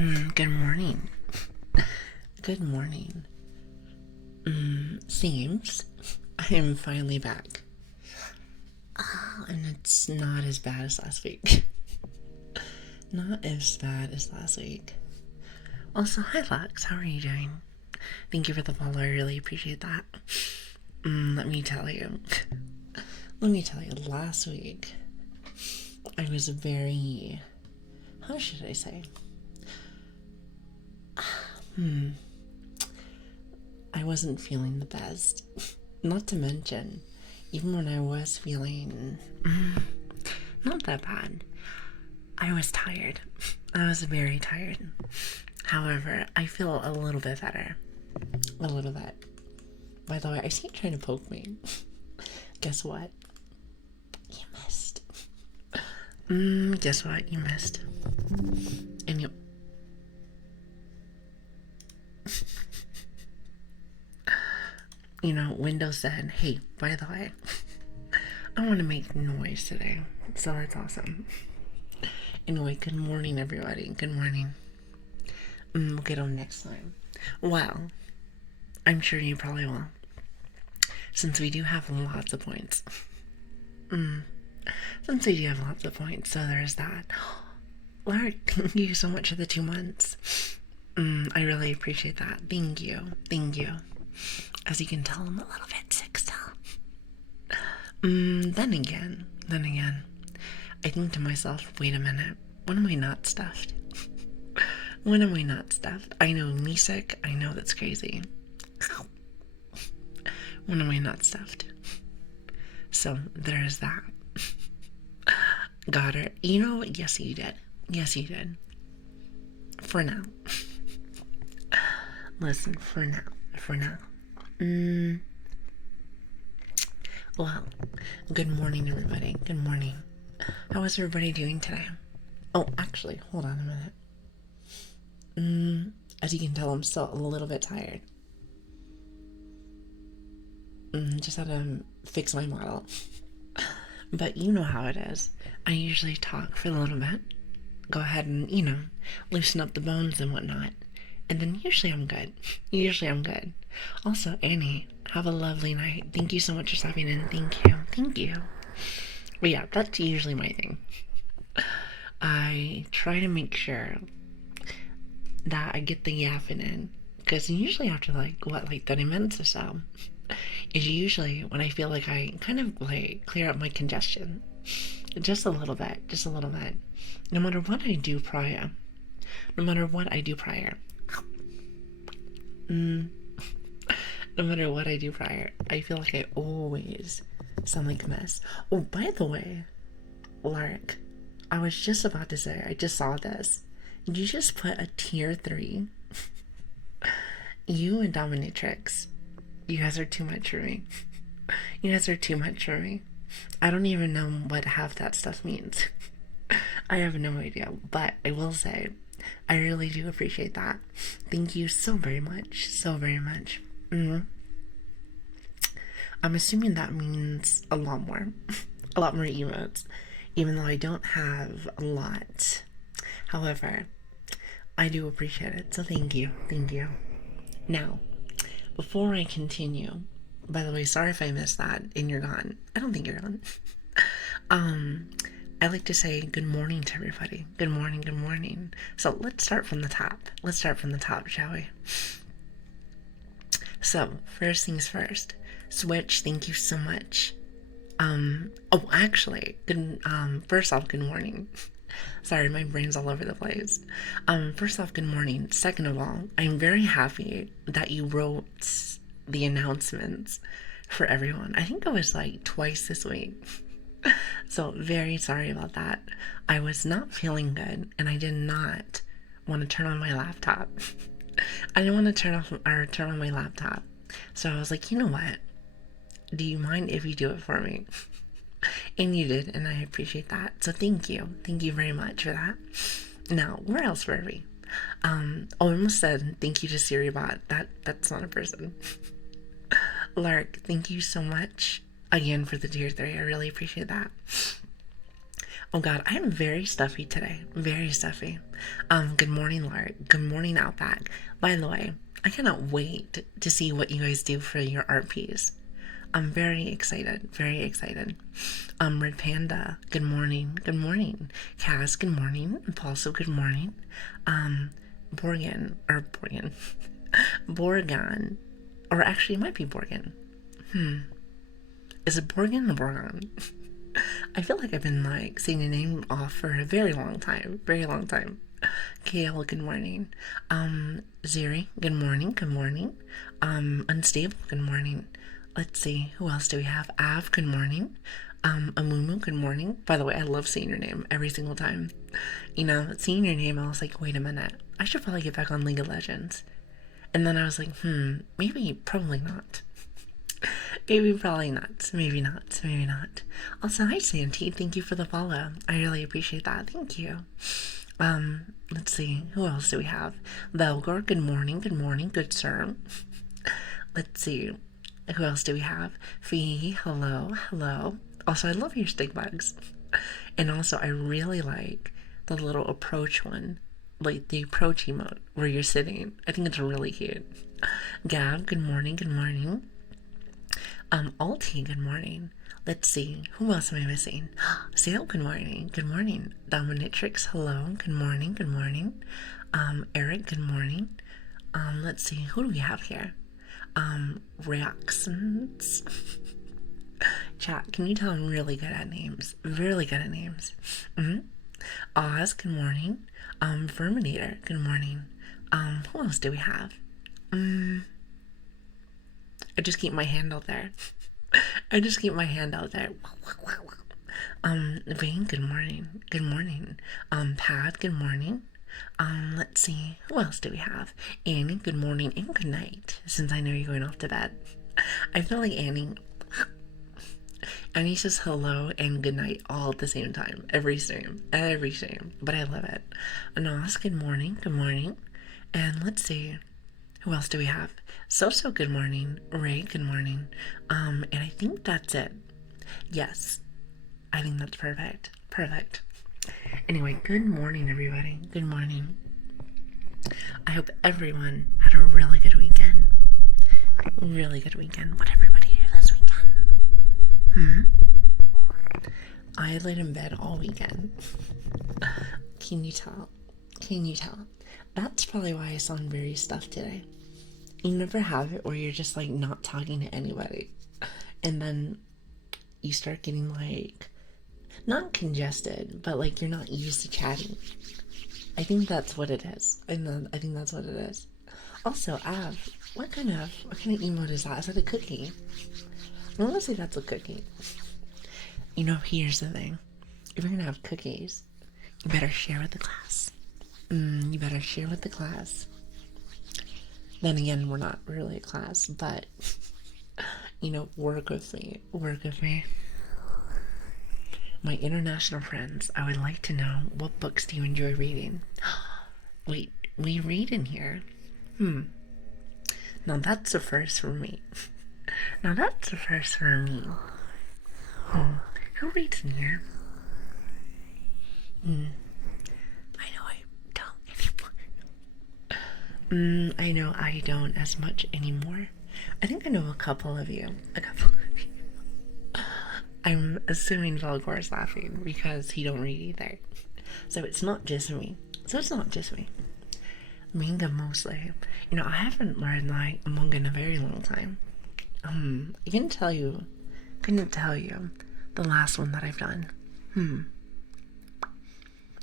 Good morning. Good morning. Seems I am finally back. And it's not as bad as last week. Not as bad as last week. Also, hi Lux, how are you doing? Thank you for the follow, I really appreciate that. Let me tell you. Last week I was very, how should I say? I wasn't feeling the best. Not to mention, even when I was feeling not that bad, I was tired. I was very tired. However, I feel a little bit better. A little bit. By the way, I see you trying to poke me. Guess what? You missed. Guess what? You missed. And you... You know, Windows said, hey, by the way, I want to make noise today. So that's awesome. Anyway, good morning, everybody. Good morning. We'll get on next time. Well, I'm sure you probably will. Since we do have lots of points. Since we do have lots of points, so there's that. Lark, thank you so much for the 2 months. I really appreciate that. Thank you. Thank you. As you can tell, I'm a little bit sick still. Then again, I think to myself, wait a minute, when am I not stuffed? When am I not stuffed? I know me sick, I know that's crazy. When am I not stuffed? So, there's that. Got it. You know what? Yes, you did. Yes, you did. For now. Listen, for now. Well, good morning, everybody. Good morning. How is everybody doing today? Oh, actually, hold on a minute. As you can tell, I'm still a little bit tired. Just had to fix my model. But you know how it is. I usually talk for a little bit. Go ahead and, loosen up the bones and whatnot. And then usually I'm good. Also, Annie, have a lovely night. Thank you so much for stopping in. Thank you. But yeah, that's usually my thing. I try to make sure that I get the yapping in. Because usually after 30 minutes or so, is usually when I feel like I kind of clear up my congestion. Just a little bit. No matter what I do prior. No matter what I do prior, I feel like I always sound like a mess. Oh, by the way, Lark, I was just about to say, I just saw this. You just put a tier 3. You and Dominatrix, you guys are too much for me. I don't even know what half that stuff means. I have no idea, but I will say, I really do appreciate that. Thank you so very much. I'm assuming that means a lot more. A lot more emotes. Even though I don't have a lot. However, I do appreciate it. So thank you. Now, before I continue, by the way, sorry if I missed that and you're gone. I don't think you're gone. I like to say good morning to everybody. Good morning. So let's start from the top, shall we? So, first things first. Switch, thank you so much. First off, good morning. Sorry, my brain's all over the place. First off, good morning. Second of all, I'm very happy that you wrote the announcements for everyone. I think it was twice this week. So, very sorry about that. I was not feeling good, and I did not want to turn on my laptop. I didn't want to turn on my laptop. So I was like, you know what? Do you mind if you do it for me? And you did, and I appreciate that. So thank you. Thank you very much for that. Now, where else were we? I almost said thank you to SiriBot. That's not a person. Lark, thank you so much again for the tier 3. I really appreciate that. Oh God, I am very stuffy today. Very stuffy. Good morning, Lark. Good morning, Outback. By the way, I cannot wait to see what you guys do for your art piece. I'm very excited. Very excited. Red Panda, good morning. Good morning. Cass, good morning. Impulsive, good morning. Um, Borgan. Borgon. Or actually, it might be Borgan. Is it Borgan or Borgon? I feel like I've been like saying your name off for a very long time. Very long time. Kale, good morning. Ziri, good morning. Good morning. Unstable, good morning. Let's see, who else do we have? Av, good morning. Amumu, good morning. By the way, I love saying your name every single time. You know, seeing your name, I was like, wait a minute. I should probably get back on League of Legends. And then I was like, maybe, probably not. Maybe, probably not. Maybe not. Maybe not. Also, hi, Santi. Thank you for the follow. I really appreciate that. Thank you. Let's see. Who else do we have? Velgor, good morning. Good morning. Good sir. Let's see. Who else do we have? Fee, hello. Hello. Also, I love your stick bugs. And also, I really like the little approach one. Like the approach emote where you're sitting. I think it's really cute. Gab, good morning. Good morning. Alti, good morning. Let's see, who else am I missing? Sale, good morning. Good morning. Dominatrix, hello. Good morning. Good morning. Eric, good morning. Let's see, who do we have here? Reactions. Chat, can you tell I'm really good at names? Really good at names. Oz, good morning. Verminator, good morning. Who else do we have? I just keep my hand out there. I just keep my hand out there. Vane, good morning. Good morning. Pad, good morning. Let's see, who else do we have? Annie, good morning and good night, since I know you're going off to bed. I feel like Annie says hello and good night all at the same time. Every stream. But I love it. Anas, good morning. Good morning. And let's see, who else do we have? So good morning. Ray, good morning. And I think that's it. Yes. I think that's perfect. Perfect. Anyway, good morning, everybody. Good morning. I hope everyone had a really good weekend. Really good weekend. What everybody did this weekend? I laid in bed all weekend. Can you tell? Can you tell? That's probably why I sound very stuffed today. You never have it where you're just like not talking to anybody. And then you start getting like, not congested, but like you're not used to chatting. I think that's what it is. I think that's what it is. Also, Av, what kind of emote is that? Is that a cookie? I want to say that's a cookie. You know, here's the thing. If you're gonna have cookies, you better share with the class. You better share with the class. Then again, we're not really a class, but, you know, work with me. Work with me. My international friends, I would like to know, what books do you enjoy reading? Wait, we read in here? Now that's a first for me. Now that's a first for me. Who reads in here? I know I don't anymore. I know I don't as much anymore. I think I know a couple of you. I'm assuming Velgor is laughing because he don't read either. So it's not just me. Manga mostly. You know, I haven't read like manga in a very long time. I couldn't tell you the last one that I've done.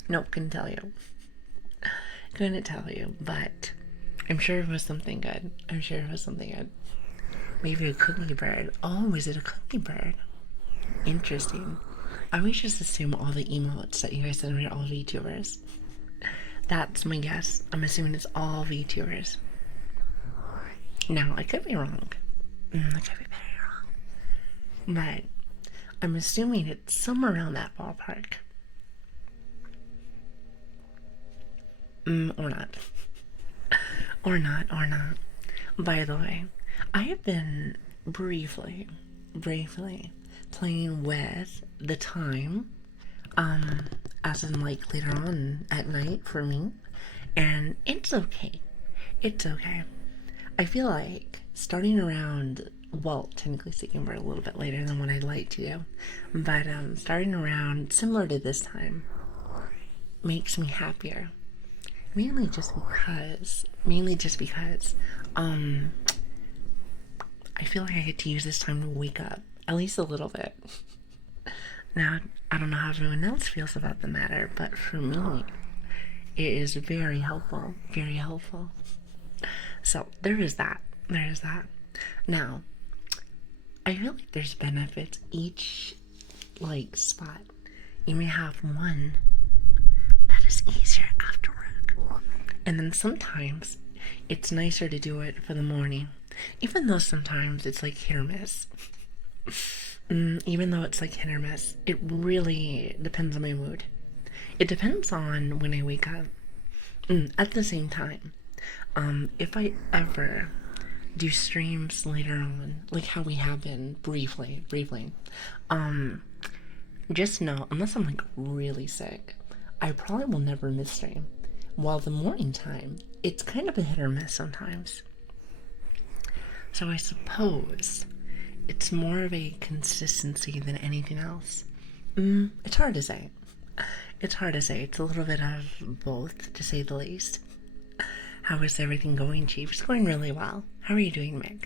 Nope, couldn't tell you. Couldn't tell you, but I'm sure it was something good. Maybe a cookie bird. Oh, is it a cookie bird? Interesting. I always just assume all the emotes that you guys send me are all VTubers. That's my guess. I'm assuming it's all VTubers. Now, I could be wrong. I could be very wrong. But I'm assuming it's somewhere around that ballpark. Or not. Or not. By the way, I have been briefly playing with the time um, as in like later on at night for me, and it's okay. It's okay. I feel like starting around, well, technically speaking, we're a little bit later than what I'd like to do, but starting around similar to this time makes me happier. Mainly just because, um, I feel like I get to use this time to wake up at least a little bit. Now, I don't know how everyone else feels about the matter, but for me, it is very helpful. Very helpful. So, there is that. There is that. Now, I feel like there's benefits each, like, spot. You may have one that is easier after work. And then sometimes it's nicer to do it for the morning. Even though sometimes it's like hit or miss. Even though it's like hit or miss, it really depends on my mood. It depends on when I wake up. At the same time, if I ever do streams later on, like how we have been briefly, um, just know, unless I'm like really sick, I probably will never miss stream. While the morning time, it's kind of a hit or miss sometimes. So I suppose it's more of a consistency than anything else. It's hard to say. It's hard to say. It's a little bit of both, to say the least. How is everything going, Chief? It's going really well. How are you doing, Mick?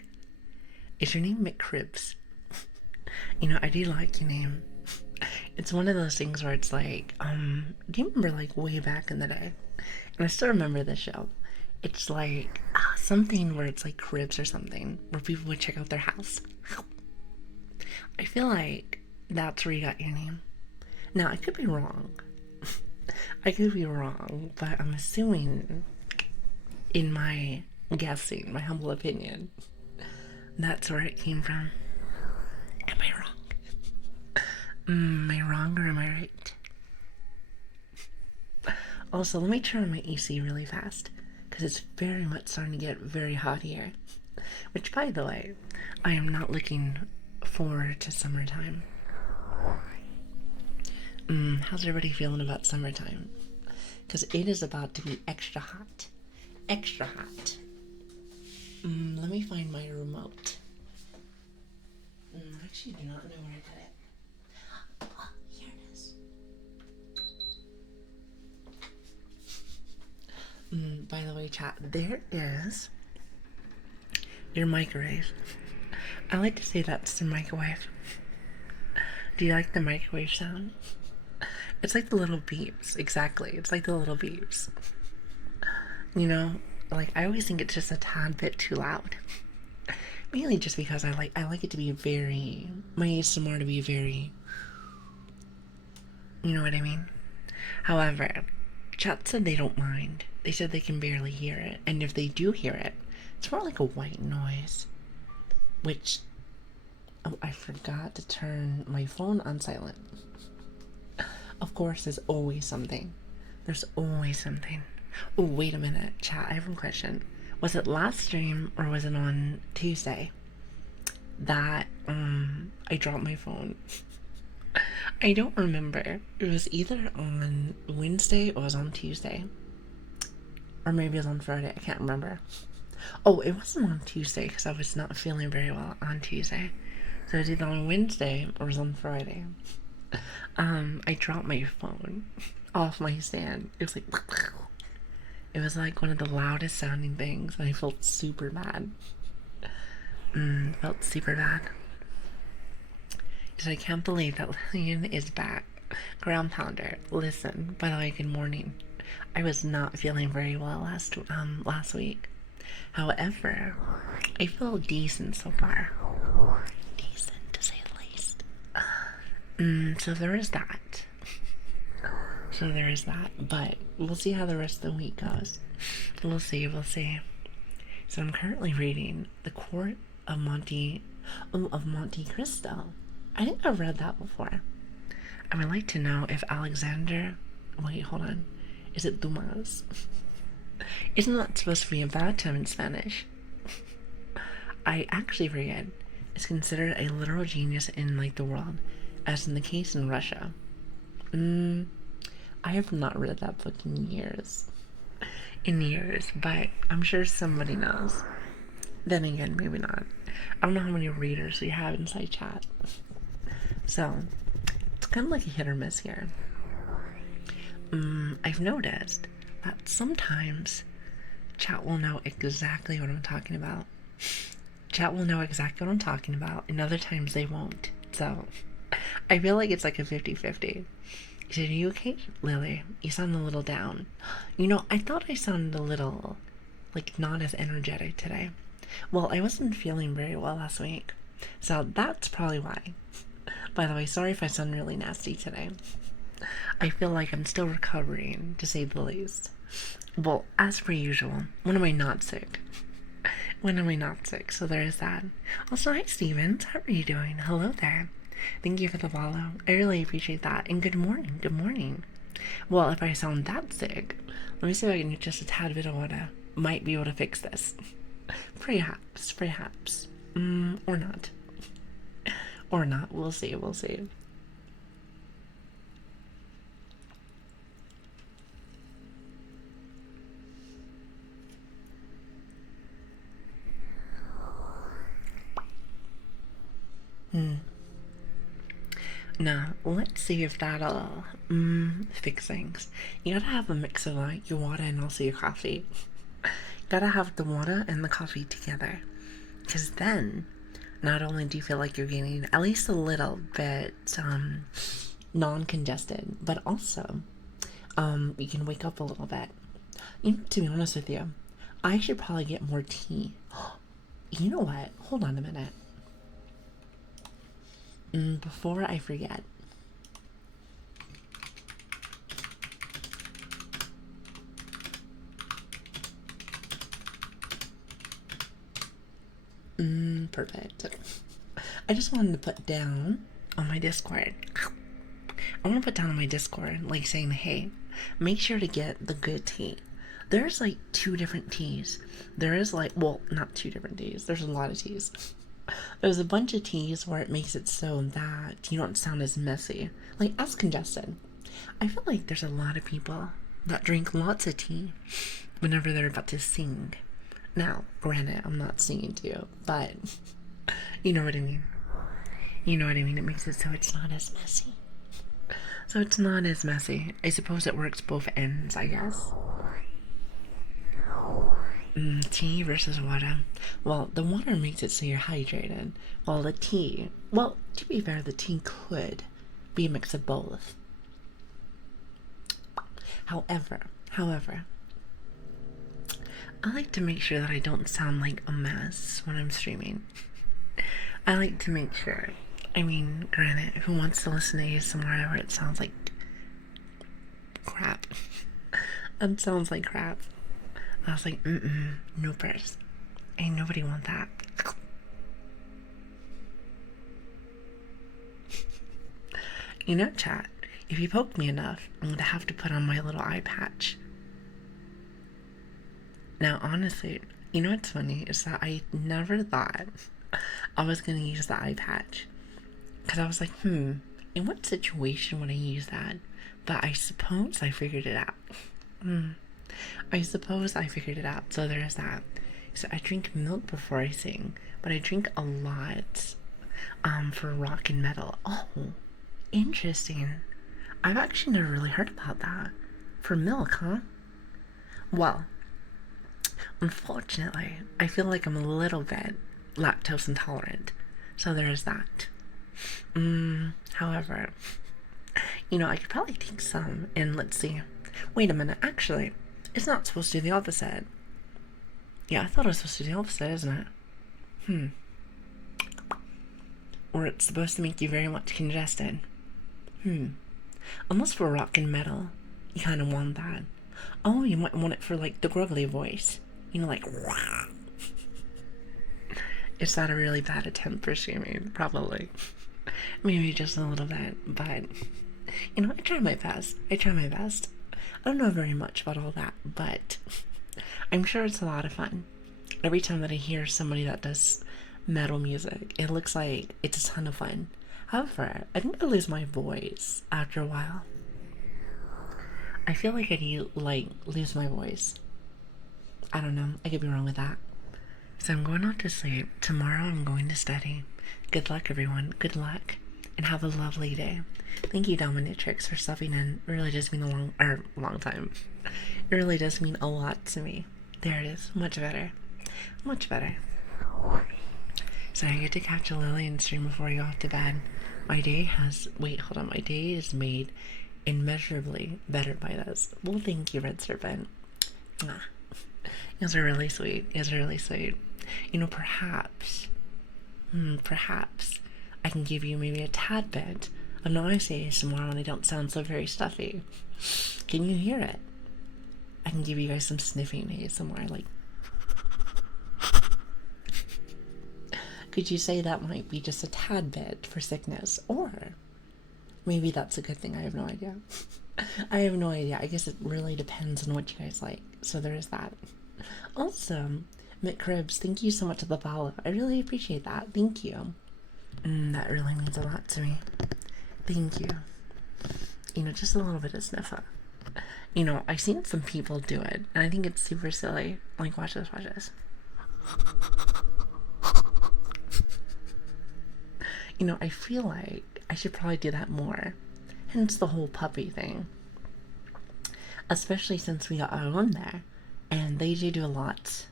Is your name Mick Cribs? You know, I do like your name. It's one of those things where it's like, do you remember like way back in the day? And I still remember this show. It's like something where it's like cribs or something, where people would check out their house. I feel like that's where you got your name. Now, I could be wrong. I could be wrong, but I'm assuming, in my guessing, my humble opinion, that's where it came from. Am I wrong? Am I wrong or am I right? Also, let me turn on my AC really fast, because it's very much starting to get very hot here. Which, by the way, I am not looking forward to summertime. How's everybody feeling about summertime? Because it is about to be extra hot. Extra hot. Let me find my remote. I actually do not know where I put it. Oh, here it is. By the way, chat, there is your microwave. I like to say that's the microwave. Do you like the microwave sound? It's like the little beeps. Exactly. It's like the little beeps. You know, like I always think it's just a tad bit too loud. Mainly just because I like it to be very, my ASMR to be very, you know what I mean? However, chat said they don't mind. They said they can barely hear it, and if they do hear it, it's more like a white noise. Which, oh, I forgot to turn my phone on silent. Of course, there's always something. There's always something. Oh, wait a minute, chat, I have a question. Was it last stream or was it on Tuesday that I dropped my phone? I don't remember. It was either on Wednesday or it was on Tuesday. Or maybe it was on Friday, I can't remember. Oh, it wasn't on Tuesday because I was not feeling very well on Tuesday. So it was either on Wednesday or it was on Friday. I dropped my phone off my stand. It was like one of the loudest sounding things, and I felt super bad. Felt super bad. Because I can't believe that Lilian is back. Ground pounder, listen, by the way, good morning. I was not feeling very well last week. However, I feel decent so far. Decent, to say the least. So there is that. But we'll see how the rest of the week goes. We'll see. So I'm currently reading The Court of Monte Cristo. I think I've read that before. I would like to know if Alexander... Wait, hold on. Is it Dumas? Isn't that supposed to be a bathtub in Spanish? I actually forget. Is considered a literal genius in like the world, as in the case in Russia. Mm, I have not read that book in years. In years, but I'm sure somebody knows. Then again, maybe not. I don't know how many readers we have inside chat. So, it's kind of like a hit or miss here. I've noticed that sometimes chat will know exactly what I'm talking about. Chat will know exactly what I'm talking about, and other times they won't. So, I feel like it's like a 50-50. He said, "Are you okay, Lily? You sound a little down." I thought I sounded a little, like, not as energetic today. Well, I wasn't feeling very well last week. So that's probably why. By the way, sorry if I sound really nasty today. I feel like I'm still recovering, to say the least. Well, as per usual, when am I not sick? When am I not sick? So there is that. Also, hi, Stevens. How are you doing? Hello there. Thank you for the follow. I really appreciate that. And good morning. Good morning. Well, if I sound that sick, let me see if I can just a tad bit of water. Might be able to fix this. Perhaps, perhaps. Or not. Or not. We'll see, we'll see. Now, let's see if that'll fix things. You gotta have a mix of your water and also your coffee. Gotta have the water and the coffee together. Because then, not only do you feel like you're getting at least a little bit non-congested, but also you can wake up a little bit. To be honest with you, I should probably get more tea. You know what? Hold on a minute. Before I forget. Perfect. I just wanted to put down on my Discord. I want to put down on my Discord, like saying, hey, make sure to get the good tea. There's like two different teas. There is like, well, not two different teas. There's a lot of teas. There's a bunch of teas where it makes it so that you don't sound as messy, like as congested. I feel like there's a lot of people that drink lots of tea whenever they're about to sing. Now, granted, I'm not singing to you, but you know what I mean. You know what I mean? It makes it so it's not as messy. So it's not as messy. I suppose it works both ends, I guess. Tea versus water. Well, the water makes it so you're hydrated, while the tea, well, to be fair, the tea could be a mix of both. However, I like to make sure that I don't sound like a mess when I'm streaming. I like to make sure. I mean, granted, who wants to listen to ASMR where it sounds like crap? It sounds like crap. I was like, no press. Ain't nobody want that. Chat, if you poke me enough, I'm going to have to put on my little eye patch. Now, honestly, what's funny is that I never thought I was going to use the eye patch. Because I was like, in what situation would I use that? But I suppose I figured it out. I suppose I figured it out. So there's that. So I drink milk before I sing, but I drink a lot for rock and metal. Oh, interesting. I've actually never really heard about that. For milk, huh? Well, unfortunately, I feel like I'm a little bit lactose intolerant. So there's that. However, I could probably take some and let's see. Wait a minute, actually, it's not supposed to do the opposite. Yeah, I thought it was supposed to do the opposite, isn't it? Or it's supposed to make you very much congested. Unless for rock and metal, you kind of want that. Oh, you might want it for like the gruggly voice. Like wah. Is that a really bad attempt for streaming? Probably. Maybe just a little bit, but I try my best. I don't know very much about all that, but I'm sure it's a lot of fun. Every time that I hear somebody that does metal music, it looks like it's a ton of fun. However, I think I lose my voice after a while. I feel like I need, like, lose my voice. I don't know. I could be wrong with that. So I'm going off to sleep. Tomorrow I'm going to study. Good luck, everyone. Good luck. And have a lovely day. Thank you, Dominatrix, for stopping in. It really does mean long time. It really does mean a lot to me. There it is. Much better. Much better. So I get to catch a Lilian stream before I go off to bed. My day is made immeasurably better by this. Well, thank you, Red Serpent. Mwah. You guys are really sweet. You guys are really sweet. You know, perhaps I can give you maybe a tad bit of noise ASMR when I don't sound so very stuffy. Can you hear it? I can give you guys some sniffing ASMR, like. Could you say that might be just a tad bit for sickness? Or maybe that's a good thing. I have no idea. I have no idea. I guess it really depends on what you guys like. So there is that. Also, McCribs, thank you so much for the follow. I really appreciate that. Thank you. That really means a lot to me. Thank you. You know, just a little bit of sniffer. You know, I've seen some people do it, and I think it's super silly. Like, watch this, watch this. You know, I feel like I should probably do that more. Hence the whole puppy thing. Especially since we got our own there. And they do a lot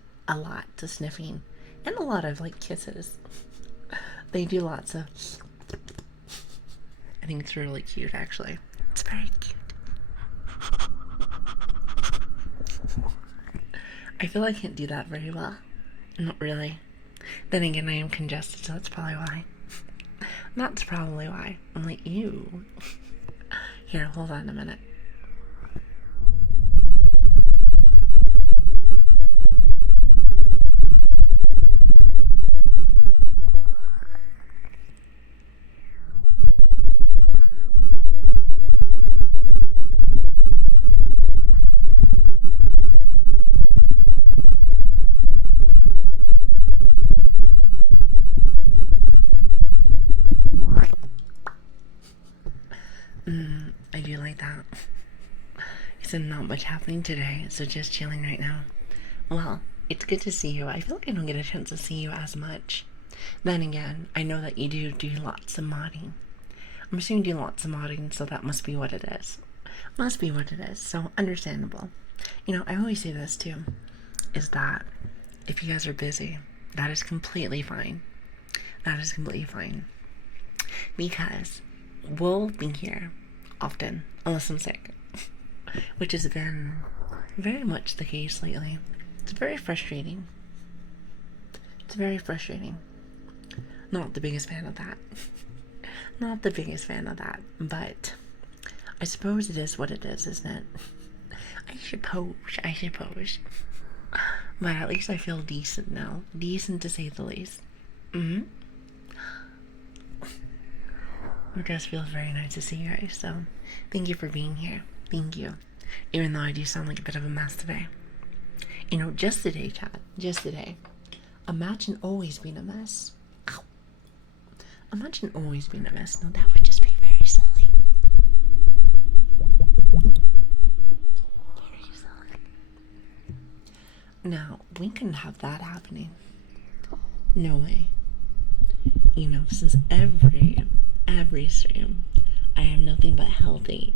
to sniffing. And a lot of, like, kisses. They do lots of... I think it's really cute, actually. It's very cute. I feel I can't do that very well. Not really. Then again, I am congested, so that's probably why. That's probably why. I'm like, ew. Here, hold on a minute. I do like that. He said not much happening today, so just chilling right now. Well, it's good to see you. I feel like I don't get a chance to see you as much. Then again, I know that you do lots of modding. I'm assuming you do lots of modding, so that must be what it is. Must be what it is, so understandable. You know, I always say this too, is that if you guys are busy, that is completely fine. That is completely fine. Because we'll be here often, unless I'm sick. Which has been very much the case lately. It's very frustrating. It's very frustrating. Not the biggest fan of that. Not the biggest fan of that. But I suppose it is what it is, isn't it? I suppose. But at least I feel decent now. Decent to say the least. It just feels very nice to see you guys, so thank you for being here. Thank you. Even though I do sound like a bit of a mess today. You know, just today, chat. Just today. Imagine always being a mess. Ow. Imagine always being a mess. No, that would just be very silly. Very silly. Now, we couldn't have that happening. No way. You know, since every stream, I am nothing but healthy.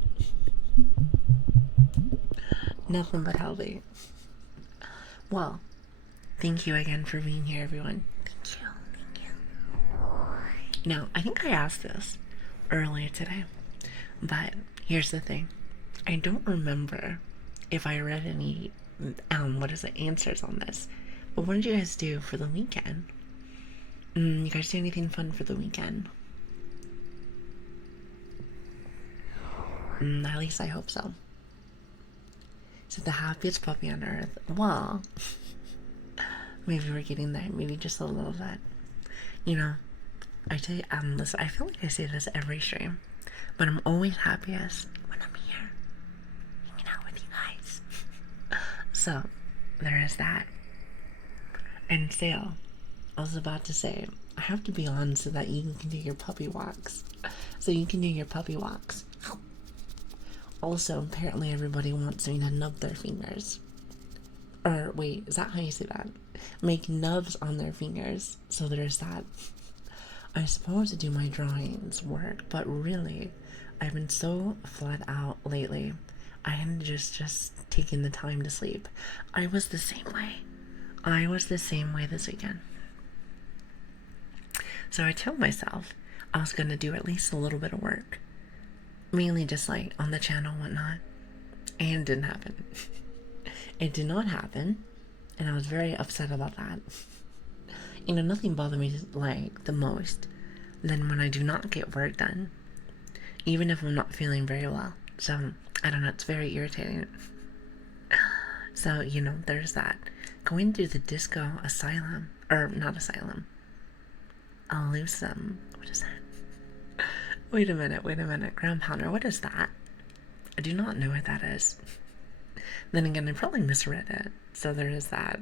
Nothing but healthy. Well, thank you again for being here, everyone. Thank you. Now, I think I asked this earlier today, but here's the thing. I don't remember if I read any, answers on this. But what did you guys do for the weekend? You guys do anything fun for the weekend? At least I hope so. So the happiest puppy on earth. Well, maybe we're getting there. Maybe just a little bit. You know, I tell you, listen, I feel like I say this every stream, but I'm always happiest when I'm here, hanging out with you guys. So, there is that. And still, I was about to say, I have to be on so that you can do your puppy walks. Also, apparently everybody wants me to nub their fingers. Or, wait, is that how you say that? Make nubs on their fingers. So there's that. I suppose to do my drawings work, but really, I've been so flat out lately. I am just taking the time to sleep. I was the same way. I was the same way this weekend. So I told myself I was going to do at least a little bit of work. Mainly just like on the channel and whatnot. And it didn't happen. It did not happen. And I was very upset about that. You know, nothing bothered me like the most than when I do not get work done. Even if I'm not feeling very well. So, I don't know, it's very irritating. So, you know, there's that. Going to the disco asylum. Or, not asylum. Elusum. What is that? Wait a minute. Ground pounder, what is that? I do not know what that is. Then again, I probably misread it. So there is that.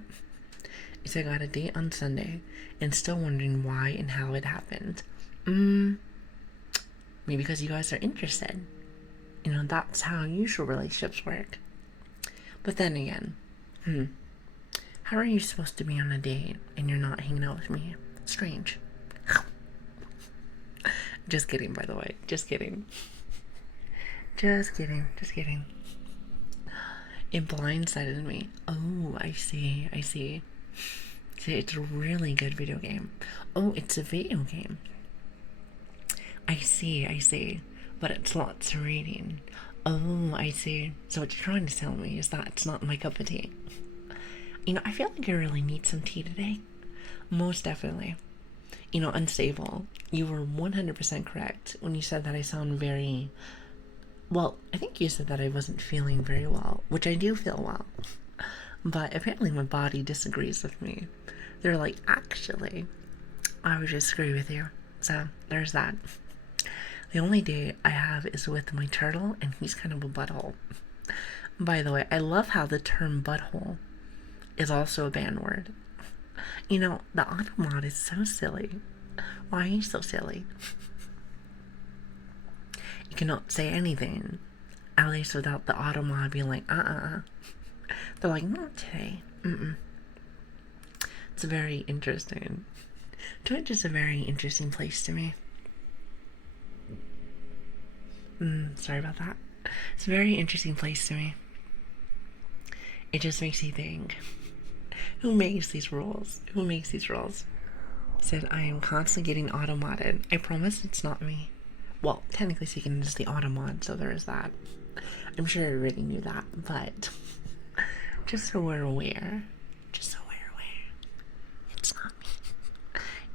So I got a date on Sunday and still wondering why and how it happened. Maybe because you guys are interested. You know, that's how usual relationships work. But then again, how are you supposed to be on a date and you're not hanging out with me? Strange. Just kidding, by the way. Just kidding. Just kidding. It blindsided me. Oh, I see. See, it's a really good video game. Oh, it's a video game. I see. But it's lots of reading. Oh, I see. So what you're trying to tell me is that it's not my cup of tea. You know, I feel like I really need some tea today. Most definitely. You know, unstable. You were 100% correct when you said that I sound very... Well, I think you said that I wasn't feeling very well, which I do feel well. But apparently my body disagrees with me. They're like, actually, I would disagree with you. So, there's that. The only date I have is with my turtle, and he's kind of a butthole. By the way, I love how the term butthole is also a banned word. You know, the automod is so silly. Why are you so silly? You cannot say anything, at least without the automod being like, They're like, not today. It's very interesting. Twitch is a very interesting place to me. Sorry about that. It's a very interesting place to me. It just makes you think. Who makes these rules? Said, I am constantly getting automodded. I promise it's not me. Well, technically speaking, it's the automod, so there is that. I'm sure everybody knew that, but just so we're aware. It's not me.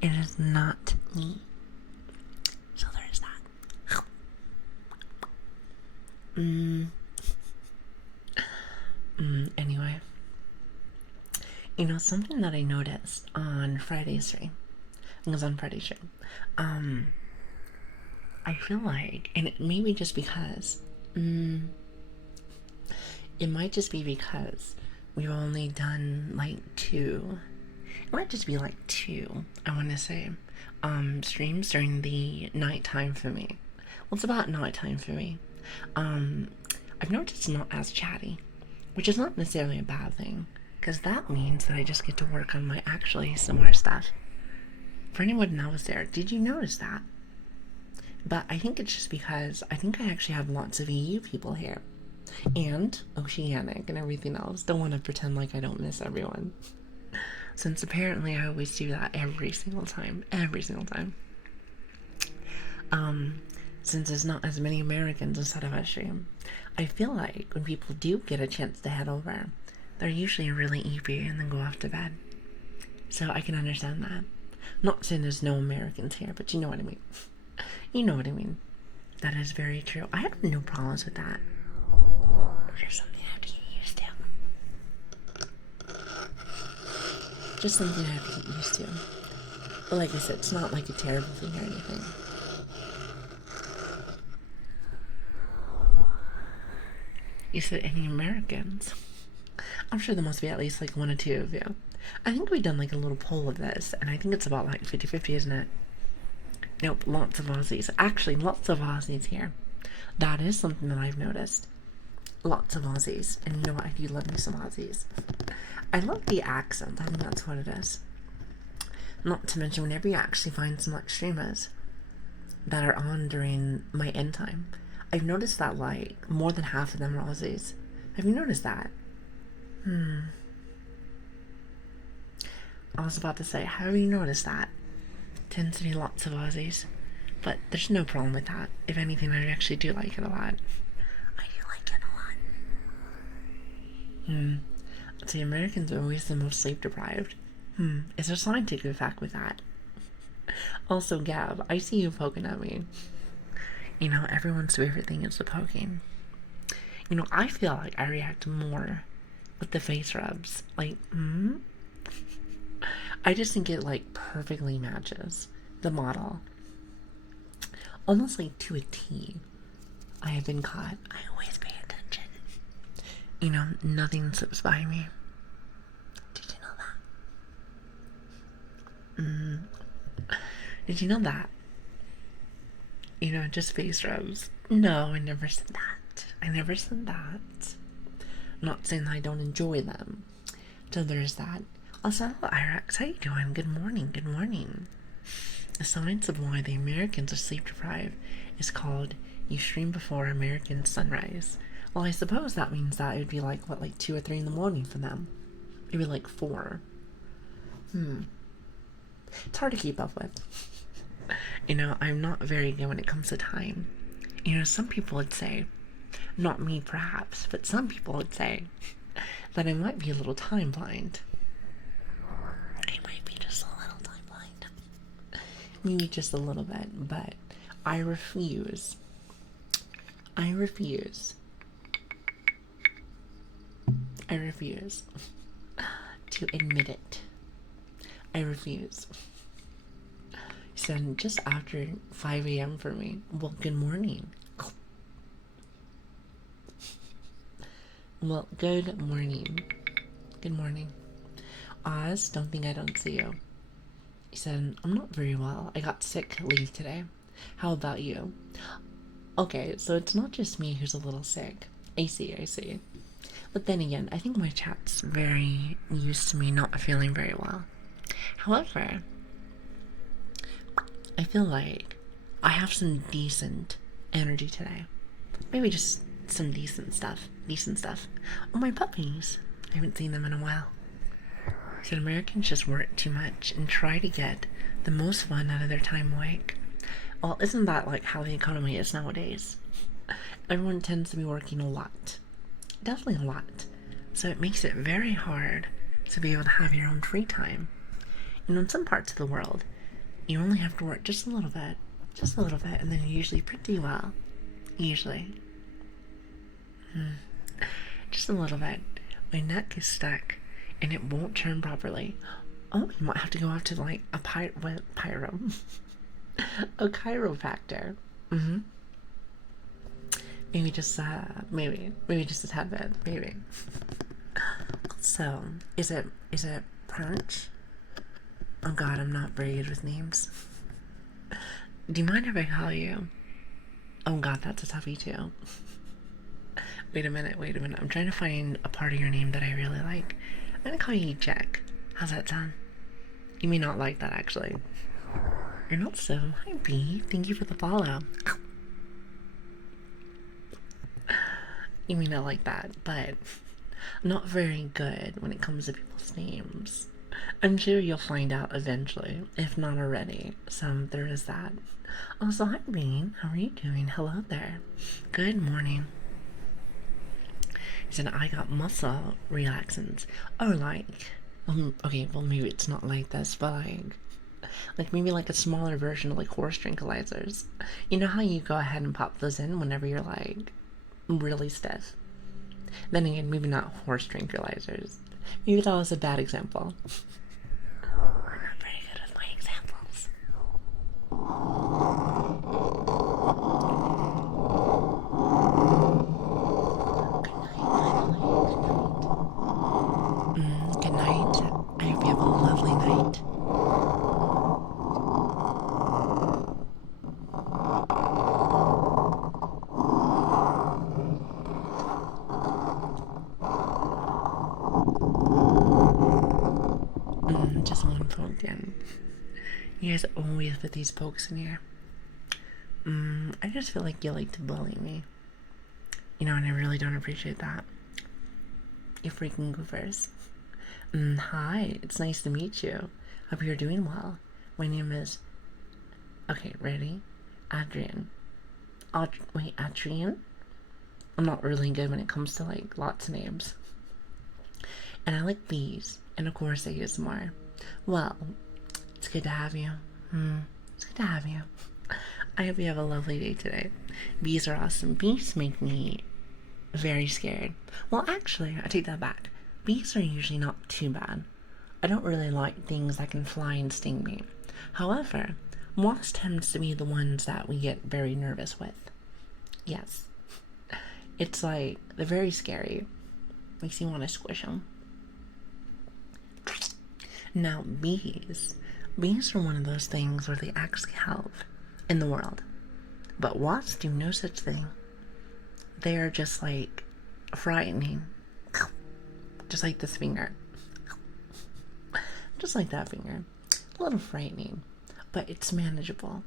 It is not me. So there is that. Anyway. You know, something that I noticed on Friday's stream. It was on Friday's stream. I feel like, and it may be just because, it might just be because we've only done like two. It might just be like two, I want to say, streams during the nighttime for me. Well, it's about nighttime for me. I've noticed it's not as chatty, which is not necessarily a bad thing. Because that means that I just get to work on my actually similar stuff. For anyone that was there, did you notice that? But I think it's just because I think I actually have lots of EU people here. And Oceanic and everything else. Don't want to pretend like I don't miss everyone. Since apparently I always do that every single time. Since there's not as many Americans inside of our stream, I feel like when people do get a chance to head over, they're usually really eepy and then go off to bed. So I can understand that. Not saying there's no Americans here, but you know what I mean. You know what I mean. That is very true. I have no problems with that. There's something I have to get used to. Just something I have to get used to. But like I said, it's not like a terrible thing or anything. You said any Americans? I'm sure there must be at least like one or two of you. I think we've done like a little poll of this, and I think it's about like 50-50, isn't it? Nope, lots of Aussies. Actually, lots of Aussies here. That is something that I've noticed. Lots of Aussies. And you know what? I do love me some Aussies. I love the accent. I think that's what it is. Not to mention whenever you actually find some like streamers that are on during my end time, I've noticed that like more than half of them are Aussies. Have you noticed that? I was about to say, how have you noticed that? Tends to be lots of Aussies. But there's no problem with that. If anything, I actually do like it a lot. I do like it a lot. See, Americans are always the most sleep deprived. Is there scientific fact with that? Also, Gab, I see you poking at me. You know, everyone's favorite thing is the poking. You know, I feel like I react more with the face rubs. Like, I just think it, like, perfectly matches the model. Almost, like, to a T. I have been caught. I always pay attention. You know, nothing slips by me. Did you know that? Did you know that? You know, just face rubs. No, I never said that. I never said that. I'm not saying that I don't enjoy them. So there's that. Also, Irax, how you doing? Good morning, good morning. The science of why the Americans are sleep deprived is called you stream before American sunrise. Well, I suppose that means that it would be like, what, like 2 or 3 in the morning for them? Maybe like 4. It's hard to keep up with. You know, I'm not very good when it comes to time. You know, some people would say, not me perhaps, but some people would say that I might be a little time blind. I might be just a little time blind. Maybe just a little bit, but I refuse. I refuse to admit it. I refuse. So just after 5 a.m. for me. Well, good morning. Well, good morning. Good morning. Oz, don't think I don't see you. He said, I'm not very well. I got sick leave today. How about you? Okay, so it's not just me who's a little sick. I see. But then again, I think my chat's very used to me not feeling very well. However, I feel like I have some decent energy today. Maybe just some decent stuff. Oh, my puppies. I haven't seen them in a while. So Americans just work too much and try to get the most fun out of their time awake. Well, isn't that like how the economy is nowadays? Everyone tends to be working a lot. Definitely a lot. So it makes it very hard to be able to have your own free time. You know, in some parts of the world, you only have to work just a little bit, and then you're usually pretty well. Usually. Just a little bit. My neck is stuck, and it won't turn properly. Oh, you might have to go out to, like, a a chiropractor. Maybe just, maybe just a tad bit, maybe. So, is it Punch? Oh god, I'm not very good with names. Do you mind if I call you? Oh god, that's a toughie too. Wait a minute. I'm trying to find a part of your name that I really like. I'm gonna call you Jack. How's that sound? You may not like that, actually. You're not so. Hi, B. Thank you for the follow. You may not like that, but I'm not very good when it comes to people's names. I'm sure you'll find out eventually, if not already. So there is that. Also, hi, Bean. How are you doing? Hello there. Good morning. He said, I got muscle relaxants. Oh, like, okay, well, maybe it's not like this, but like maybe like a smaller version of like horse tranquilizers. You know how you go ahead and pop those in whenever you're like really stiff? Then again, maybe not horse tranquilizers. Maybe that was a bad example. I'm not very good with my examples. Good night. I hope you have a lovely night. You guys always put these pokes in here. I just feel like you like to bully me. You know, and I really don't appreciate that. You freaking goofers. Hi, it's nice to meet you. Hope you're doing well. My name is... Okay, ready? Adrian. Wait, Adrian? I'm not really good when it comes to, like, lots of names. And I like bees. And of course I use more. Well, it's good to have you. It's good to have you. I hope you have a lovely day today. Bees are awesome. Bees make me very scared. Well, actually, I take that back. Bees are usually not too bad. I don't really like things that can fly and sting me. However, wasps tends to be the ones that we get very nervous with. Yes. It's like, they're very scary. Makes you want to squish them. Now, bees. Bees are one of those things where they actually help in the world. But wasps do no such thing. They are just like frightening. Just like this finger. Just like that finger. A little frightening. But it's manageable.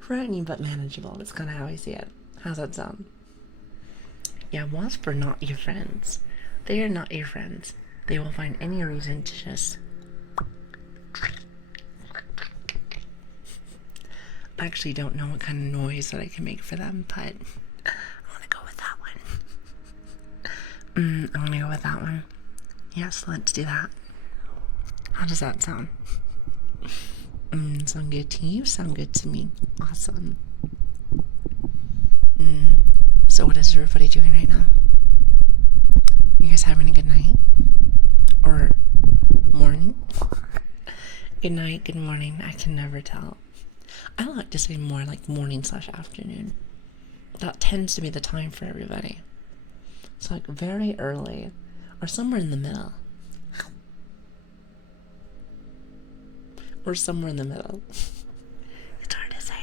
Frightening but manageable. That's kind of how I see it. How's that sound? Yeah, wasps are not your friends. They are not your friends. They will find any reason to just... I actually don't know what kind of noise that I can make for them, but I'm gonna go with that one. I'm gonna go with that one. Yes, let's do that. How does that sound? Sound good to you? Sound good to me. Awesome. So what is everybody doing right now? You guys having a good night? Or morning? Good night, good morning. I can never tell. I like to say more like morning/afternoon. That tends to be the time for everybody. It's like very early or somewhere in the middle. Or somewhere in the middle. It's hard to say.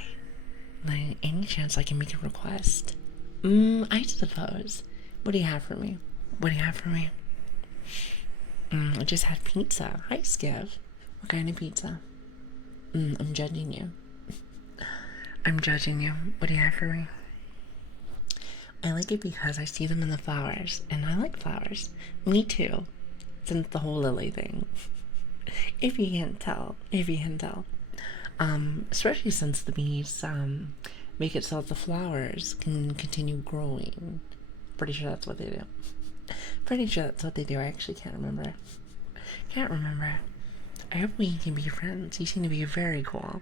Like, any chance I can make a request? I suppose. What do you have for me? What do you have for me? I just had pizza. Hi, Skiv. What kind of pizza? I'm judging you. I'm judging you. What do you have for me? I like it because I see them in the flowers, and I like flowers. Me too. Since the whole Lili thing. If you can't tell. Especially since the bees make it so that the flowers can continue growing. Pretty sure that's what they do. I actually can't remember. I hope we can be friends. You seem to be very cool.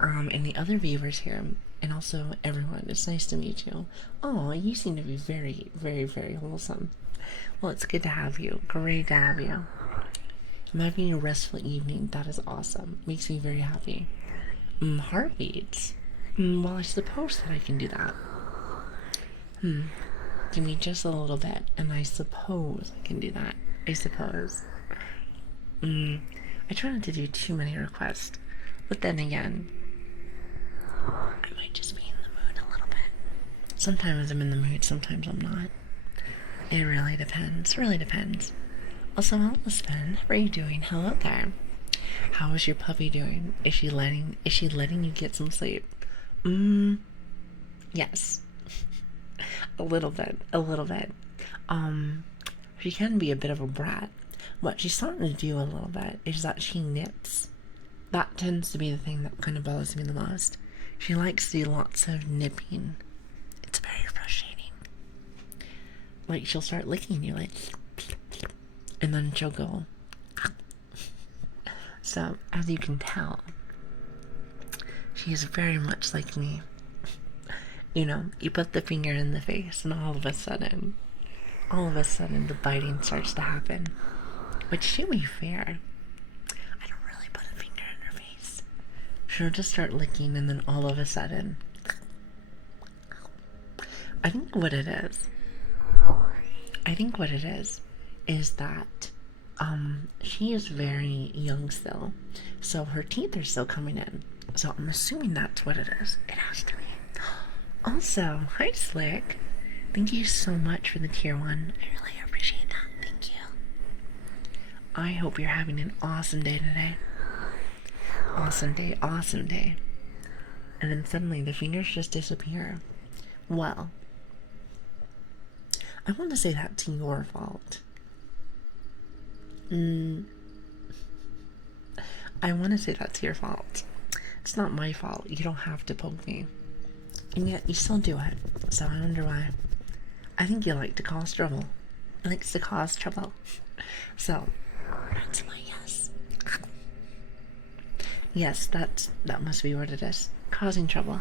And the other viewers here, and also everyone, it's nice to meet you. Oh, you seem to be very, very, very wholesome. Well, it's good to have you. Great to have you. I'm having a restful evening. That is awesome. Makes me very happy. Heartbeats. Well, I suppose that I can do that. Give me just a little bit, and I suppose I can do that. I suppose. I try not to do too many requests, but then again, I might just be in the mood a little bit. Sometimes I'm in the mood, sometimes I'm not. It really depends. Also, Elspeth, how are you doing? Hello there. How is your puppy doing? Is she letting you get some sleep? Yes. A little bit. She can be a bit of a brat. What she's starting to do a little bit is that she knits. That tends to be the thing that kind of bothers me the most. She likes to do lots of nipping. It's very frustrating. Like, she'll start licking you, like, and then she'll go. So, as you can tell, she is very much like me. You know, you put the finger in the face, and all of a sudden, the biting starts to happen. Which, to be fair, I don't really put a finger in her face. She'll just start licking, and then all of a sudden, I think what it is that she is very young still, so her teeth are still coming in. So I'm assuming that's what it is. It has to be. Also, hi Slick. Thank you so much for the tier 1. I really appreciate that. Thank you. I hope you're having an awesome day today. Awesome day, awesome day. And then suddenly the fingers just disappear. Well, I want to say that's your fault. I want to say that's your fault. It's not my fault. You don't have to poke me. And yet you still do it. So I wonder why. I think you like to cause trouble. It likes to cause trouble. So, that's my yes. Yes, that must be what it is. Causing trouble.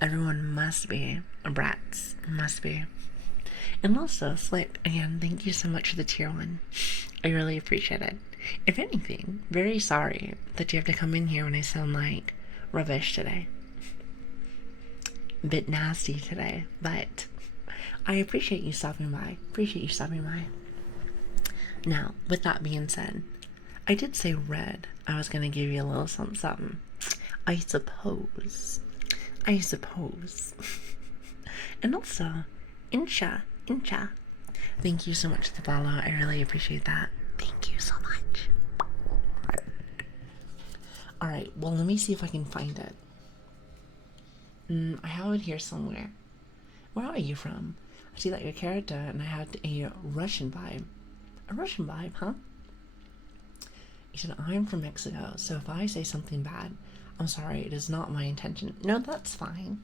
Everyone must be brats. Must be. And also, Slip, again, thank you so much for the tier 1. I really appreciate it. If anything, very sorry that you have to come in here when I sound like rubbish today. A bit nasty today, but I appreciate you stopping by. Now, with that being said, I did say Red. I was gonna give you a little something something. I suppose. And also, Incha. Thank you so much for the follow. I really appreciate that. Thank you so much. Alright, well, let me see if I can find it. I have it here somewhere. Where are you from? I see that you're character, and I had a Russian vibe. A Russian vibe, huh? You said, I'm from Mexico, so if I say something bad, I'm sorry, it is not my intention. No, that's fine.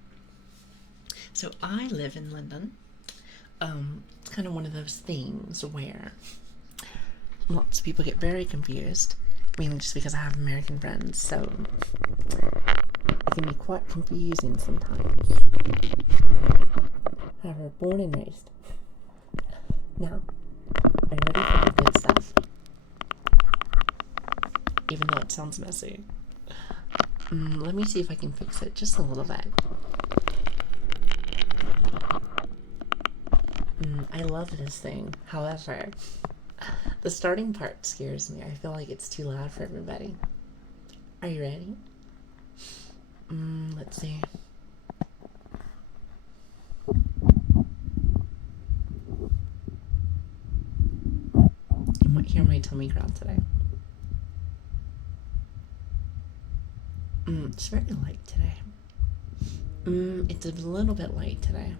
So I live in London. It's kind of one of those things where lots of people get very confused, mainly just because I have American friends, so it can be quite confusing sometimes. However, born and raised. Now, are you ready for the good stuff? Even though it sounds messy. Let me see if I can fix it just a little bit. I love this thing. However, the starting part scares me. I feel like it's too loud for everybody. Are you ready? Let's see. You might hear my tummy growl today. It's very light today. It's a little bit light today.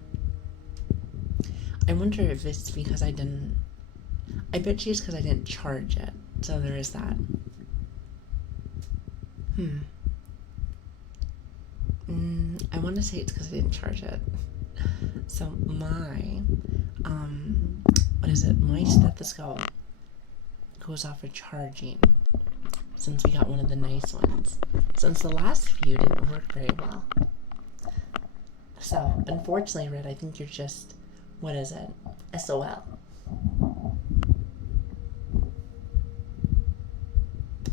I wonder if it's because I bet you it's because I didn't charge it. So there is that. I want to say it's because I didn't charge it. So my, my stethoscope goes off for charging since we got one of the nice ones. Since the last few didn't work very well. So, unfortunately, Red, I think you're just, SOL.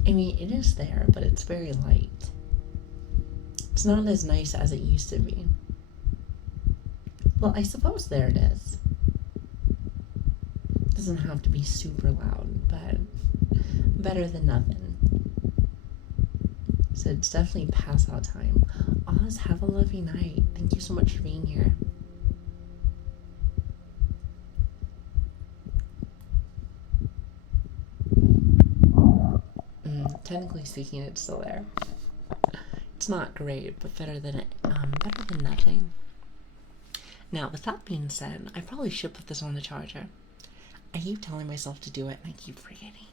I mean, it is there, but it's very light. It's not as nice as it used to be. Well, I suppose there it is. It doesn't have to be super loud, but better than nothing. So it's definitely pass out time. Oz, have a lovely night. Thank you so much for being here. Technically speaking, it's still there. It's not great, but better than nothing. Now, with that being said, I probably should put this on the charger. I keep telling myself to do it, and I keep forgetting.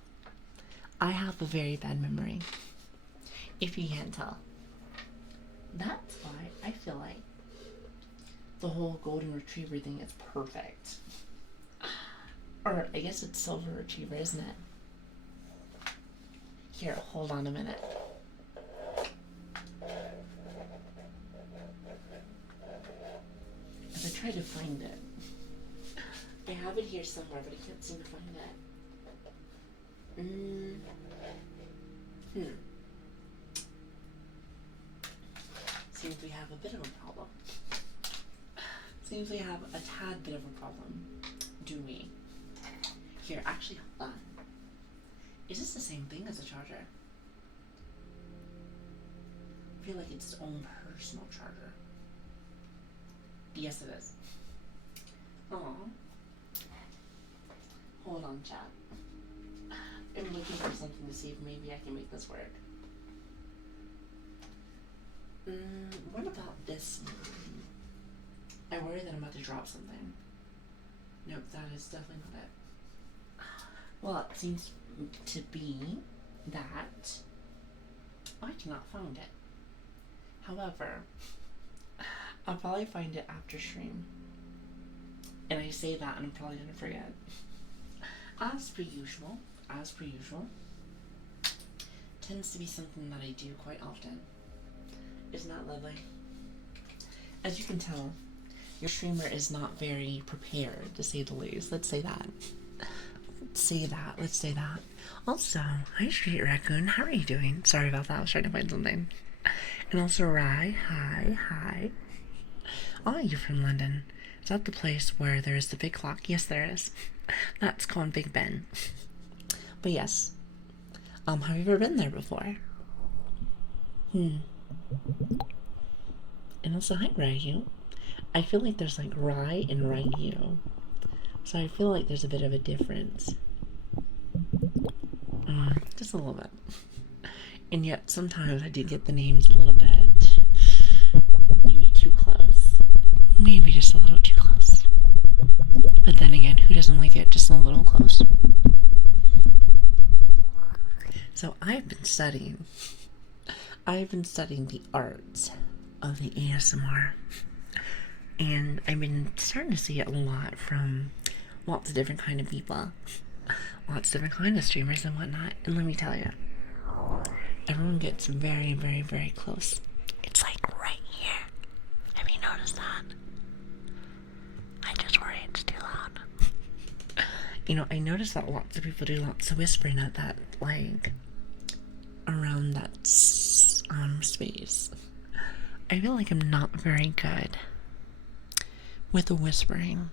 I have a very bad memory, if you can't tell. That's why I feel like the whole golden retriever thing is perfect. Or I guess it's silver retriever, isn't it? Here, hold on a minute. As I try to find it. I have it here somewhere, but I can't seem to find it. Seems we have a bit of a problem. Seems we have a tad bit of a problem. Do we? Here, actually, hold on. Is this the same thing as a charger? I feel like it's its own personal charger. Yes, it is. Aww. Hold on, chat. I'm looking for something to see if maybe I can make this work. What about this one? I worry that I'm about to drop something. Nope, that is definitely not it. Well, it seems to be that I cannot find it. However, I'll probably find it after stream. And I say that and I'm probably gonna forget. As per usual, tends to be something that I do quite often. Isn't that lovely? As you can tell, your streamer is not very prepared, to say the least. Let's say that. Let's say that. Also, hi Street Raccoon, how are you doing? Sorry about that, I was trying to find something. And also Rye, hi. Oh, you're from London. Is that the place where there is the big clock? Yes, there is. That's called Big Ben. But yes. Have you ever been there before? And also, hi Ryu. I feel like there's like Rye and Ryu. So I feel like there's a bit of a difference. Just a little bit. And yet, sometimes I do get the names a little bit maybe too close. Maybe just a little too close. But then again, who doesn't like it just a little close? So I've been studying the art of the ASMR. And I've been starting to see it a lot from lots of different kind of people. Lots of different kind of streamers and whatnot. And let me tell you, everyone gets very, very, very close. It's like right here. Have you noticed that? I just worry it's too loud. I noticed that lots of people do lots of whispering at that, like, around that space. I feel like I'm not very good with the whispering.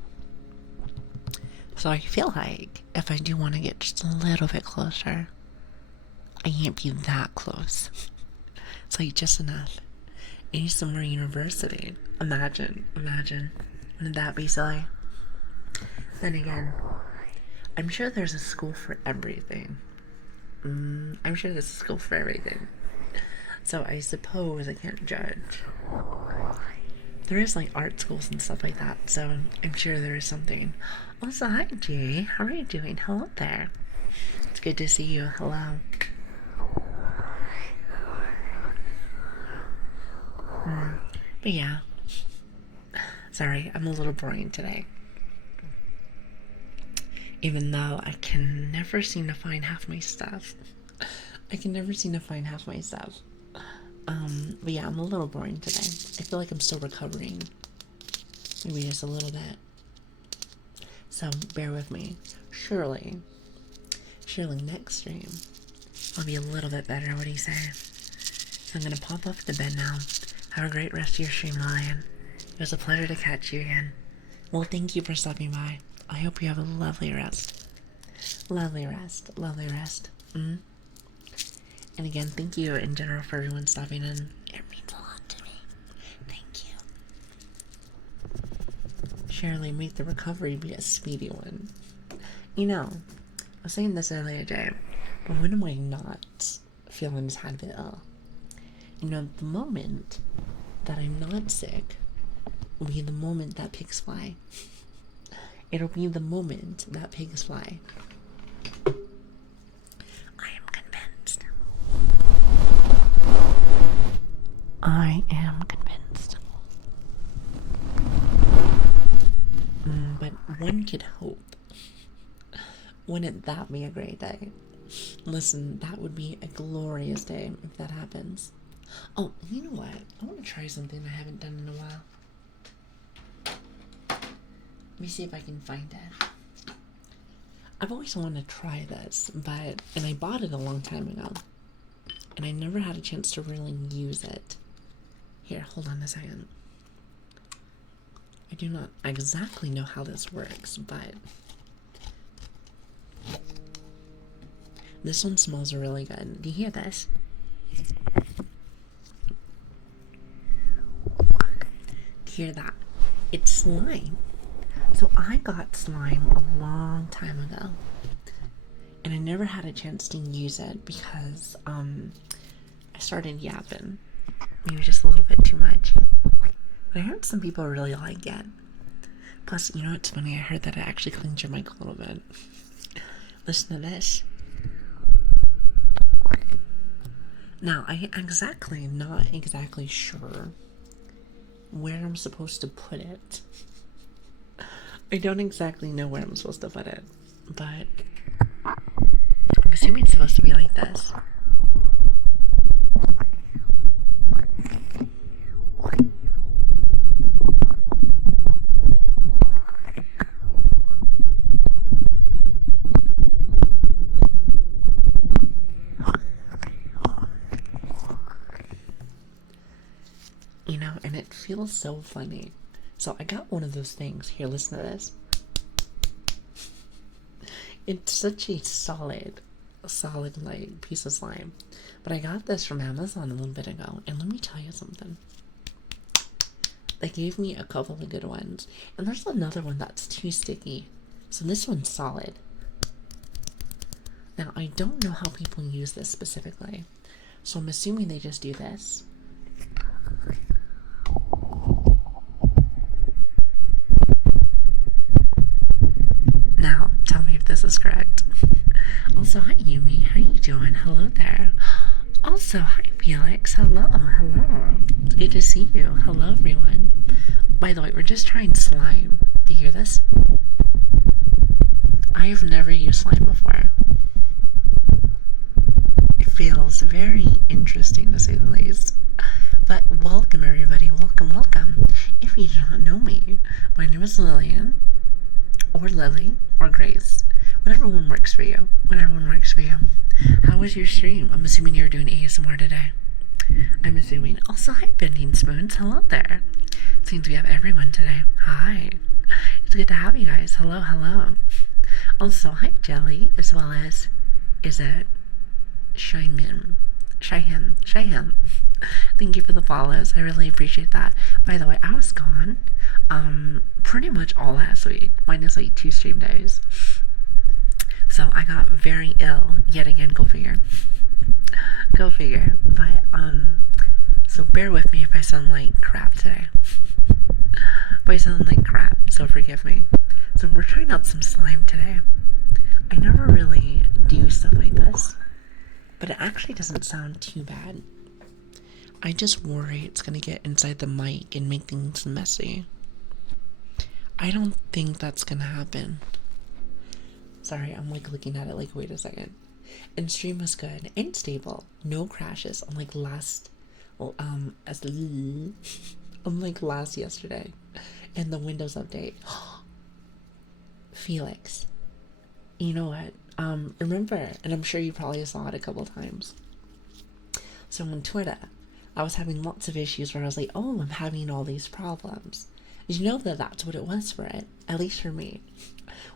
So I feel like if I do want to get just a little bit closer, I can't be that close. It's like just enough. ASMR University. Imagine. Wouldn't that be silly? Then again, I'm sure there's a school for everything. So I suppose I can't judge. There is like art schools and stuff like that, so I'm sure there is something. Also, hi Jay, how are you doing? Hello there. It's good to see you. Hello. But yeah. Sorry, I'm a little boring today. Even though I can never seem to find half my stuff. But yeah, I'm a little boring today. I feel like I'm still recovering. Maybe just a little bit. So, bear with me. Surely next stream, I'll be a little bit better. What do you say? So I'm gonna pop off the bed now. Have a great rest of your stream, Lilian. It was a pleasure to catch you again. Well, thank you for stopping by. I hope you have a lovely rest. Lovely rest. And again, thank you in general for everyone stopping in. It means a lot to me. Thank you. Surely make the recovery be a speedy one. I was saying this earlier today, but when am I not feeling just had a bit ill? The moment that I'm not sick will be the moment that pigs fly. It'll be the moment that pigs fly. I am convinced. But one could hope. Wouldn't that be a great day? Listen, that would be a glorious day if that happens. Oh, you know what? I want to try something I haven't done in a while. Let me see if I can find it. I've always wanted to try this, and I bought it a long time ago. And I never had a chance to really use it. Here, hold on a second. I do not exactly know how this works, but this one smells really good. Do you hear this? Do you hear that? It's slime. So I got slime a long time ago. And I never had a chance to use it because I started yapping. Maybe just a little bit too much. But I heard some people really like it. Plus, you know what's funny? I heard that it actually cleans your mic a little bit. Listen to this. Now, I'm not exactly sure where I'm supposed to put it. I don't exactly know where I'm supposed to put it, but I'm assuming it's supposed to be like this. You know, and it feels so funny. So I got one of those things. Here, listen to this. It's such a solid like piece of slime. But I got this from Amazon a little bit ago, and let me tell you something. They gave me a couple of good ones, and there's another one that's too sticky. So this one's solid. Now, I don't know how people use this specifically, so I'm assuming they just do this. Now, tell me if this is correct. Also, hi Yumi, how you doing? Hello there. Also, hi Felix, hello. It's good to see you. Hello everyone. By the way, we're just trying slime. Do you hear this? I have never used slime before. It feels very interesting to say the least. But welcome everybody, welcome. If you do not know me, my name is Lilian, or Lili, or Grace. Whatever one works for you. How was your stream? I'm assuming you're doing ASMR today. I'm assuming. Also, hi Bending Spoons, hello there. Seems we have everyone today. Hi. It's good to have you guys. Hello. Also, hi Jelly, as well as, is it Shyham. Thank you for the follows. I really appreciate that. By the way, I was gone pretty much all last week, minus like 2 stream days. So I got very ill yet again. Go figure. But so bear with me if I sound like crap today. So forgive me. So we're trying out some slime today. I never really do stuff like this, but it actually doesn't sound too bad. I just worry it's gonna get inside the mic and make things messy. I don't think that's gonna happen. Sorry, I'm like looking at it like, wait a second. And stream was good and stable. No crashes, unlike last yesterday. And the Windows update. Felix. You know what? Remember, and I'm sure you probably saw it a couple times. So on Twitter, I was having lots of issues where I was like, oh, I'm having all these problems. Did you know that that's what it was for it? At least for me.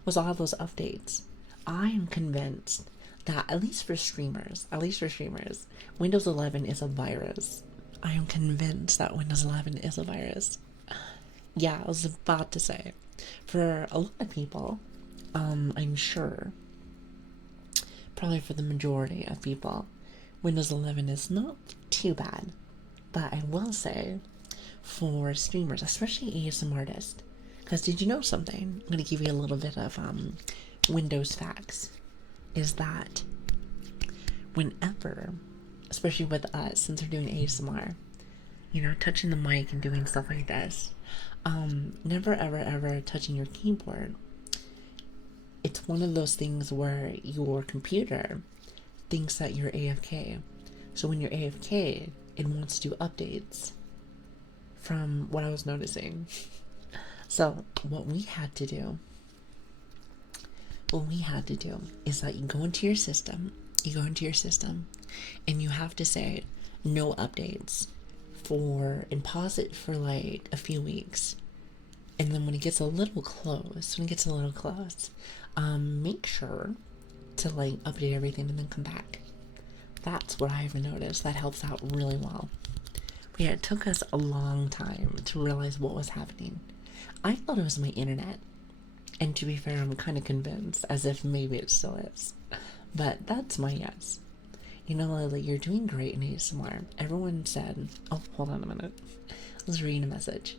Was all those updates. I am convinced that, at least for streamers, Windows 11 is a virus. I am convinced that Windows 11 is a virus. Yeah, I was about to say. For a lot of people, I'm sure, probably for the majority of people, Windows 11 is not too bad. But I will say, for streamers, especially ASMR artists, because did you know something? I'm going to give you a little bit of Windows facts. Is that whenever, especially with us, since we're doing ASMR, you know, touching the mic and doing stuff like this, never ever touching your keyboard. It's one of those things where your computer thinks that you're AFK. So when you're AFK, it wants to do updates, from what I was noticing. So what we had to do is that you go into your system, and you have to say no updates and pause it for like a few weeks. And then when it gets a little close, make sure to like update everything and then come back. That's what I've noticed. That helps out really well. But yeah, it took us a long time to realize what was happening. I thought it was my internet. And to be fair, I'm kind of convinced, as if maybe it still is. But that's my guess. You know, Lily, you're doing great in ASMR. Everyone said, oh, hold on a minute. Let's read a message.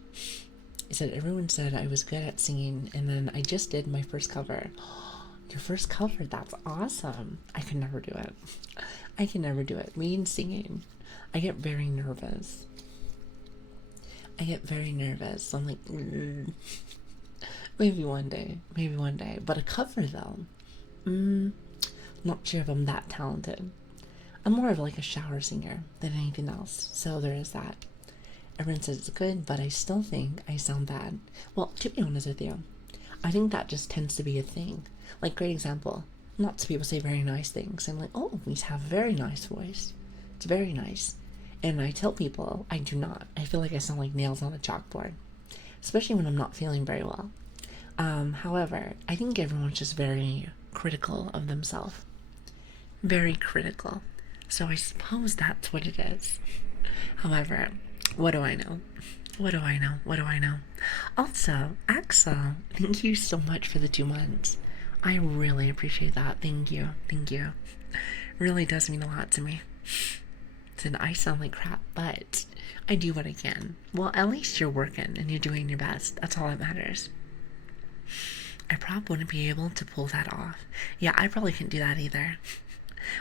It said, everyone said I was good at singing, and then I just did my first cover. Your first cover? That's awesome. I could never do it. I can never do it. Me and singing, I get very nervous. So I'm like, maybe one day. But a cover, though, not sure if I'm that talented. I'm more of like a shower singer than anything else, so there is that. Everyone says it's good, but I still think I sound bad. Well, to be honest with you, I think that just tends to be a thing. Like, great example, lots of people say very nice things. I'm like, oh, we have a very nice voice. It's very nice. And I tell people I do not. I feel like I sound like nails on a chalkboard, especially when I'm not feeling very well. However, I think everyone's just very critical of themselves. Very critical. So I suppose that's what it is. However, what do I know? Also, Axel, thank you so much for the 2 months. I really appreciate that. Thank you. Really does mean a lot to me. Said I sound like crap, but I do what I can. Well, at least you're working and you're doing your best. That's all that matters. I probably wouldn't be able to pull that off. Yeah, I probably couldn't do that either.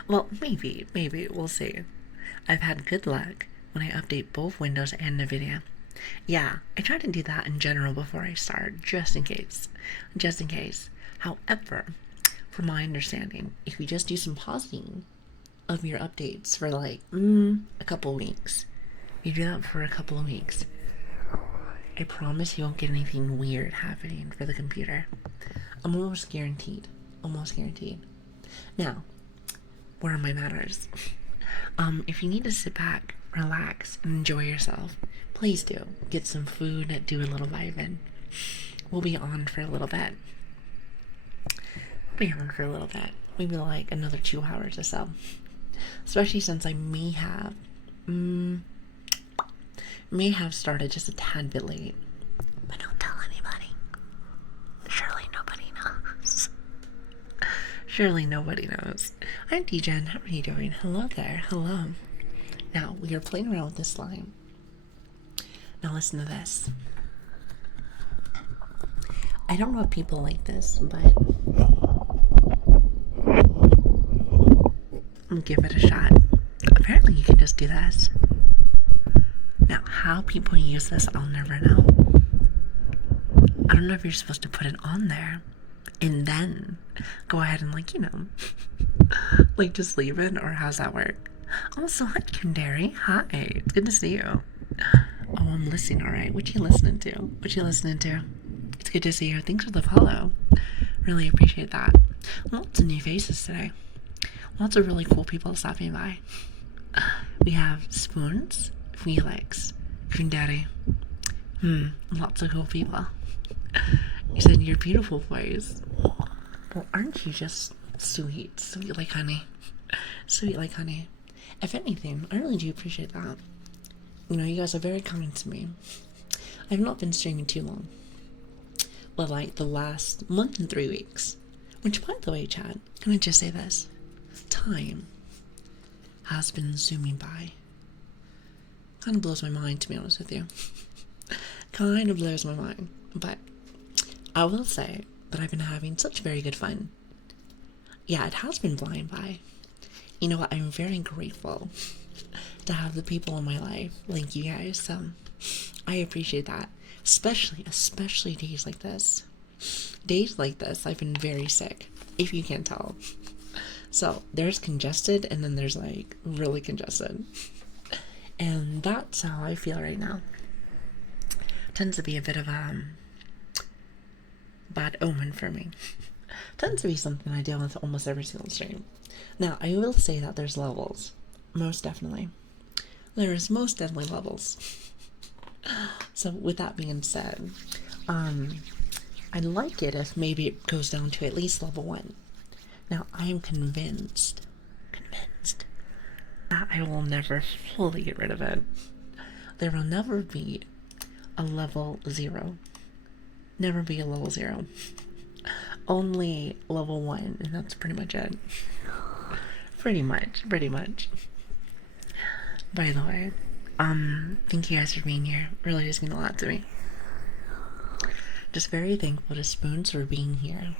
Well, maybe, we'll see. I've had good luck when I update both Windows and NVIDIA. Yeah, I try to do that in general before I start, just in case. However, from my understanding, if you just do some pausing of your updates for like a couple weeks, you do that for a couple of weeks, I promise you won't get anything weird happening for the computer. I'm almost guaranteed. Now, where are my manners? If you need to sit back, relax, and enjoy yourself, please do. Get some food, do a little vibing. We'll be on for a little bit. Maybe like another 2 hours or so. Especially since I may have started just a tad bit late. But don't tell anybody. Surely nobody knows. I'm D-Jen. How are you doing? Hello there. Hello. Now, we are playing around with this slime. Now listen to this. I don't know if people like this, but I'll give it a shot. Apparently you can just do this. Now, how people use this, I'll never know. I don't know if you're supposed to put it on there and then go ahead and like just leave it, or how's that work? Also, hi Kundari. Hi, it's good to see you. Oh, I'm listening, alright. What you listening to? It's good to see you. Thanks for the follow. Really appreciate that. Lots of new faces today. Lots of really cool people stopping by. We have Spoons, Felix, Kundari. Lots of cool people. You said your beautiful voice. Well, aren't you just sweet? Sweet like honey. If anything, I really do appreciate that. You know, you guys are very kind to me. I've not been streaming too long. But like the last month and 3 weeks. Which, by the way, Chad, can I just say this? Time has been zooming by. Kind of blows my mind, to be honest with you. Kind of blows my mind. But I will say that I've been having such very good fun. Yeah, it has been flying by. You know what? I'm very grateful to have the people in my life like you guys. So I appreciate that. Especially days like this. I've been very sick, if you can't tell. So there's congested, and then there's like really congested. And that's how I feel right now. Tends to be a bit of a bad omen for me. Tends to be something I deal with almost every single stream. Now, I will say that there's levels. Most definitely. There is most definitely levels. So with that being said, I'd like it if maybe it goes down to at least level 1. Now, I am convinced that I will never fully get rid of it. There will never be a level 0. Never be a level 0. Only level 1, and that's pretty much it. Pretty much, pretty much. By the way, thank you guys for being here. Really does mean a lot to me. Just very thankful to Spoons for being here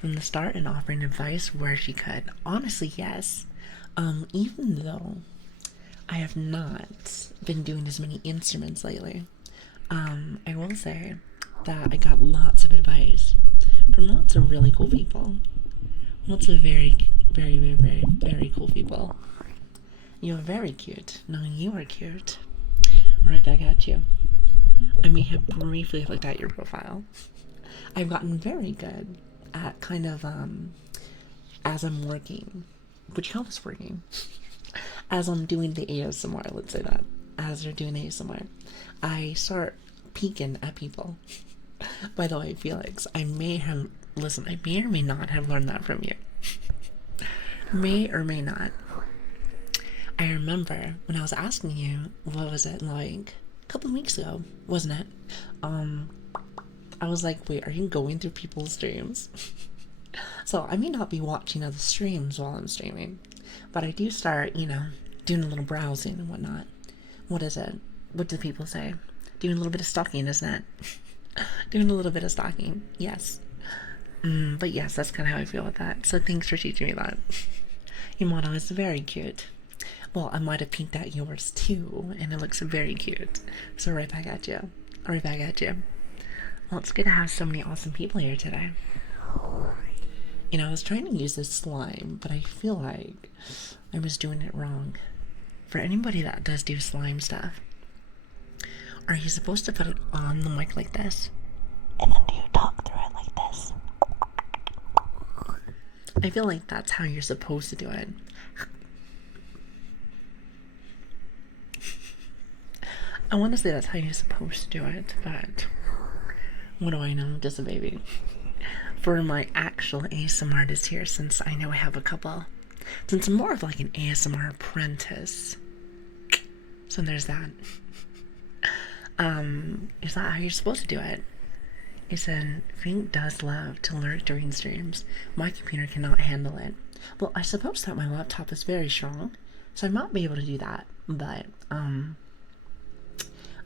from the start and offering advice where she could. Honestly, yes. Even though I have not been doing as many instruments lately, I will say that I got lots of advice from lots of really cool people. Lots of very, very, very, very, very cool people. You're very cute. No, you are cute. Right back at you. I may have briefly looked at your profile. I've gotten very good at kind of, as I'm working, which helps working, as I'm doing the ASMR, let's say that, as they're doing ASMR, I start peeking at people. By the way, Felix, I may or may not have learned that from you. May or may not. I remember when I was asking you, what was it, like a couple of weeks ago, wasn't it? I was like, wait, are you going through people's streams? So I may not be watching other streams while I'm streaming, but I do start, doing a little browsing and whatnot. What is it? What do people say? Doing a little bit of stalking, isn't it? Doing a little bit of stalking, yes. But yes, that's kind of how I feel with that. So thanks for teaching me that. Your motto is very cute. Well, I might have peeked at yours too, and it looks very cute. So right back at you. Right back at you. Well, it's good to have so many awesome people here today. I was trying to use this slime, but I feel like I was doing it wrong. For anybody that does do slime stuff, are you supposed to put it on the mic like this? And then do you talk through it like this? I feel like that's how you're supposed to do it. I want to say that's how you're supposed to do it, but what do I know? Just a baby. For my actual ASMR artist here, since I know I have a couple, since I'm more of like an ASMR apprentice, so there's that. Is that how you're supposed to do it? He said, Fink does love to lurk during streams. My computer cannot handle it. Well, I suppose that my laptop is very strong, so I might be able to do that, but,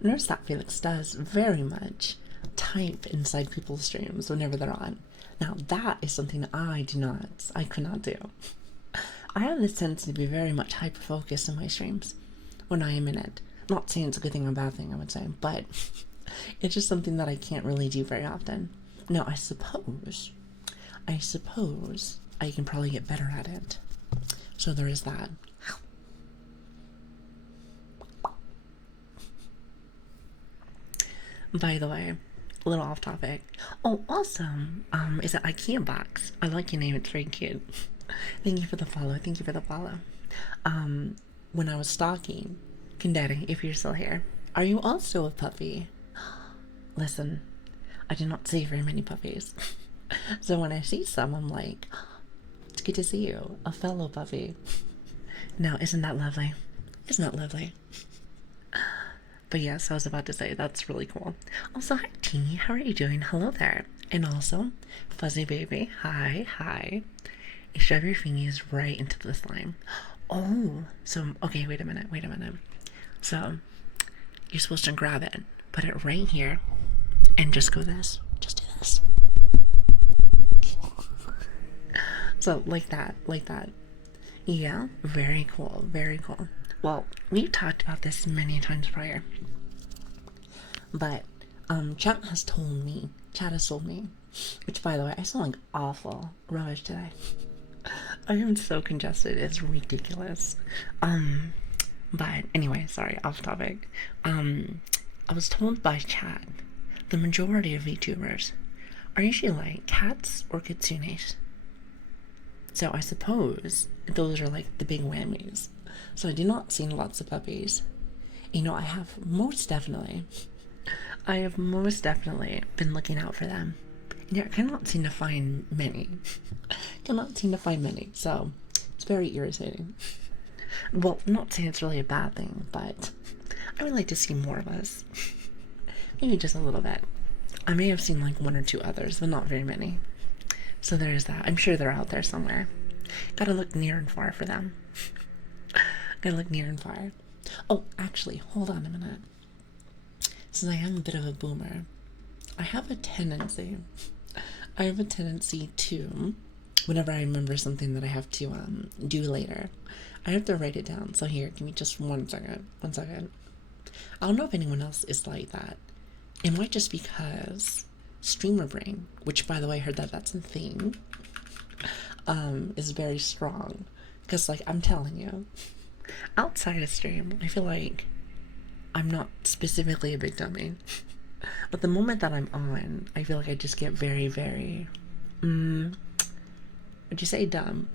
notice that Felix does very much type inside people's streams whenever they're on. Now, that is something I could not do. I have this tendency to be very much hyper-focused in my streams when I am in it. Not saying it's a good thing or a bad thing, I would say, but it's just something that I can't really do very often. Now, I suppose I can probably get better at it. So there is that. By the way, a little off topic. Oh, awesome. Is it IKEA box? I like your name. It's very cute. Thank you for the follow. Thank you for the follow. When I was stalking, Kindaddy, if you're still here, are you also a puppy? Listen, I do not see very many puppies. So when I see some, I'm like, it's good to see you, a fellow puppy. Now, isn't that lovely? Isn't that lovely? But yes, I was about to say, that's really cool. Also, hi Teeny, how are you doing? Hello there. And also, Fuzzy Baby, hi. You shove your fingies right into the slime. Oh, so, okay, wait a minute. So, you're supposed to grab it, put it right here, and just go this. Just do this. So, like that. Yeah, very cool. Well, we've talked about this many times prior, but Chat has told me, which, by the way, I sound like awful rubbish today. I am so congested, it's ridiculous. But anyway, sorry, off topic. I was told by Chat, the majority of VTubers are usually like cats or kitsunes. So I suppose those are like the big whammies. So I do not see lots of puppies. I have most definitely been looking out for them. I cannot seem to find many. So it's very irritating. Well, not saying it's really a bad thing, but I would like to see more of us. Maybe just a little bit. I may have seen like one or two others, but not very many. So there's that. I'm sure they're out there somewhere. Gotta look near and far for them. Gotta look near and far. Oh, actually, hold on a minute. Since I am a bit of a boomer, I have a tendency to, whenever I remember something that I have to do later, I have to write it down. So here, give me just 1 second. 1 second. I don't know if anyone else is like that. It might just because streamer brain, which by the way, I heard that that's a thing, is very strong. Because, like, I'm telling you, outside of stream, I feel like I'm not specifically a big dummy. But the moment that I'm on, I feel like I just get very, very, would you say dumb?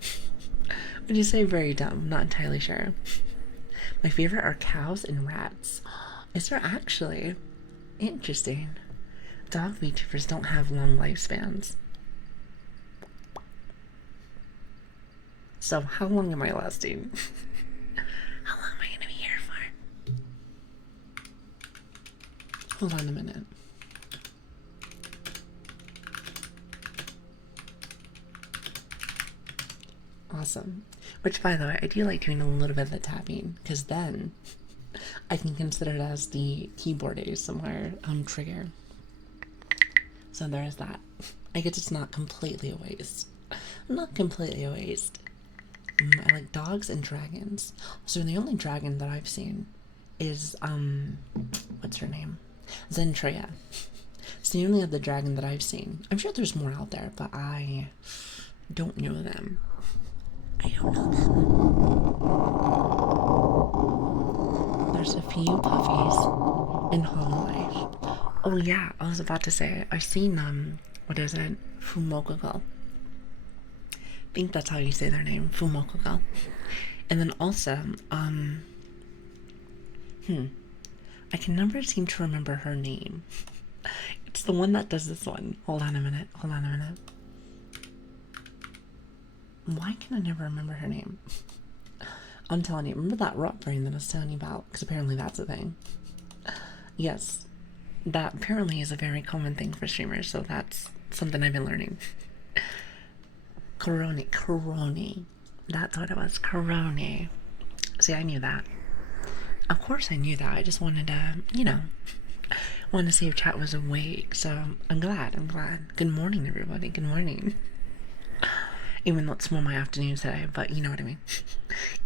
Would you say very dumb? Not entirely sure. My favorite are cows and rats. Is there actually? Interesting. Dog VTubers don't have long lifespans. So how long am I lasting? How long am I gonna be here for? Hold on a minute. Awesome. Which, by the way, I do like doing a little bit of the tapping, because then I can consider it as the keyboard ASMR trigger. So there's that. I guess it's not completely a waste. Not completely a waste. I like dogs and dragons. So the only dragon that I've seen is, what's her name? Zentria. It's the only other dragon that I've seen. I'm sure there's more out there, but I don't know them. I don't know them. There's a few puppies in Hollow Life. Oh yeah, I was about to say, I've seen, what is it? Fumokogal. I think that's how you say their name, Fumokogal. And then also, I can never seem to remember her name. It's the one that does this one. Hold on a minute. Why can I never remember her name? I'm telling you, remember that rock brain that I was telling you about? Because apparently that's a thing. Yes, that apparently is a very common thing for streamers, so that's something I've been learning. Coroni. That's what it was, Coroni. See, I knew that. Of course I knew that. I just wanted to, wanted to see if chat was awake, so I'm glad. Good morning, everybody. Good morning. Even though it's more my afternoon today, but you know what I mean.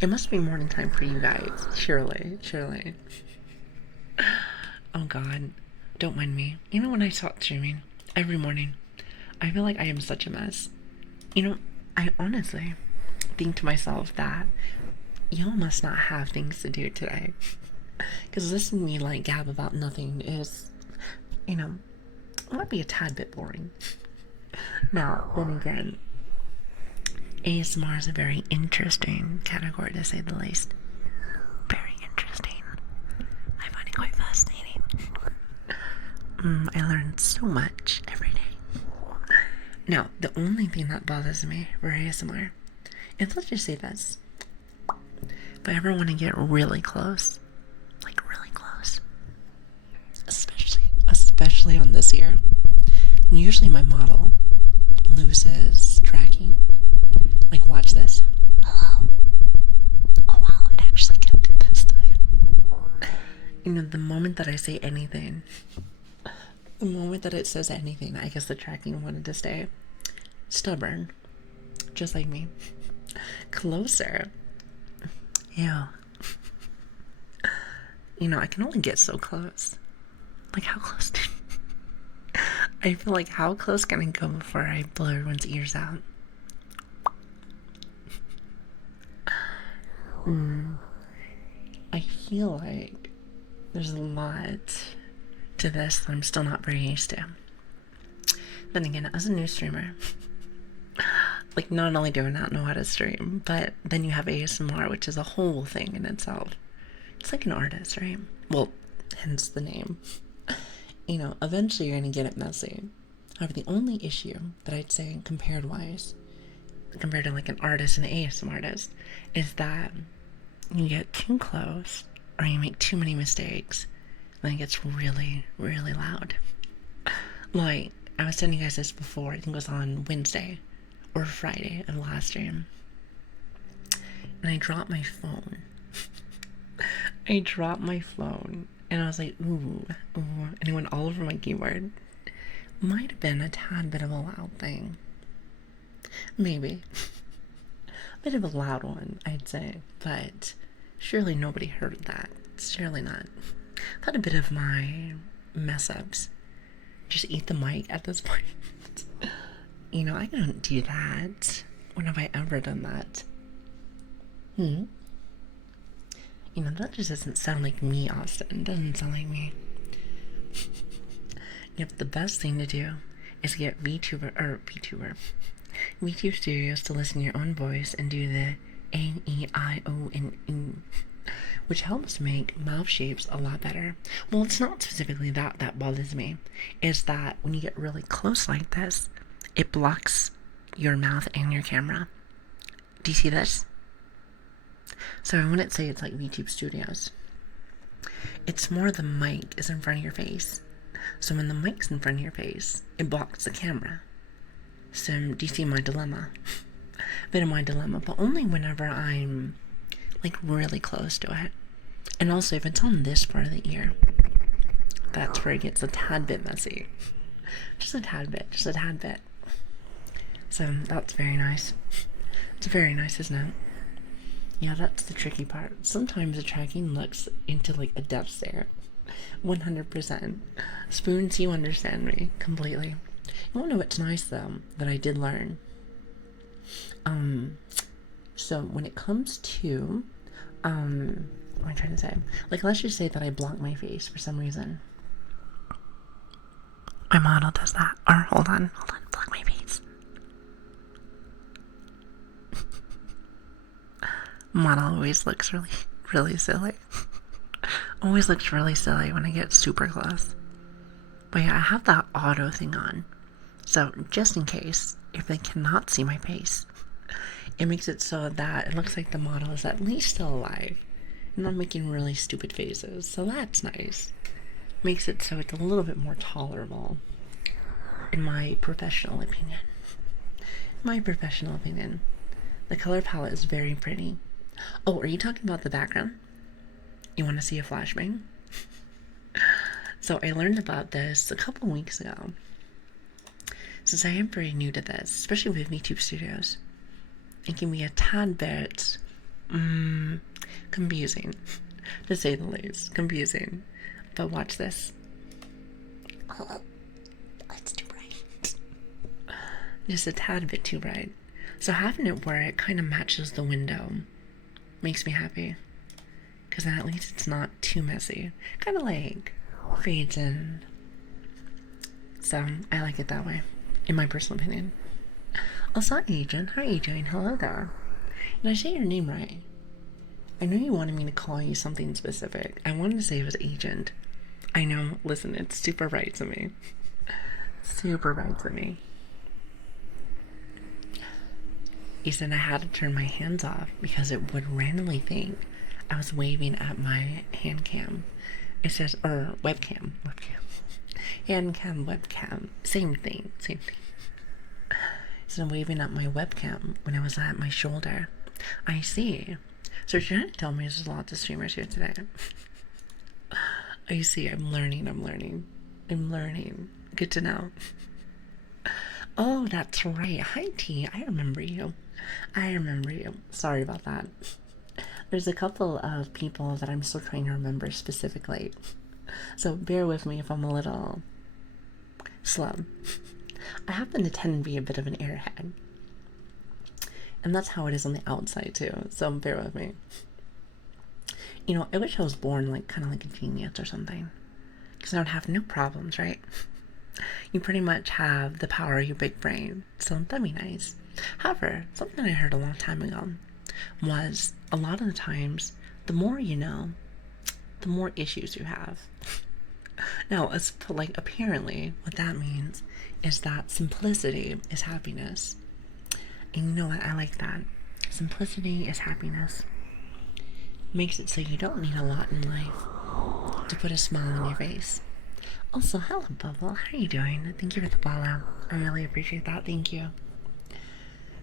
It must be morning time for you guys. Surely. Oh god. Don't mind me. When I start streaming every morning, I feel like I am such a mess. I honestly think to myself that y'all must not have things to do today. Because listening to me like gab about nothing is, it might be a tad bit boring. Now, then again, ASMR is a very interesting category, to say the least. Very interesting. I find it quite fascinating. I learn so much every day. Now, the only thing that bothers me for ASMR is, let's just say this. If I ever want to get really close, like really close, especially on this ear, usually my model loses tracking. Like, watch this. Hello. Oh wow, it actually kept it this time. The moment that I say anything, the moment that it says anything, I guess the tracking wanted to stay. Stubborn. Just like me. Closer. Yeah. I can only get so close. Like, how close I feel like, how close can I go before I blow everyone's ears out? I feel like there's a lot to this that I'm still not very used to. Then again, as a new streamer, like, not only do I not know how to stream, but then you have ASMR, which is a whole thing in itself. It's like an artist, right? Well, hence the name. Eventually you're going to get it messy. However, the only issue that I'd say compared to like an artist and an ASMR artist, is that you get too close or you make too many mistakes, then it gets really, really loud. Like, I was telling you guys this before, I think it was on Wednesday or Friday of last stream. and I dropped my phone. I dropped my phone, and I was like, ooh, ooh, and it went all over my keyboard. Might have been a tad bit of a loud thing. Maybe. A bit of a loud one, I'd say, but surely nobody heard that. Surely not. Had a bit of my mess ups. Just eat the mic at this point. You know, I don't do that. When have I ever done that? You know, that just doesn't sound like me, Austin. Doesn't sound like me. Yep, the best thing to do is get VTuber Studios to listen to your own voice and do the A, E, I, O, and U, which helps make mouth shapes a lot better. Well, it's not specifically that bothers me. Is that when you get really close like this, it blocks your mouth and your camera. Do you see this? So I wouldn't say it's like VTube Studios. It's more the mic is in front of your face. So when the mic's in front of your face, it blocks the camera. So do you see my dilemma? A bit of my dilemma, but only whenever I'm like really close to it. And also if it's on this part of the ear, that's where it gets a tad bit messy. Just a tad bit. So that's very nice. It's very nice, isn't it? Yeah, that's the tricky part. Sometimes the tracking looks into like a death stare. 100%. Spoons, you understand me completely. You wanna know what's nice though, that I did learn? So when it comes to, what am I trying to say? Like, let's just say that I block my face for some reason. My model does that. Or, hold on, block my face. Model always looks really silly. Always looks really silly when I get super close. But yeah, I have that auto thing on. So just in case, if they cannot see my face, it makes it so that it looks like the model is at least still alive. And I'm making really stupid faces. So that's nice. Makes it so it's a little bit more tolerable. In my professional opinion. The color palette is very pretty. Oh, are you talking about the background? You want to see a flashbang? So I learned about this a couple weeks ago. Since I am very new to this, especially with VTube Studios, it can be a tad bit confusing, to say the least. Confusing. But watch this. Oh, it's too bright. Just a tad bit too bright. So having it where it kind of matches the window makes me happy. Because then at least it's not too messy. Kind of like fades in. So I like it that way, in my personal opinion. Also, Agent, how are you doing? Hello there. Did I say your name right? I know you wanted me to call you something specific. I wanted to say it was Agent. I know, listen, it's super right to me. Super right to me. He said I had to turn my hands off because it would randomly think I was waving at my hand cam. It says, webcam. Hand cam, webcam. Same thing. So I'm waving at my webcam when I was at my shoulder. I see. So you're trying to tell me there's lots of streamers here today. I see. I'm learning. Good to know. Oh, that's right. Hi, T. I remember you. Sorry about that. There's a couple of people that I'm still trying to remember specifically. So bear with me if I'm a little slow. I happen to tend to be a bit of an airhead. And that's how it is on the outside too. So bear with me. You know, I wish I was born like kind of like a genius or something. Because I would have no problems, right? You pretty much have the power of your big brain. So that'd be nice. However, something I heard a long time ago was a lot of the times, the more you know, the more issues you have. Now, apparently, what that means is that simplicity is happiness. And you know what? I like that. Simplicity is happiness. Makes it so you don't need a lot in life to put a smile on your face. Also, hello, Bubble. How are you doing? Thank you for the follow. I really appreciate that. Thank you.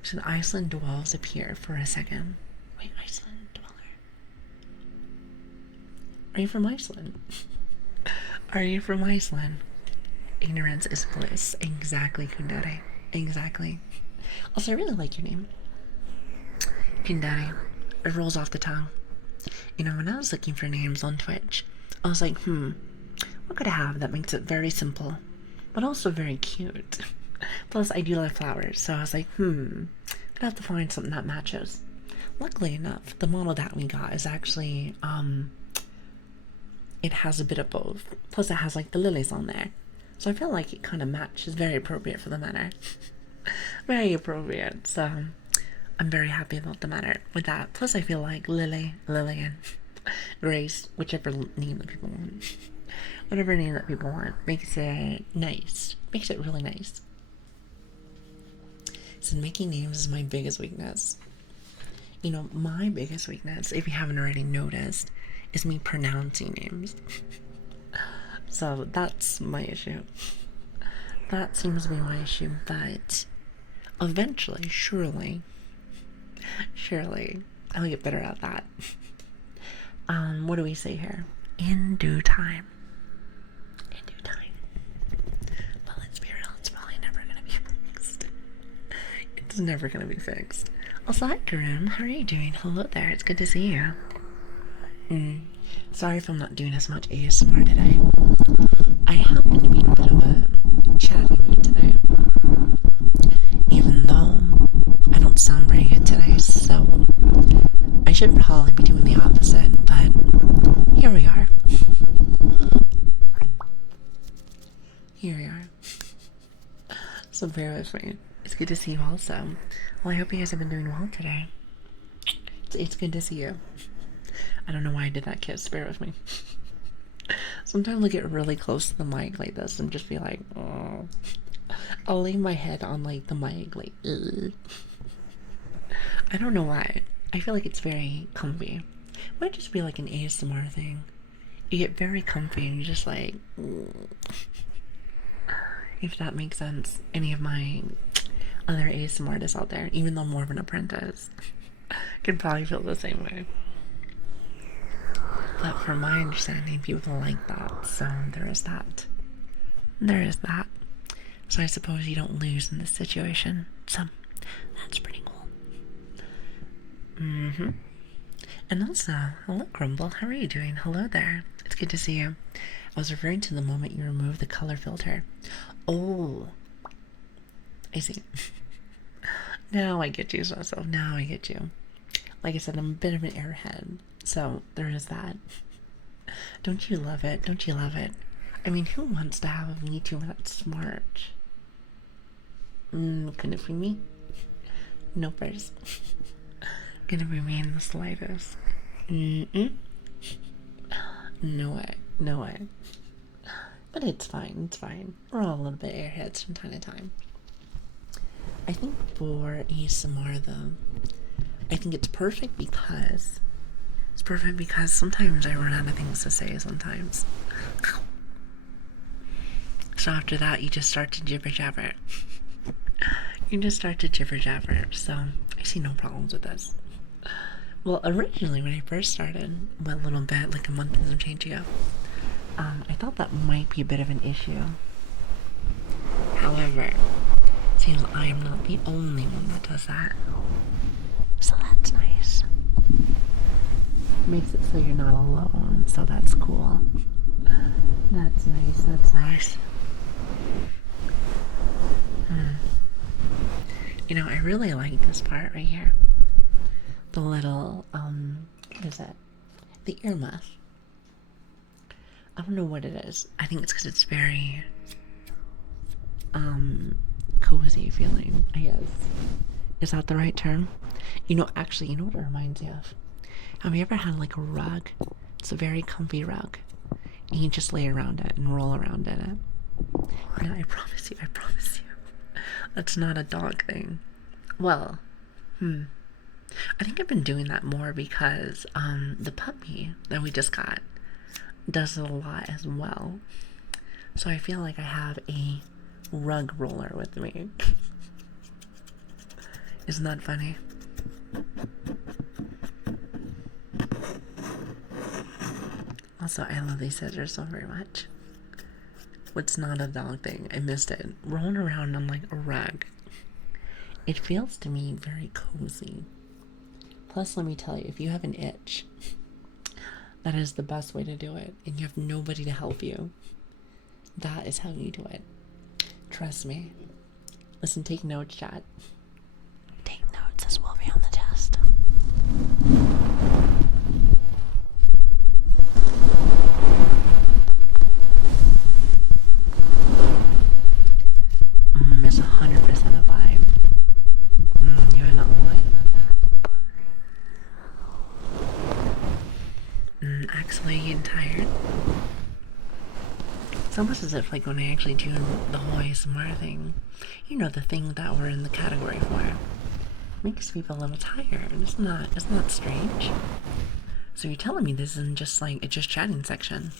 Should Iceland dwells appear for a second? Wait, Iceland dweller. Are you from Iceland? Are you from Iceland? Ignorance is bliss. Exactly, Kundere. Exactly. Also, I really like your name. Kundere. It rolls off the tongue. You know, when I was looking for names on Twitch, I was like, what could I have that makes it very simple, but also very cute? Plus, I do love flowers, so I was like, gonna have to find something that matches. Luckily enough, the model that we got is actually, it has a bit of both. Plus, it has like the lilies on there. So I feel like it kind of matches, very appropriate for the manner. Very appropriate, so I'm very happy about the matter with that. Plus, I feel like Lili, Lilian, Grace, whichever name that people want, whatever name that people want, makes it nice. Makes it really nice. So making names is my biggest weakness. You know, my biggest weakness, if you haven't already noticed, is me pronouncing names. So that's my issue. That seems to be my issue, but eventually, surely, I'll get better at that. What do we say here? In due time. In due time. But let's be real, it's probably never gonna be fixed. It's never gonna be fixed. Also, hi Karim, how are you doing? Hello there, it's good to see you. Sorry if I'm not doing as much ASMR today. I happen to be in a bit of a chatty mood today. Even though I don't sound very good today, so I should probably be doing the opposite, but here we are. Here we are. So bear with me. It's good to see you also. Well, I hope you guys have been doing well today. It's good to see you. I don't know why I did that kiss. Bear with me. Sometimes I get really close to the mic like this and just be like, oh. I'll lay my head on like the mic, like, ugh. I don't know why. I feel like it's very comfy. It might just be like an ASMR thing. You get very comfy and you're just like, ugh. If that makes sense. Any of my other ASMR artists out there, even though I'm more of an apprentice, can probably feel the same way. But from my understanding, people like that, so there is that. There is that. So I suppose you don't lose in this situation. So that's pretty cool. And also, hello Grumble, how are you doing? Hello there. It's good to see you. I was referring to the moment you removed the color filter. Oh, I see. Now I get you, so now I get you. Like I said, I'm a bit of an airhead, so there is that. Don't you love it? Don't you love it? I mean, who wants to have a VTuber that's smart? Couldn't it be me? No first. Gonna be me in the slightest. No way. No way. But it's fine. It's fine. We're all a little bit airheads from time to time. I think for ASMR though, I think it's perfect because sometimes I run out of things to say sometimes. So after that, you just start to jibber jabber. You just start to jibber jabber. So I see no problems with this. Well, originally when I first started, a little bit, like a month and some change ago, I thought that might be a bit of an issue. However, it seems I am not the only one that does that. So that's nice. Makes it so you're not alone, so that's cool. That's nice, that's nice. You know, I really like this part right here. The little, what is it? The earmuff. I don't know what it is. I think it's because it's very, cozy feeling, I guess. Is that the right term? You know, actually, you know what it reminds me of? Have you ever had like a rug? It's a very comfy rug. And you just lay around it and roll around in it. Yeah, I promise you. That's not a dog thing. Well, I think I've been doing that more because the puppy that we just got does it a lot as well. So I feel like I have a rug roller with me. Isn't that funny? Also, I love these scissors so very much. What's not a dog thing? I missed it. Rolling around on like a rug. It feels to me very cozy. Plus, let me tell you, if you have an itch, that is the best way to do it, and you have nobody to help you. That is how you do it. Trust me. Listen, take notes, chat. Take notes as we'll be on the test. It's 100% a vibe. You're not lying about that. Actually, getting tired. It's almost as if, like, when I actually do the whole ASMR thing, you know, the thing that we're in the category for, makes people a little tired. Isn't that strange? So you're telling me this isn't just like a just chatting section?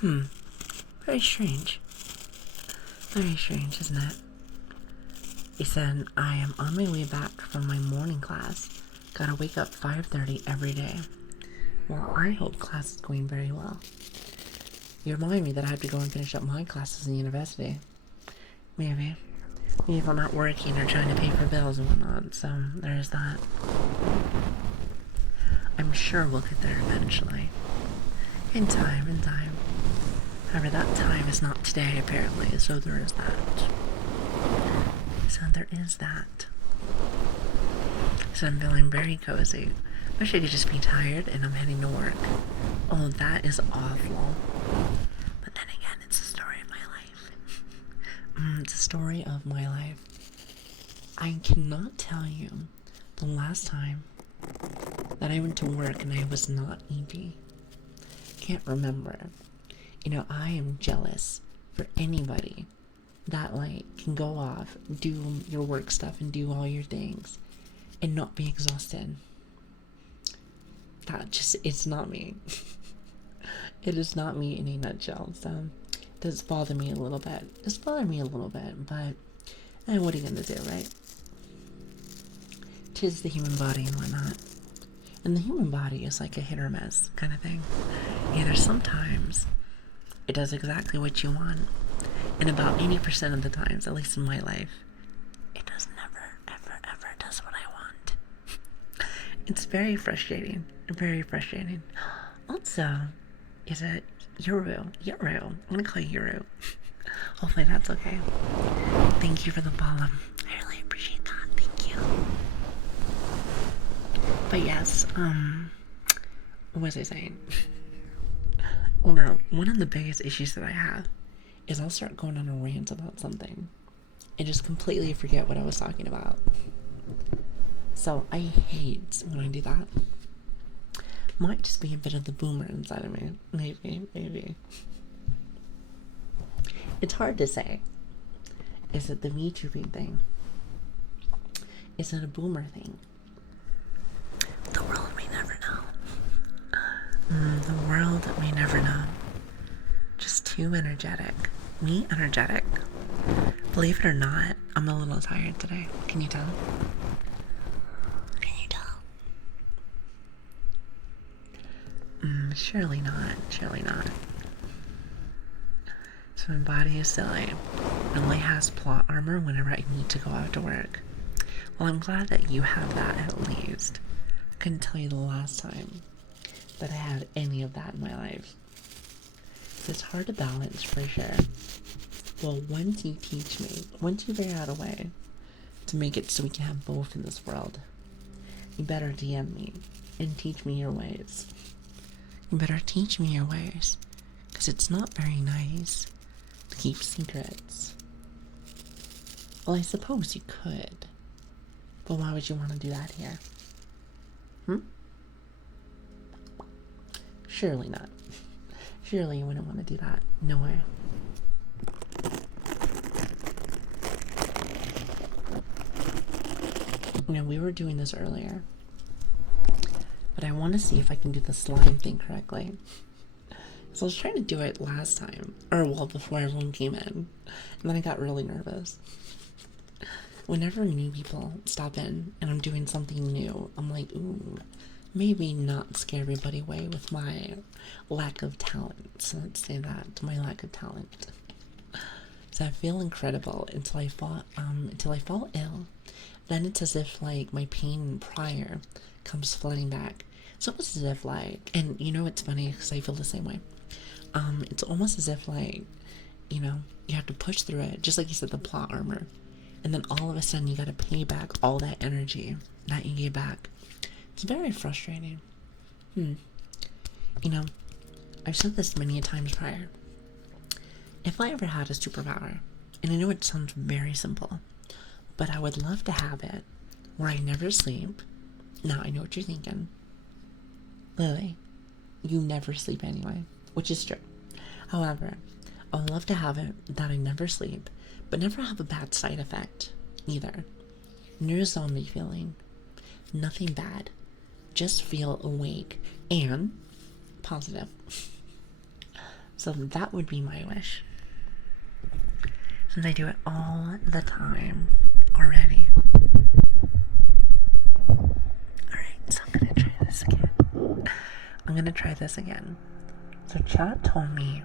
Very strange. Very strange, isn't it? He said, I am on my way back from my morning class. Gotta wake up 5:30 every day. Well, I hope class is going very well. You remind me that I have to go and finish up my classes in university. Maybe. Maybe if I'm not working or trying to pay for bills and whatnot, so there's that. I'm sure we'll get there eventually. In time, in time. However, that time is not today, apparently, so there is that. So there is that. So I'm feeling very cozy. Wish I could just be tired and I'm heading to work. Oh, that is awful. But then again, it's the story of my life. It's a story of my life. I cannot tell you the last time that I went to work and I was not eepy. Can't remember. You know, I am jealous for anybody that, like, can go off, do your work stuff and do all your things and not be exhausted. That just, it's not me. It is not me in a nutshell. So it does bother me a little bit. It's bothering me a little bit, but what are you gonna do, right? 'Tis the human body and whatnot. And the human body is like a hit or miss kind of thing. Either sometimes it does exactly what you want, and about 80% of the times, at least in my life, it does never, ever, ever does what I want. It's very frustrating. Very frustrating. Also, is it Yuru? Yuru. I'm gonna call you Yuru. Hopefully that's okay. Thank you for the follow. I really appreciate that. Thank you. But yes, what was I saying? No, one of the biggest issues that I have is I'll start going on a rant about something and just completely forget what I was talking about. So I hate when I do that. Might just be a bit of the boomer inside of me. Maybe. It's hard to say. Is it the Me Too thing? Is it a boomer thing? The world may never know. The world may never know. Just too energetic. Me energetic. Believe it or not, I'm a little tired today. Can you tell? Can you tell? Surely not. Surely not. So my body is silly. It only has plot armor whenever I need to go out to work. Well, I'm glad that you have that at least. I couldn't tell you the last time that I had any of that in my life. So it's hard to balance for sure. Well, once you teach me, once you figure out a way to make it so we can have both in this world, you better DM me and teach me your ways. You better teach me your ways, because it's not very nice to keep secrets. Well, I suppose you could, but why would you want to do that here? Surely not. Surely you wouldn't want to do that. No way. You know, we were doing this earlier, but I want to see if I can do the slime thing correctly. So I was trying to do it last time, or well, before everyone came in, and then I got really nervous. Whenever new people stop in and I'm doing something new, I'm like, ooh, maybe not scare everybody away with my lack of talent. So let's say that, my lack of talent. So I feel incredible until I fall ill. Then it's as if like my pain prior comes flooding back. It's almost as if like, and you know it's funny because I feel the same way. It's almost as if like, you know, you have to push through it, just like you said, the plot armor, and then all of a sudden you got to pay back all that energy that you gave back. It's very frustrating. You know, I've said this many times prior. If I ever had a superpower, and I know it sounds very simple, but I would love to have it where I never sleep. Now I know what you're thinking. Lily, you never sleep anyway, which is true. However, I would love to have it that I never sleep, but never have a bad side effect either. No zombie feeling. Nothing bad. Just feel awake and positive. So that would be my wish. Since I do it all the time already. Alright, so I'm gonna try this again. So chat told me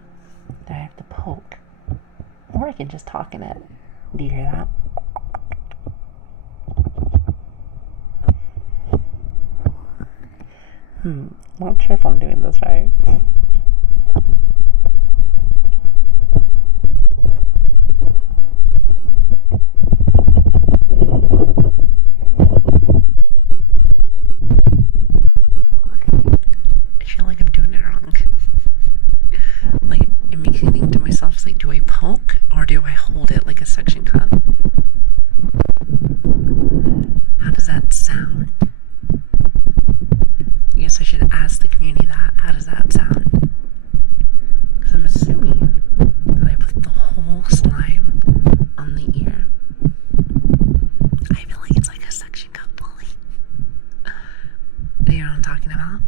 that I have to poke. Or I can just talk in it. Do you hear that? Not sure if I'm doing this right. I feel like I'm doing it wrong. Like, it makes me think to myself, it's like, do I poke or do I hold it like a suction cup? How does that sound? I guess I should ask the community that. How does that sound? Because I'm assuming that I put the whole slime on the ear. I feel like it's like a suction cup bully. Do you know what I'm talking about?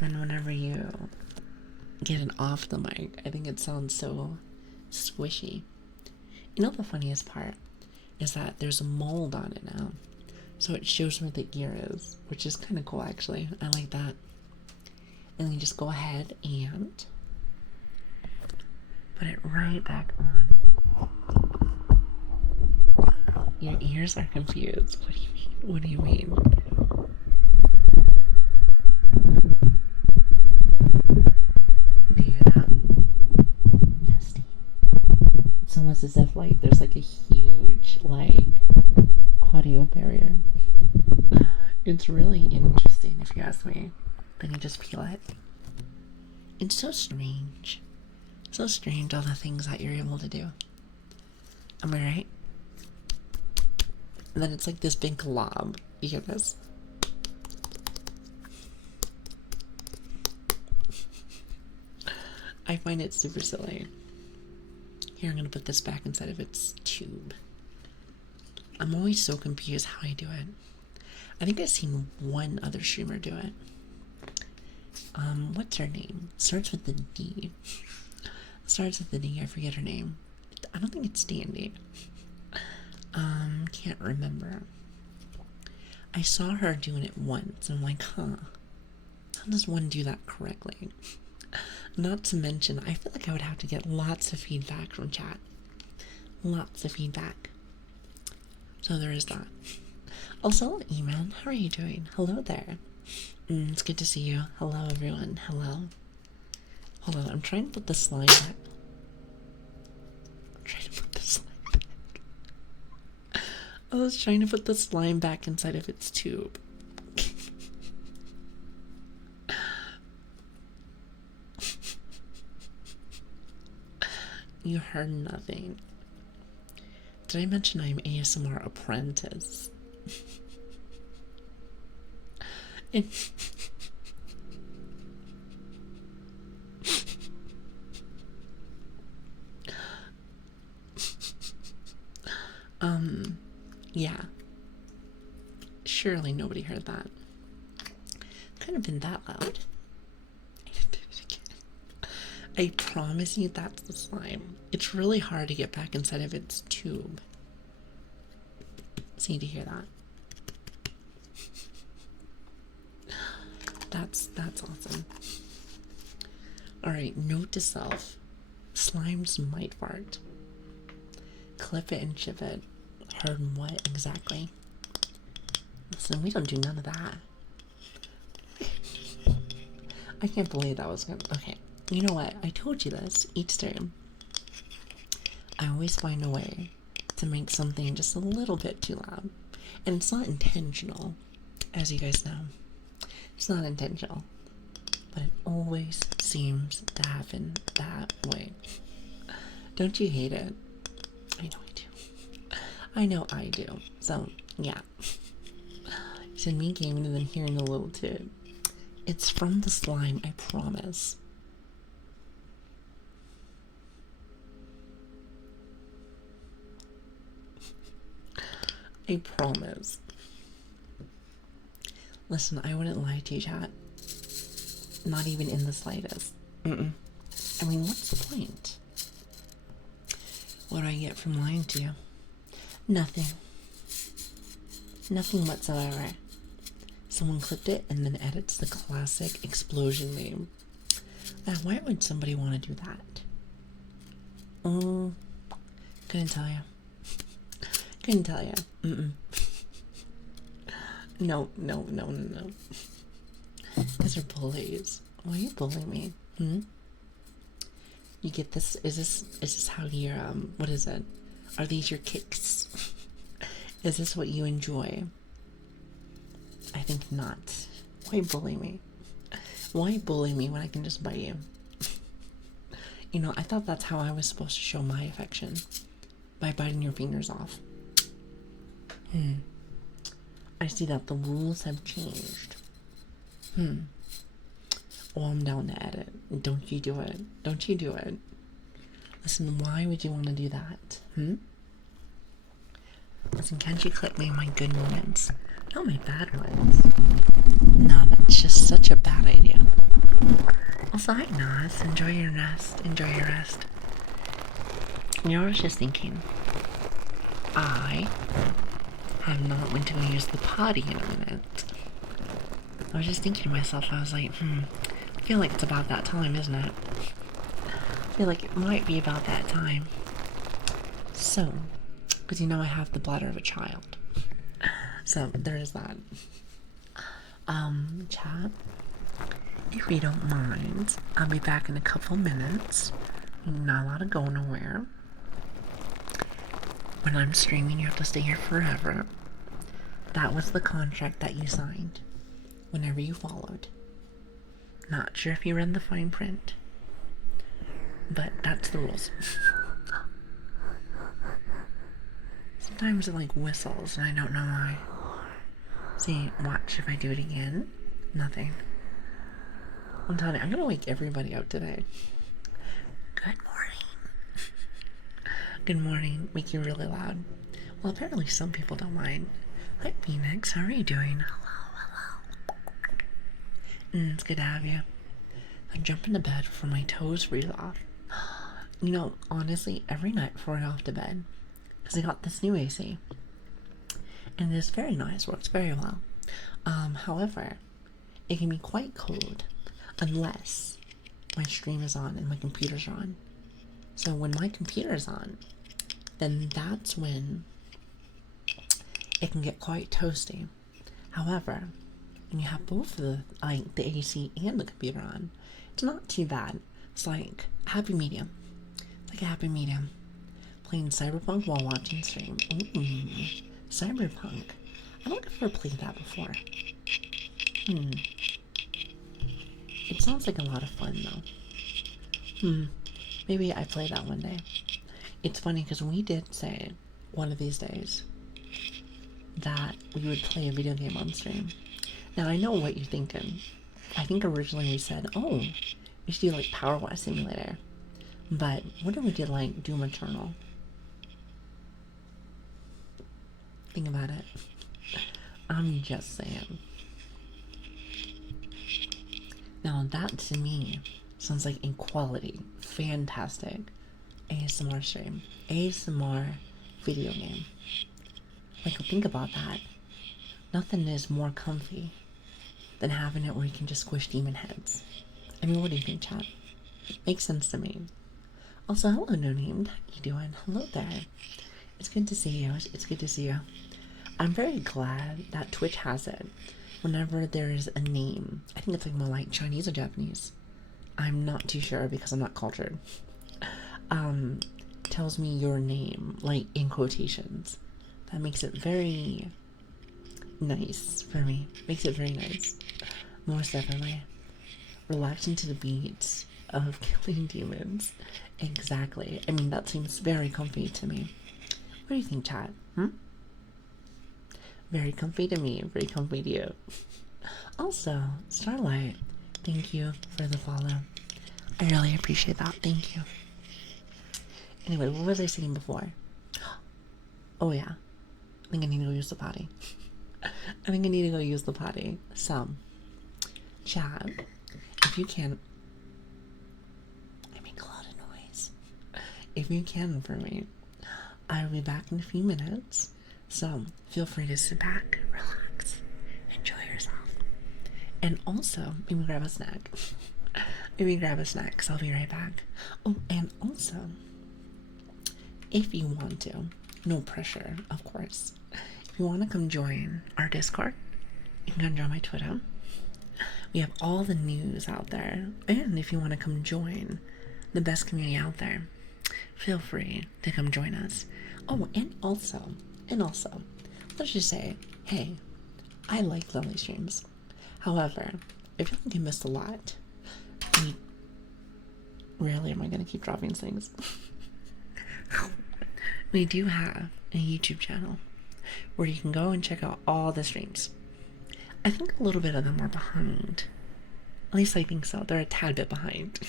And whenever you get it off the mic, I think it sounds so squishy. You know the funniest part is that there's a mold on it now. So it shows where the ear is, which is kind of cool actually. I like that. And then you just go ahead and put it right back on. Your ears are confused. What do you mean? What do you mean? Do you hear that? Testing. It's almost as if like there's like a huge like audio barrier. It's really interesting if you ask me. Then you just peel it. It's so strange. So strange all the things that you're able to do. Am I right? And then it's like this big glob. You hear this? I find it super silly. Here, I'm gonna put this back inside of its tube. I'm always so confused how I do it. I think I've seen one other streamer do it. What's her name? Starts with the D. Starts with the D, I forget her name. I don't think it's Dandy. Can't remember. I saw her doing it once, and I'm like, huh. How does one do that correctly? Not to mention, I feel like I would have to get lots of feedback from chat. Lots of feedback. So there is that. Also, Eman, how are you doing? Hello there. It's good to see you. Hello, everyone. Hello. Hold on, I'm trying to put the slime back. I was trying to put the slime back inside of its tube. You heard nothing. Did I mention I'm ASMR apprentice? Yeah. Surely nobody heard that. Couldn't have been that loud. I did it again. I promise you that's the slime. It's really hard to get back inside of its tube. So you need to hear that. That's awesome. Alright, note to self. Slimes might fart. Clip it and chip it. Hard and what exactly? Listen, we don't do none of that. I can't believe that was gonna. Okay, you know what? I told you this each stream. I always find a way to make something just a little bit too loud. And it's not intentional, as you guys know. It's not intentional. But it always seems to happen that way. Don't you hate it? I know I do. I know I do. So, yeah. So me gaming and then hearing a little tip. It's from the slime, I promise. I promise. Listen, I wouldn't lie to you, chat. Not even in the slightest. I mean, what's the point? What do I get from lying to you? Nothing. Nothing whatsoever. Someone clipped it and then edits the classic explosion meme. Now, why would somebody want to do that? Couldn't tell you. Couldn't tell you. No. These are bullies. Why are you bullying me? You get this? Is this how you're, what is it? Are these your kicks? Is this what you enjoy? I think not. Why bully me? Why bully me when I can just bite you? You know, I thought that's how I was supposed to show my affection. By biting your fingers off. I see that the rules have changed. Oh, I'm down to edit. Don't you do it. Don't you do it. Listen, why would you want to do that? Listen, can't you clip me my good moments? Not my bad ones. No, that's just such a bad idea. Also, hi, Nas. Enjoy your rest. Enjoy your rest. You know, I was just thinking. I have not went to go use the potty in a minute. I was just thinking to myself, I was like, I feel like it's about that time, isn't it? I feel like it might be about that time. So, because you know I have the bladder of a child. So, there is that. Chat, if you don't mind, I'll be back in a couple minutes. You're not allowed to go nowhere. When I'm streaming, you have to stay here forever. That was the contract that you signed whenever you followed. Not sure if you read the fine print, but that's the rules. Sometimes it like whistles and I don't know why. See, watch if I do it again. Nothing. I'm telling you, I'm gonna wake everybody up today. Good morning. Good morning. Make you really loud. Well, apparently some people don't mind. Hi, Phoenix. How are you doing? Hello. It's good to have you. I jump into bed before my toes freeze off. You know, honestly, every night before I go off to bed, because I got this new AC. And it is very nice, works very well. However, it can be quite cold unless my stream is on and my computer's on. So when my computer's on, then that's when it can get quite toasty. However, when you have both the AC and the computer on, it's not too bad. It's like a happy medium. It's like a happy medium. Playing Cyberpunk while watching stream. Ooh, Cyberpunk. I don't think I've ever played that before. It sounds like a lot of fun though. Maybe I play that one day. It's funny because we did say one of these days that we would play a video game on stream. Now I know what you're thinking. I think originally we said, oh, we should do like Power Wash Simulator. But what if we did like Doom Eternal? Think about it. I'm just saying. Now that to me sounds like a quality, fantastic ASMR stream. ASMR video game. Like, think about that. Nothing is more comfy than having it where you can just squish demon heads. I mean, what do you think, chat? Makes sense to me. Also, hello, no named. How you doing? Hello there. It's good to see you. It's good to see you. I'm very glad that Twitch has it. Whenever there's a name, I think it's like more like Chinese or Japanese. I'm not too sure because I'm not cultured. Tells me your name, like in quotations. That makes it very nice for me. Makes it very nice. Most definitely. Relaxing to the beats of killing demons. Exactly. I mean, that seems very comfy to me. What do you think, chat? Very comfy to me. Very comfy to you. Also, Starlight, thank you for the follow. I really appreciate that. Thank you. Anyway, what was I saying before? Oh, yeah. I think I need to go use the potty. I think I need to go use the potty. So, chat, if you can, I make a lot of noise. If you can for me, I will be back in a few minutes. So, feel free to sit back, relax, enjoy yourself. And also, maybe grab a snack. Maybe grab a snack, because I'll be right back. Oh, and also, if you want to, no pressure, of course. If you want to come join our Discord, you can come join my Twitter. We have all the news out there. And if you want to come join the best community out there, feel free to come join us. Oh, and also, let's just say, hey, I like Lili streams. However, if you think I missed a lot, rarely am I going to keep dropping things. We do have a YouTube channel where you can go and check out all the streams. I think a little bit of them are behind. At least I think so. They're a tad bit behind.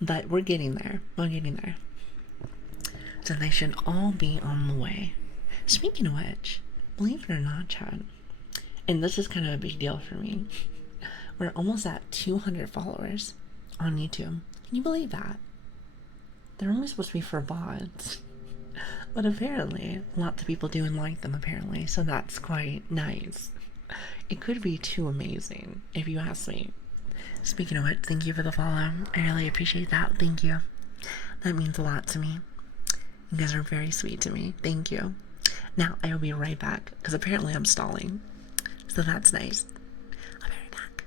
But we're getting there. We're getting there. So they should all be on the way. Speaking of which, believe it or not, Chad, and this is kind of a big deal for me, we're almost at 200 followers on YouTube. Can you believe that? They're only supposed to be for bots. But apparently, lots of people do like them, apparently, so that's quite nice. It could be too amazing, if you ask me. Speaking of which, thank you for the follow. I really appreciate that. Thank you. That means a lot to me. You guys are very sweet to me. Thank you. Now, I will be right back, because apparently I'm stalling. So that's nice. I'll be right back.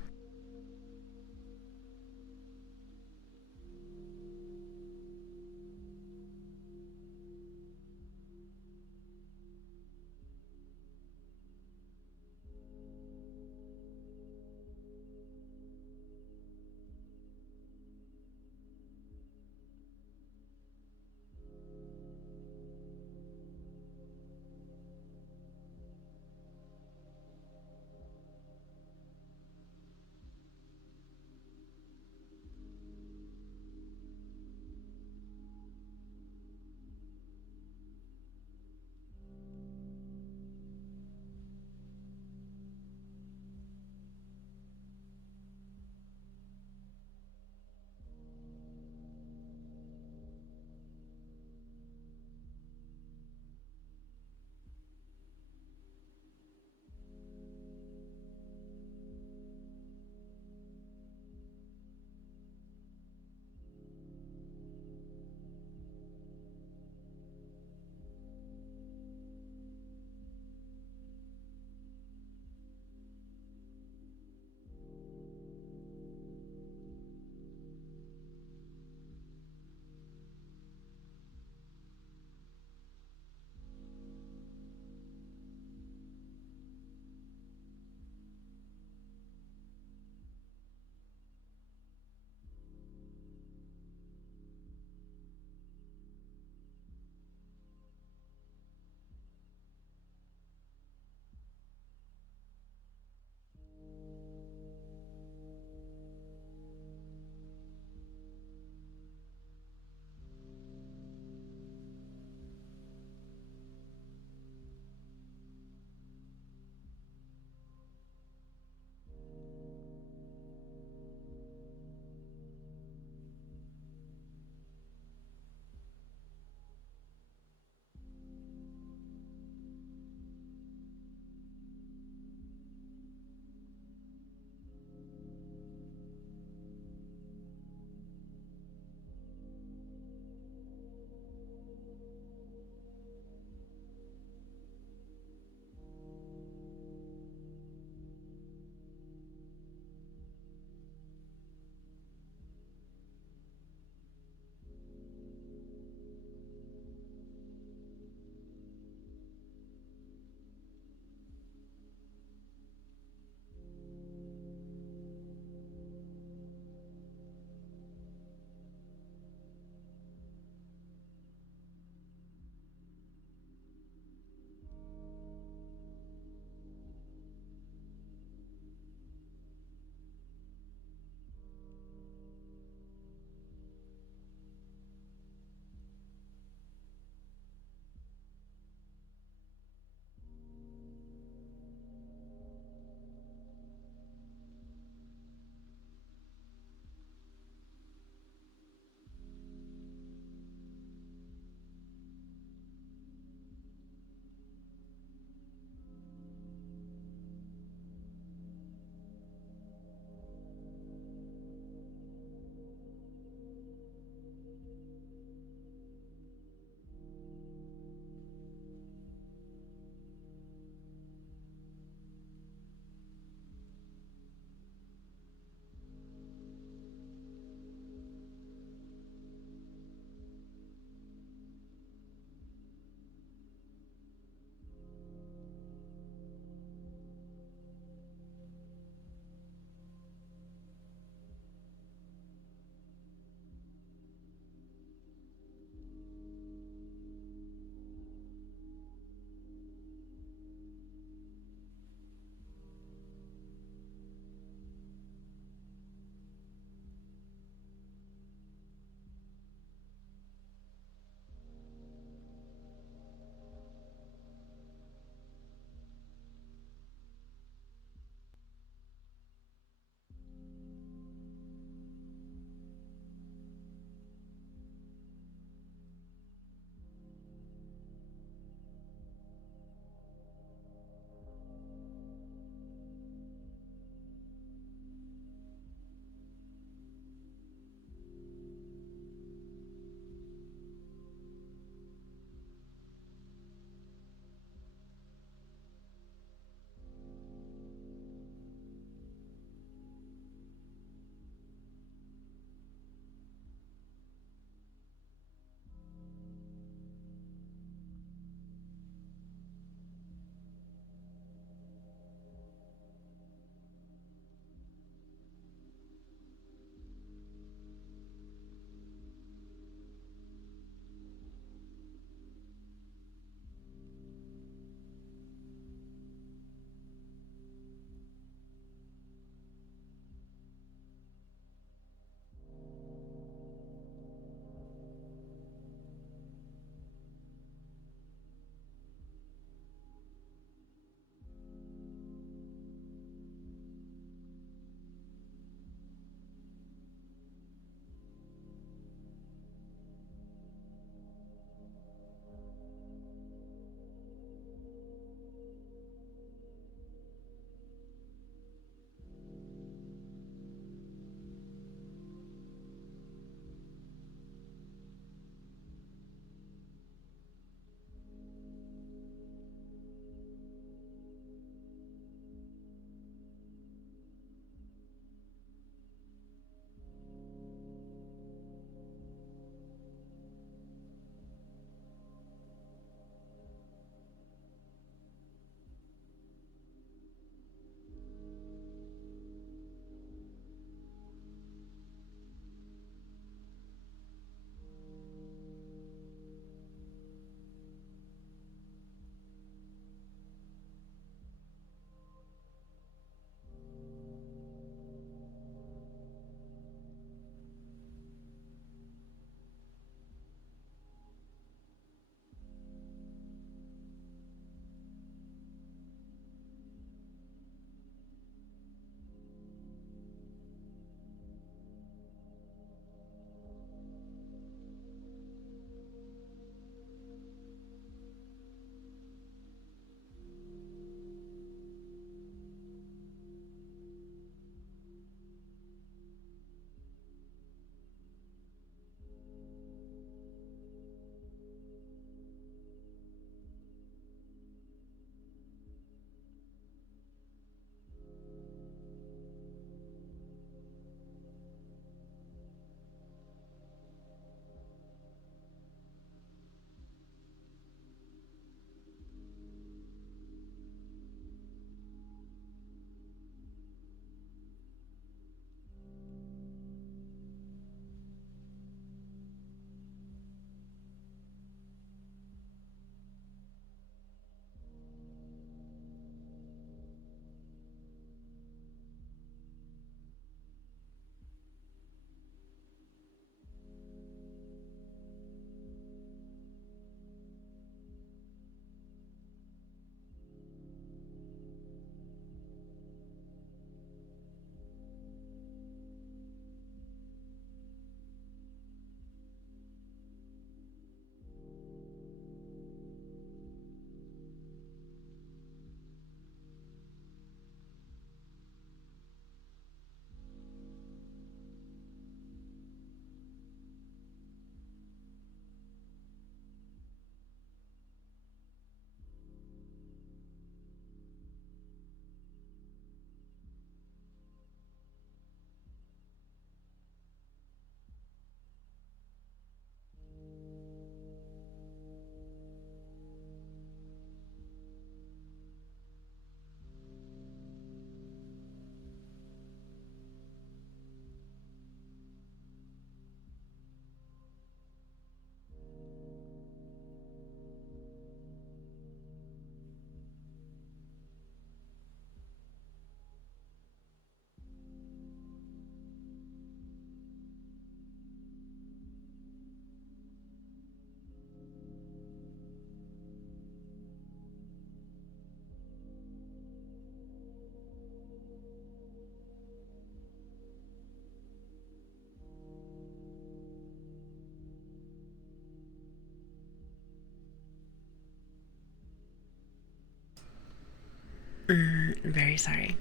very sorry.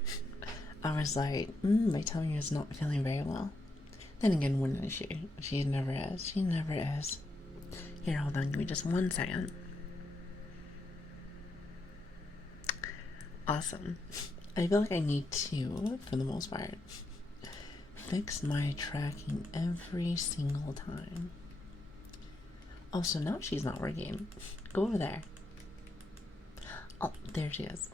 I was like, my tummy is not feeling very well. Then again, when is she? She never is. She never is. Here, hold on. Give me just 1 second. Awesome. I feel like I need to, for the most part, fix my tracking every single time. Oh, so now she's not working. Go over there. Oh, there she is.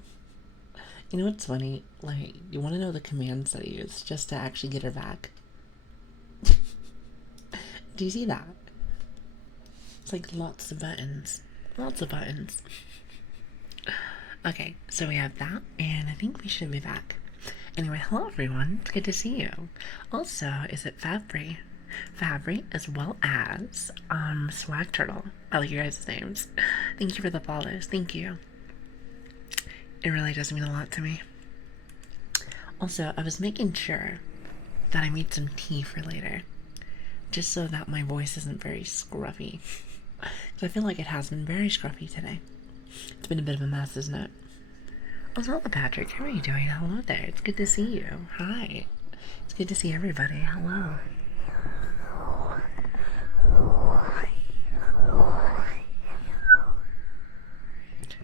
You know what's funny? Like, you want to know the commands that I use just to actually get her back? Do you see that? It's like lots of buttons. Lots of buttons. Okay, so we have that, and I think we should be back. Anyway, hello everyone. It's good to see you. Also, is it Fabry? Fabry, as well as Swag Turtle. I like your guys' names. Thank you for the follows. Thank you. It really does mean a lot to me. Also, I was making sure that I made some tea for later, just so that my voice isn't very scruffy. Because I feel like it has been very scruffy today. It's been a bit of a mess, isn't it? Also, Patrick, how are you doing? Hello there. It's good to see you. Hi. It's good to see everybody. Hello.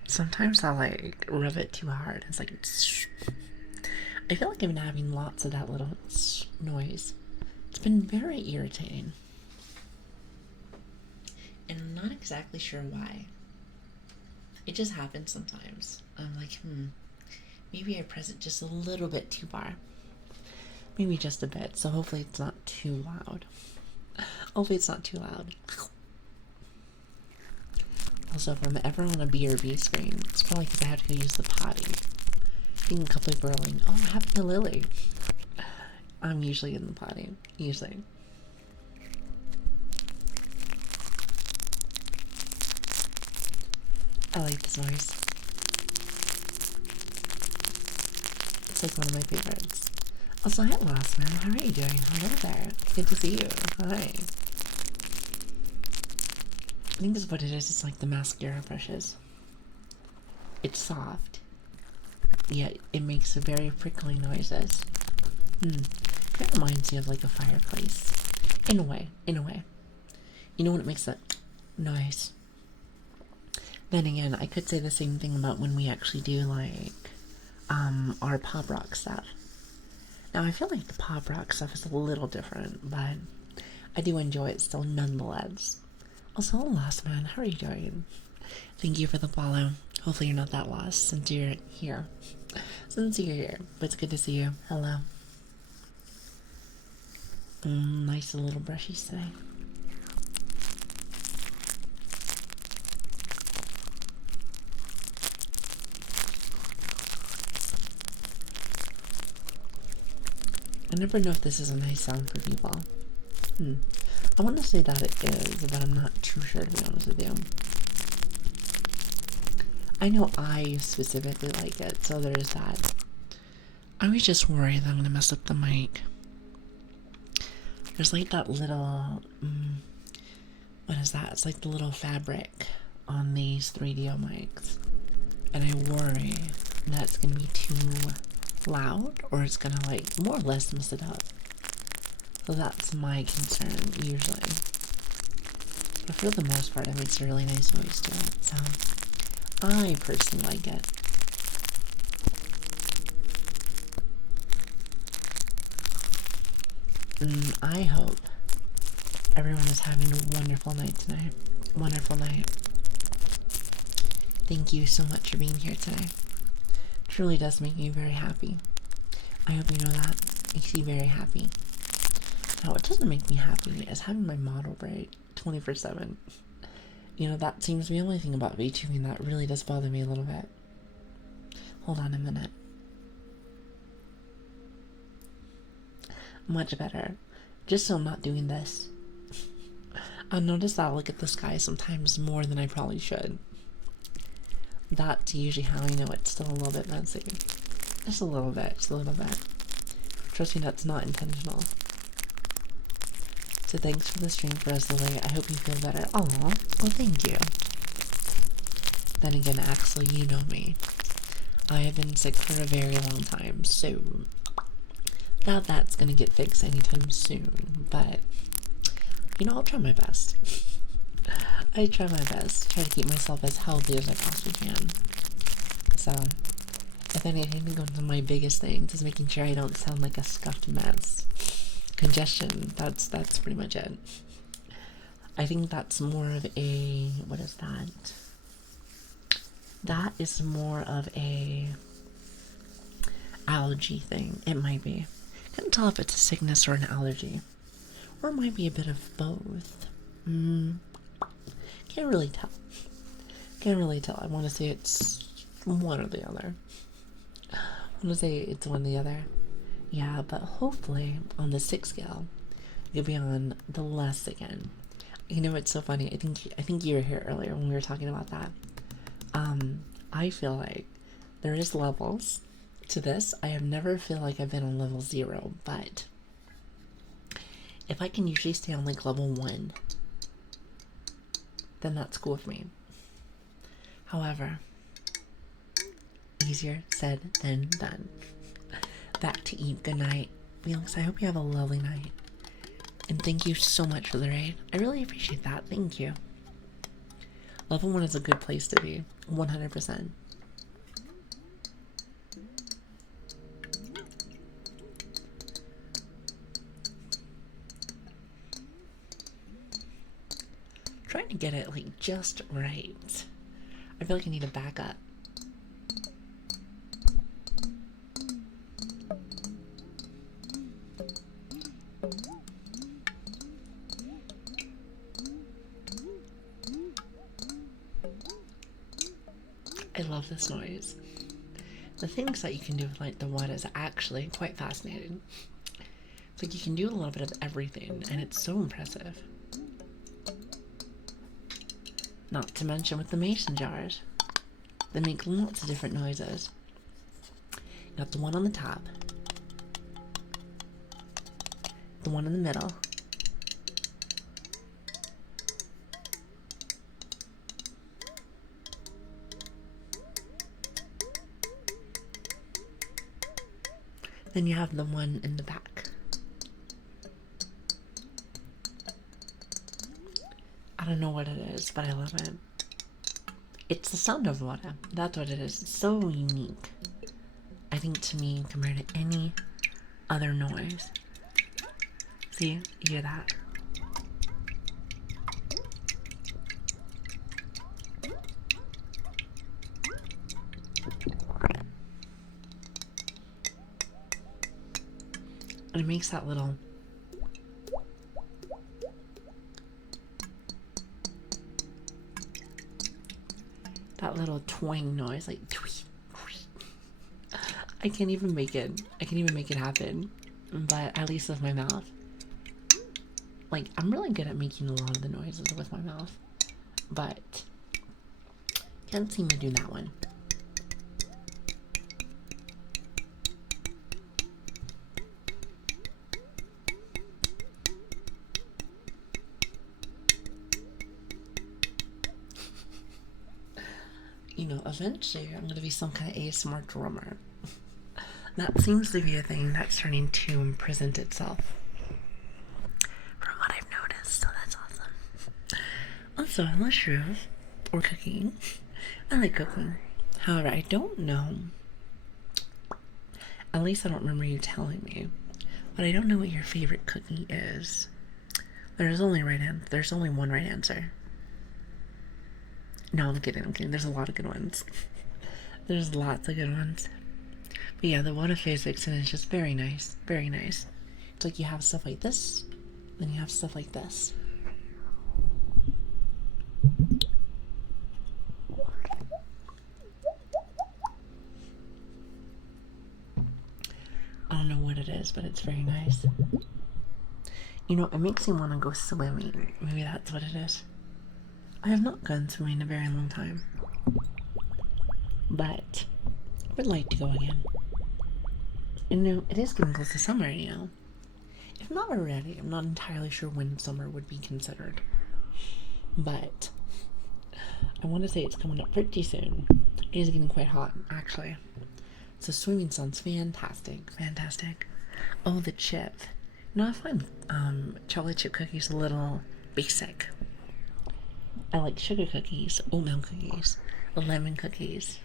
Sometimes I'll like rub it too hard. It's like, I feel like I've been having lots of that little noise. It's been very irritating. And I'm not exactly sure why. It just happens sometimes. I'm like, maybe I press it just a little bit too far. Maybe just a bit, so hopefully it's not too loud. Hopefully it's not too loud. Also, if I'm ever on a BRB screen, it's probably because I have to go use the potty. I think a couple people are like, oh, what happened to Lili? I'm usually in the potty. Usually. I like this noise. It's like one of my favorites. Also, hi, Lost Man. How are you doing? Hello there. Good to see you. Hi. I think this is what it is. It's like the mascara brushes. It's soft, yet it makes very prickly noises. It reminds me of like a fireplace. In a way. In a way. You know when it makes that noise? Then again, I could say the same thing about when we actually do like our pop rock stuff. Now I feel like the pop rock stuff is a little different, but I do enjoy it still nonetheless. Also, Lost Man, how are you doing? Thank you for the follow. Hopefully you're not that lost since you're here. Since you're here, but it's good to see you. Hello. Nice little brushies today. I never know if this is a nice sound for people. I want to say that it is, but I'm not too sure, to be honest with you. I know I specifically like it, so there's that. I was just worried that I'm going to mess up the mic. There's like that little, what is that? It's like the little fabric on these 3DO mics. And I worry that it's going to be too loud, or it's going to like more or less mess it up. So that's my concern, usually. But for the most part, it makes a really nice noise to it, so I personally like it. I hope everyone is having a wonderful night tonight. Wonderful night. Thank you so much for being here today. It truly does make me very happy. I hope you know that. It makes me very happy. Now, what doesn't make me happy is having my model break 24/7. You know, that seems to be the only thing about VTubing that really does bother me a little bit. Hold on a minute. Much better. Just so I'm not doing this. I notice that I look at the sky sometimes more than I probably should. That's usually how I know it's still a little bit messy. Just a little bit, just a little bit. Trust me, that's not intentional. So thanks for the stream for us, Lili. I hope you feel better. Aw, well thank you. Then again, Axel, you know me. I have been sick for a very long time, so doubt that's gonna get fixed anytime soon, but you know, I'll try my best. I try my best, try to keep myself as healthy as I possibly can. So, if anything, one of my biggest things is making sure I don't sound like a stuffed mess. Congestion, that's pretty much it. I think that's more of a, what is that? That is more of a allergy thing. It might be. Can't tell if it's a sickness or an allergy. Or it might be a bit of both. Can't really tell. Can't really tell. I want to say it's one or the other. I want to say it's one or the other. Yeah, but hopefully on the 6 scale, you'll be on the less again. You know, it's so funny. I think you were here earlier when we were talking about that. I feel like there is levels to this. I have never feel like I've been on level 0, but if I can usually stay on like level 1, then that's cool with me. However, easier said than done. Back to eat. Good night, Felix. I hope you have a lovely night. And thank you so much for the raid. I really appreciate that. Thank you. Level 1 is a good place to be. 100%. Trying to get it like just right. I feel like I need to back up. I love this noise. The things that you can do with like the wood is actually quite fascinating. It's like you can do a little bit of everything, and it's so impressive. Not to mention with the mason jars, they make lots of different noises. You got the one on the top, the one in the middle, then you have the one in the back. I don't know what it is, but I love it. It's the sound of water. That's what it is. It's so unique. I think to me, compared to any other noise. See? You hear that? And it makes that little twang noise, like tweet. I can't even make it happen, but at least with my mouth. Like, I'm really good at making a lot of the noises with my mouth, but can't seem to do that one. You know, eventually I'm going to be some kind of ASMR drummer. That seems to be a thing that's starting to present itself, from what I've noticed, so that's awesome. Also, I love shrooms or cooking. I like cooking. However, I don't know, at least I don't remember you telling me, but I don't know what your favorite cookie is. There's only one right answer. No, I'm kidding. There's a lot of good ones. There's lots of good ones. But yeah, the water physics and it's just very nice. Very nice. It's like you have stuff like this, then you have stuff like this. I don't know what it is, but it's very nice. You know, it makes me want to go swimming. Maybe that's what it is. I have not gone swimming in a very long time, but I would like to go again. And you know, it is getting close to summer, you know. If not already, I'm not entirely sure when summer would be considered, but I want to say it's coming up pretty soon. It is getting quite hot, actually. So swimming sounds fantastic, fantastic. Oh, the chip. No, I find chocolate chip cookies a little basic. I like sugar cookies, oatmeal cookies, lemon cookies.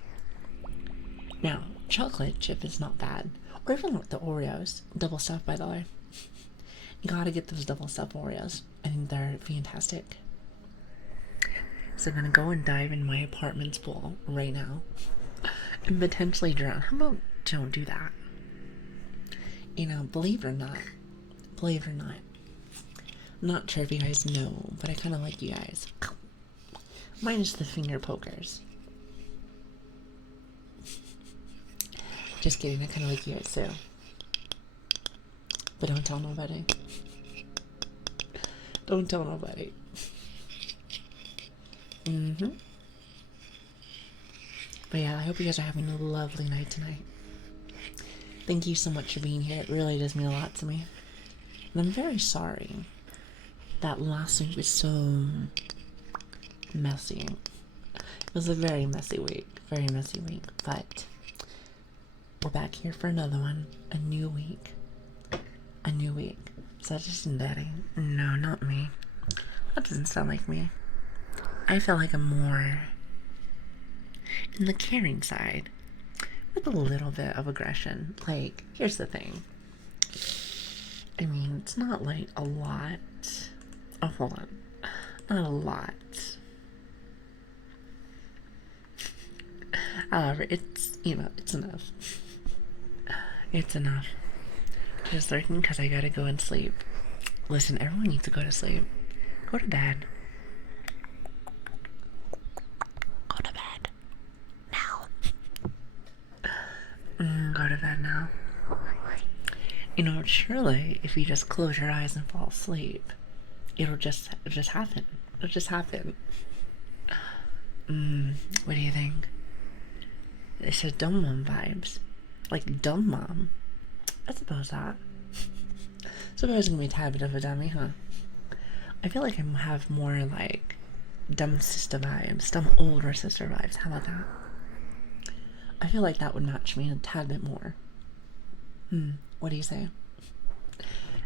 Now, chocolate chip is not bad. Or even like the Oreos. Double stuffed, by the way. You gotta get those double stuffed Oreos. I think they're fantastic. So I'm gonna go and dive in my apartment's pool right now. And potentially drown. How about don't do that? You know, believe it or not. Believe it or not. I'm not sure if you guys know, but I kind of like you guys. Minus the finger pokers. Just kidding, I kind of like you guys too. But don't tell nobody. Don't tell nobody. But yeah, I hope you guys are having a lovely night tonight. Thank you so much for being here. It really does mean a lot to me. And I'm very sorry that last week was so messy. It was a very messy week. Very messy week. But we're back here for another one. A new week. A new week. Is that just Daddy? No, not me. That doesn't sound like me. I feel like I'm more in the caring side with a little bit of aggression. Like, here's the thing. I mean, it's not like a lot. Oh, hold on. Not a lot. However, it's, you know, it's enough. It's enough. Just lurking because I gotta go and sleep. Listen, everyone needs to go to sleep. Go to bed. Go to bed. Now. Go to bed now. You know, surely if you just close your eyes and fall asleep, it'll just happen. It'll just happen. What do you think? It's just dumb mom vibes. Like dumb mom. I suppose that. Suppose I'm gonna be a tad bit of a dummy, huh? I feel like I have more like dumb sister vibes, dumb older sister vibes. How about that? I feel like that would match me a tad bit more. What do you say?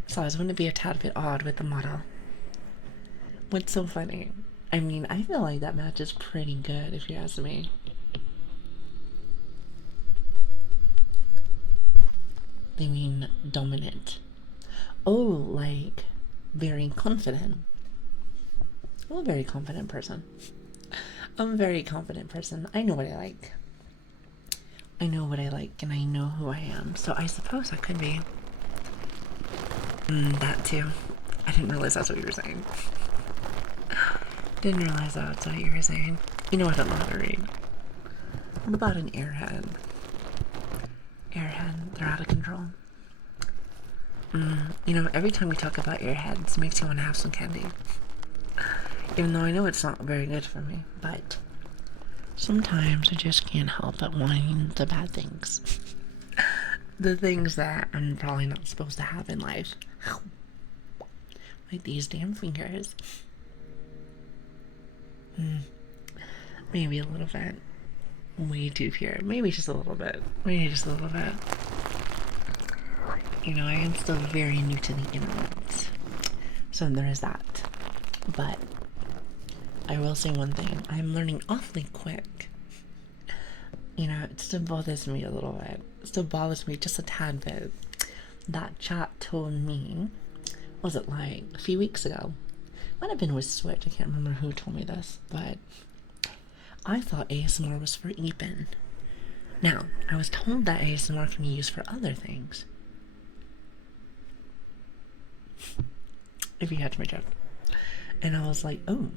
So I was going to be a tad bit odd with the model. What's so funny? I mean, I feel like that matches pretty good if you ask me. They mean dominant. Oh, like very confident. I'm a very confident person. I'm a very confident person. I know what I like. I know what I like and I know who I am. So I suppose I could be. That too. I didn't realize that's what you were saying. Didn't realize that's what you were saying. You know what I don't know how to read. What about an airhead? Airhead, they're out of control. You know, every time we talk about airheads, it makes you want to have some candy. Even though I know it's not very good for me, but sometimes I just can't help but wanting the bad things. The things that I'm probably not supposed to have in life. Like these damn fingers. Maybe a little bit. Way too pure. Maybe just a little bit. Maybe just a little bit. You know, I am still very new to the internet. So there is that. But I will say one thing. I'm learning awfully quick. You know, it still bothers me a little bit. It still bothers me just a tad bit. That chat told me, was it like a few weeks ago? Might have been with Switch. I can't remember who told me this, but I thought ASMR was for Ethan. Now, I was told that ASMR can be used for other things. If you catch my joke. And I was like, oh,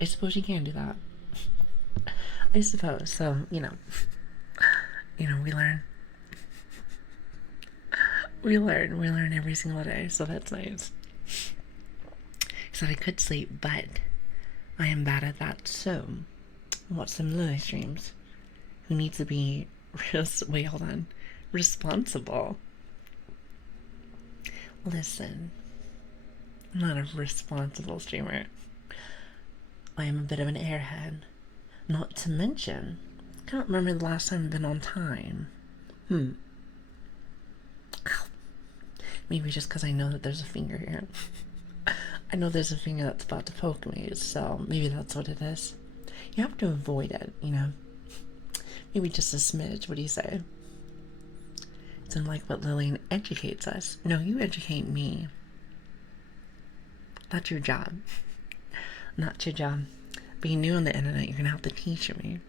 I suppose you can do that. I suppose. So, you know, we learn. We learn every single day, so that's nice. So I could sleep, but I am bad at that, so watch some Lili streams. Who needs to be, wait, hold on, responsible. Listen, I'm not a responsible streamer. I am a bit of an airhead. Not to mention, I can't remember the last time I've been on time. Maybe just because I know that there's a finger here. I know there's a finger that's about to poke me, so maybe that's what it is. You have to avoid it, you know? Maybe just a smidge, what do you say? It's unlike what Lilian educates us. No, you educate me. That's your job. Not your job. Being new on the internet, you're gonna have to teach me.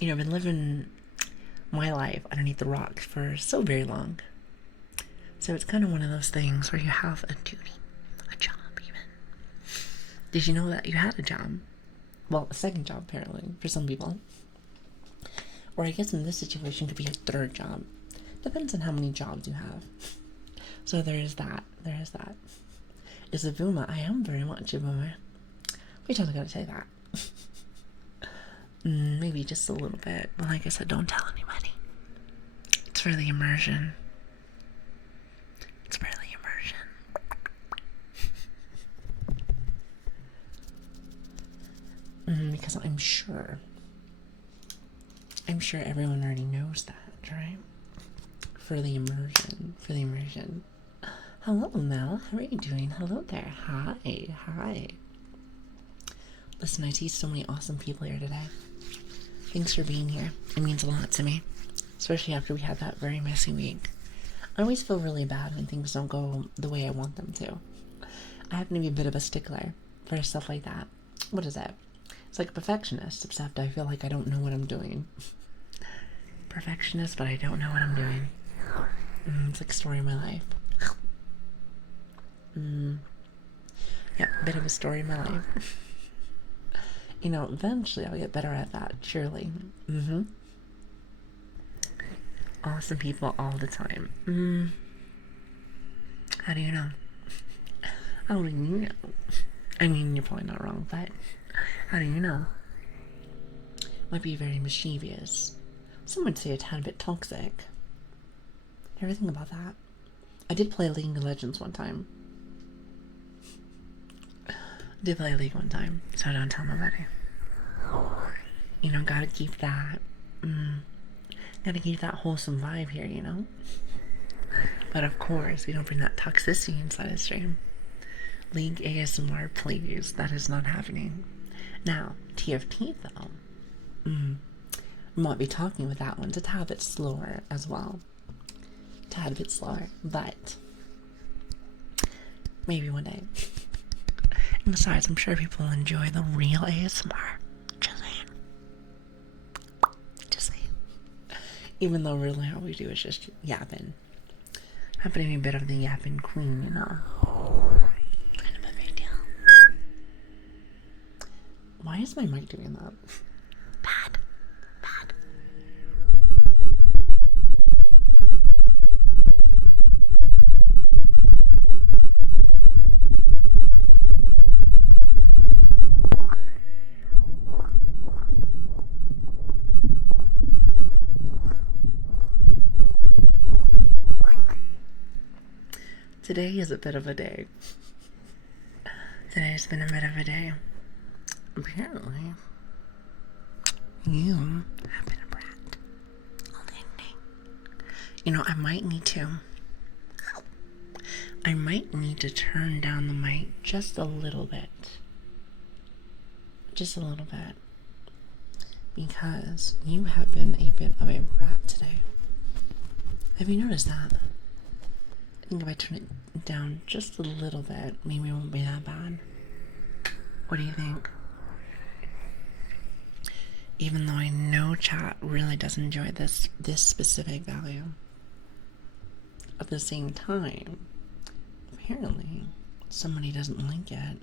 You know, I've been living my life underneath the rocks for so very long. So it's kind of one of those things where you have a duty, a job even. Did you know that you had a job? Well, a second job apparently, for some people. Or I guess in this situation could be a third job. Depends on how many jobs you have. So there is that. Is a boomer. I am very much a boomer. We totally gotta say that. Maybe just a little bit. But like I said, don't tell anybody. It's for the immersion. It's for the immersion. Because I'm sure everyone already knows that, right? For the immersion. Hello, Mel. How are you doing? Hello there. Hi. Listen, I see so many awesome people here today. Thanks for being here. It means a lot to me, especially after we had that very messy week. I always feel really bad when things don't go the way I want them to. I happen to be a bit of a stickler for stuff like that. What is that? It's like a perfectionist, except I feel like I don't know what I'm doing. Perfectionist, but I don't know what I'm doing. It's like a story of my life. Yeah, a bit of a story of my life. You know, eventually I'll get better at that, surely. Awesome people all the time. How do you know? How do you know? I mean, you're probably not wrong, but how do you know? Might be very mischievous. Some would say a tad bit toxic. Everything about that. I did play League of Legends one time. So don't tell nobody. You know, gotta keep that wholesome vibe here, you know? But of course, we don't bring that toxicity inside the stream. League ASMR, please. That is not happening. Now, TFT, though. We might be talking with that one. It's a tad bit slower as well. But maybe one day. And besides, I'm sure people enjoy the real ASMR. Just saying. Even though really all we do is just yapping. Happen to be a bit of the yapping queen, you know. Kind of a big deal. Why is my mic doing that? Bad. Today is a bit of a day. Today's been a bit of a day. Apparently, you have been a brat. You know, I might need to turn down the mic just a little bit. Because you have been a bit of a brat today. Have you noticed that? I think if I turn it down just a little bit, maybe it won't be that bad. What do you think? Even though I know chat really does enjoy this specific value. At the same time, apparently, somebody doesn't like it.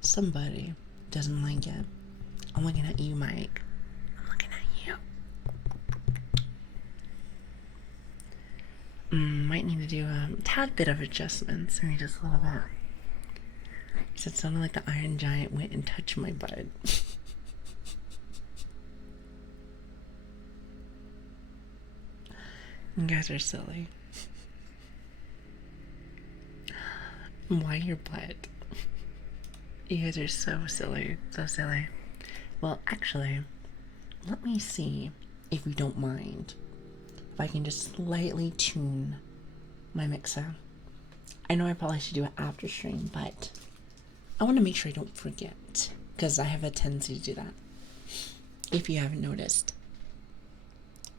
Somebody doesn't like it. I'm looking at you, Mike. I'm looking at you. Might need to do a tad bit of adjustments. Maybe just a little bit. It sounded like the Iron Giant went and touched my butt. You guys are silly. Why your butt? You guys are so silly. So silly. Well, actually, let me see if you don't mind. If I can just slightly tune my mixer. I know I probably should do it after stream, but I want to make sure I don't forget. Because I have a tendency to do that. If you haven't noticed.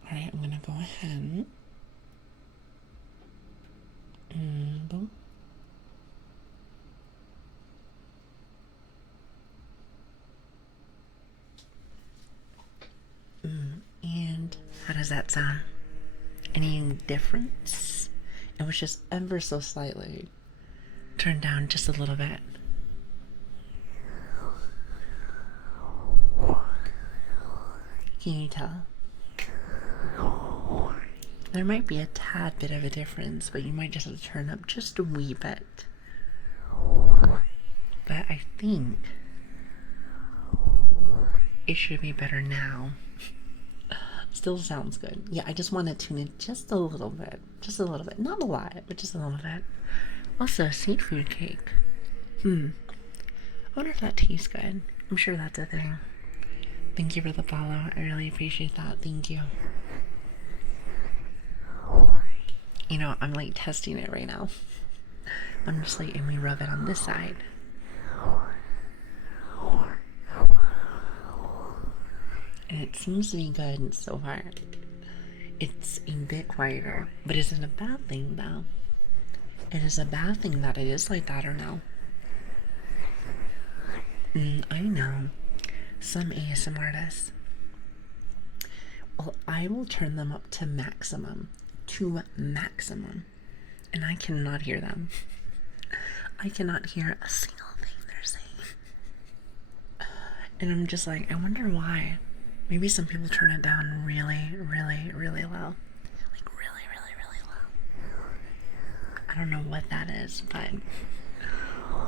Alright, I'm going to go ahead. Boom. And how does that sound? Any difference? It was just ever so slightly turned down just a little bit. Can you tell? There might be a tad bit of a difference, but you might just have to turn up just a wee bit. But I think it should be better now. Still sounds good. Yeah, I just want to tune in just a little bit. Just a little bit. Not a lot, but just a little bit. Also, seafood cake. I wonder if that tastes good. I'm sure that's a thing. Thank you for the follow. I really appreciate that. Thank you. You know, I'm like testing it right now. I'm just like, and we rub it on this side. And it seems to be good so far. It's a bit quieter, but isn't a bad thing though. It is a bad thing that it is like that or no? I know. Some ASMR artists. Well, I will turn them up to maximum. To maximum. And I cannot hear them. I cannot hear a single thing they're saying. And I'm just like, I wonder why. Maybe some people turn it down really, really, really low. Like really, really, really low. I don't know what that is, but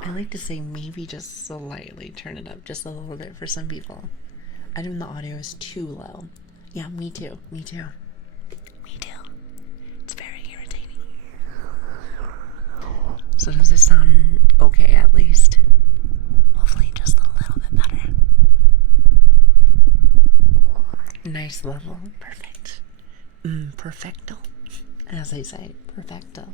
I like to say maybe just slightly turn it up just a little bit for some people. I think the audio is too low. Yeah, me too. Me too. Me too. It's very irritating. So does this sound okay at least? Hopefully just a little bit better. Nice level. Perfect. Perfecto. As they say, perfecto.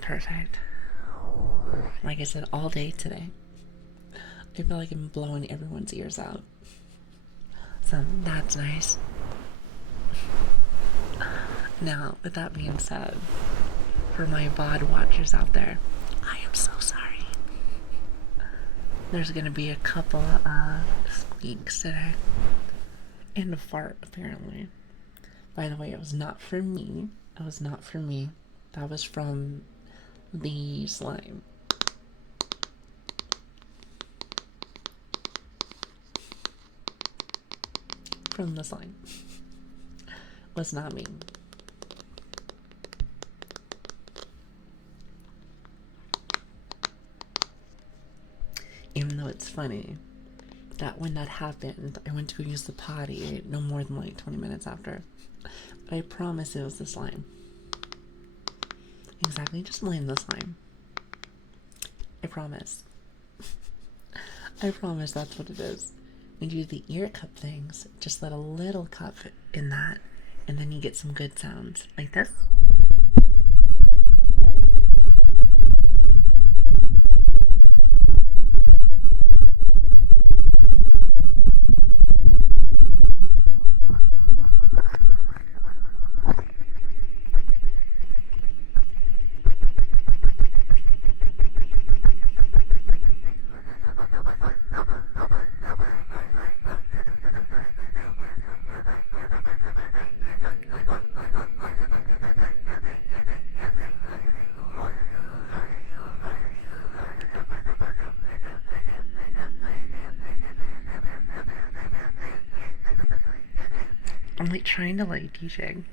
Perfect. Like I said, all day today. I feel like I'm blowing everyone's ears out. So that's nice. Now, with that being said, for my VOD watchers out there, I am so sorry. There's gonna be a couple of squeaks today. And a fart, apparently. By the way, it was not for me. It was not for me. That was from the slime. From the slime. Was not me. Even though it's funny that when that happened, I went to go use the potty no more than like 20 minutes after. But I promise it was the slime. Exactly, just blame the slime. I promise. I promise that's what it is. When you do the ear cup things, just let a little cup in that, and then you get some good sounds. Like this. I'm like trying to like DJ.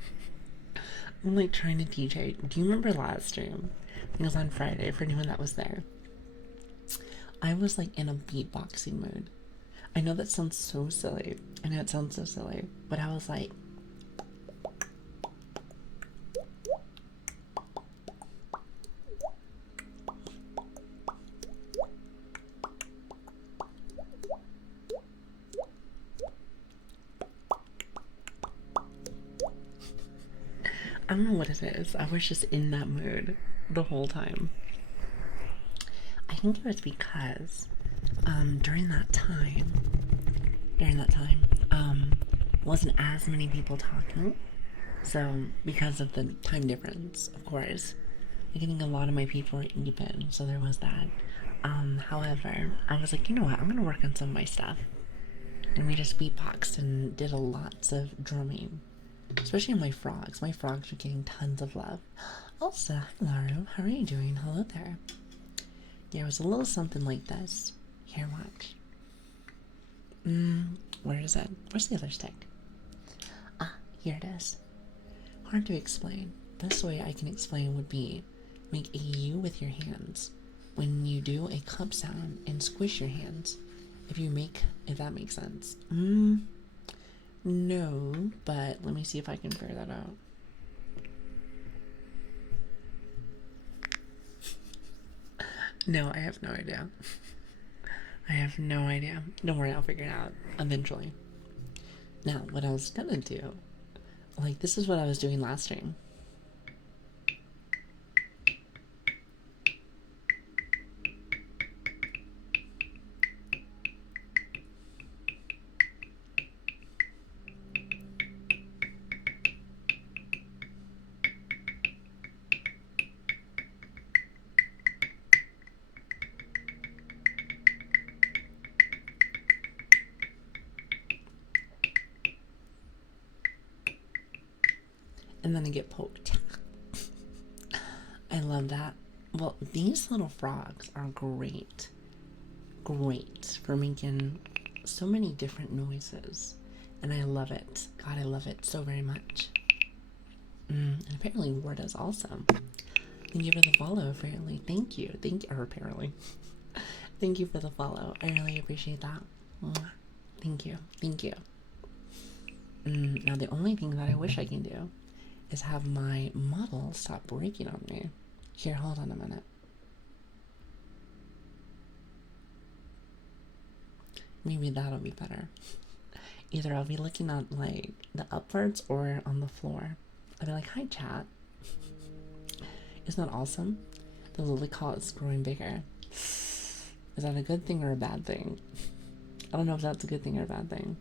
I'm like trying to DJ. Do you remember last stream? I think it was on Friday for anyone that was there. I was like in a beatboxing mood. I know that sounds so silly. I know it sounds so silly, but I was like, I don't know what it is. I was just in that mood the whole time. I think it was because during that time, wasn't as many people talking. So because of the time difference, of course, I think a lot of my people were sleeping, so there was that. However, I was like, you know what? I'm gonna work on some of my stuff, and we just beatboxed and did a lots of drumming, especially on my frogs. My frogs were getting tons of love. Elsa, hello. How are you doing? Hello there. Yeah, it was a little something like this. Here, watch. Where is it? Where's the other stick? Ah, here it is. Hard to explain. Best way I can explain would be make a U with your hands when you do a cup sound and squish your hands. If that makes sense. No, but let me see if I can figure that out. No, I have no idea. I have no idea. Don't worry, I'll figure it out eventually. Now, what I was gonna do, like, this is what I was doing last stream. And then I get poked. I love that. Well, these little frogs are great for making so many different noises, and I love it. God, I love it so very much. And apparently War does also. Thank you for the follow, apparently. Thank you, apparently. Thank you for the follow. I really appreciate that. Thank you. Now the only thing that I wish I can do is have my model stop breaking on me. Here, hold on a minute. Maybe that'll be better. Either I'll be looking at like the upwards or on the floor. I'll be like, hi chat. Isn't that awesome? The lily call is growing bigger. Is that a good thing or a bad thing? I don't know if that's a good thing or a bad thing.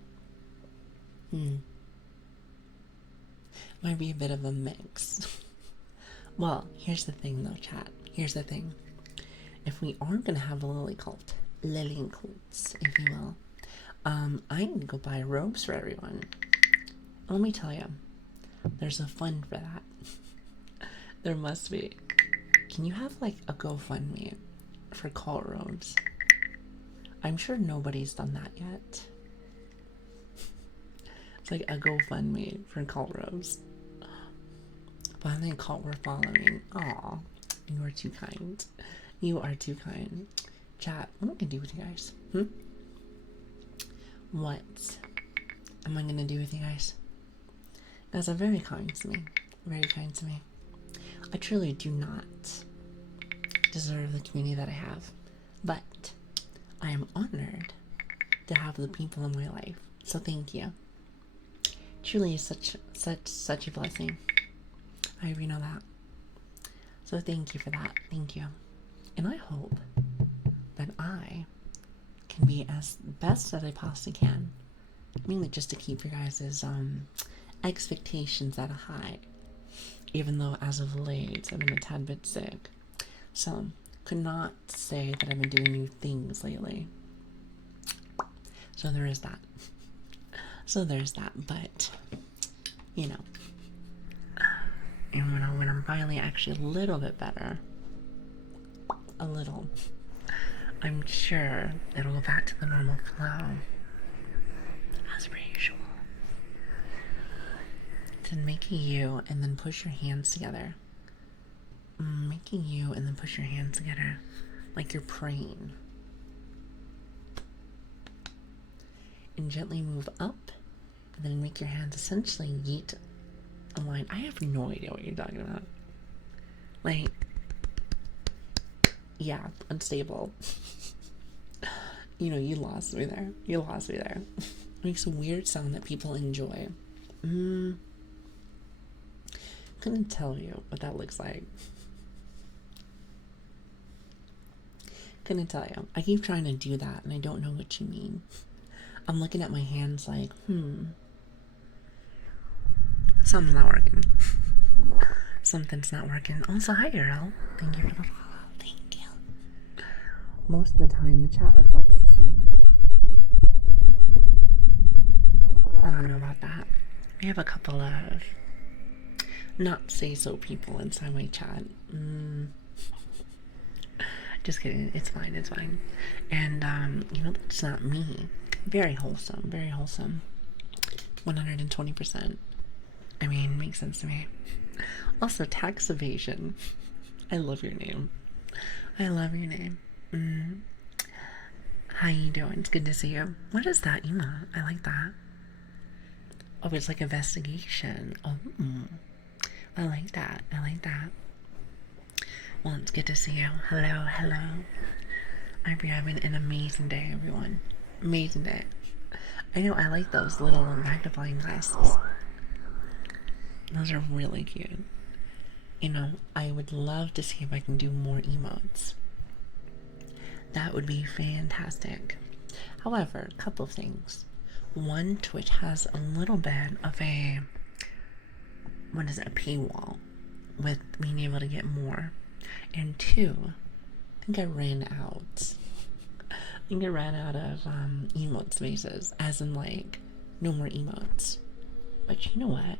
Might be a bit of a mix. Well, here's the thing though, chat. Here's the thing. If we are gonna have a lily cult, Lilian cults, if you will, I need to go buy robes for everyone. Let me tell you, there's a fund for that. There must be. Can you have like a GoFundMe for cult robes? I'm sure nobody's done that yet. It's like a GoFundMe for cult robes. But I think cult we're following. Aw, you are too kind. You are too kind. Chat, what am I gonna do with you guys? What am I gonna do with you guys? You guys are very kind to me. Very kind to me. I truly do not deserve the community that I have. But I am honored to have the people in my life. So thank you. Truly is such a blessing. I hope you know that. So thank you for that. Thank you. And I hope that I can be as best as I possibly can. Mainly just to keep your guys' expectations at a high. Even though as of late I've been a tad bit sick. So could not say that I've been doing new things lately. So there is that. But you know. And when I'm finally actually a little bit better, I'm sure it'll go back to the normal flow, as per usual. Then make a U and then push your hands together. Making U and then push your hands together, like you're praying. And gently move up, and then make your hands essentially yeet a line. I have no idea what you're talking about. Like, yeah, unstable. You know, you lost me there. Makes a weird sound that people enjoy. Could couldn't tell you what that looks like. Couldn't tell you. I keep trying to do that and I don't know what you mean. I'm looking at my hands like, something's not working. Something's not working. Also, hi, girl. Thank you for the follow. Thank you. Most of the time, the chat reflects the streamer. I don't know about that. We have a couple of not say so people inside my chat. Just kidding. It's fine. It's fine. And, it's not me. Very wholesome. Very wholesome. 120%. I mean, makes sense to me. Also, tax evasion. I love your name. I love your name. How you doing? It's good to see you. What is that, Ema? I like that. Oh, it's like investigation. Oh, I like that. I like that. Well, it's good to see you. Hello, hello. I hope you're having an amazing day, everyone. Amazing day. I know, I like those little magnifying glasses. Those are really cute. I would love to see if I can do more emotes. That would be fantastic. However, a couple of things. One, Twitch has a little bit of a paywall with being able to get more. And two, I think I ran out. I think I ran out of emote spaces, as in like no more emotes. But you know what?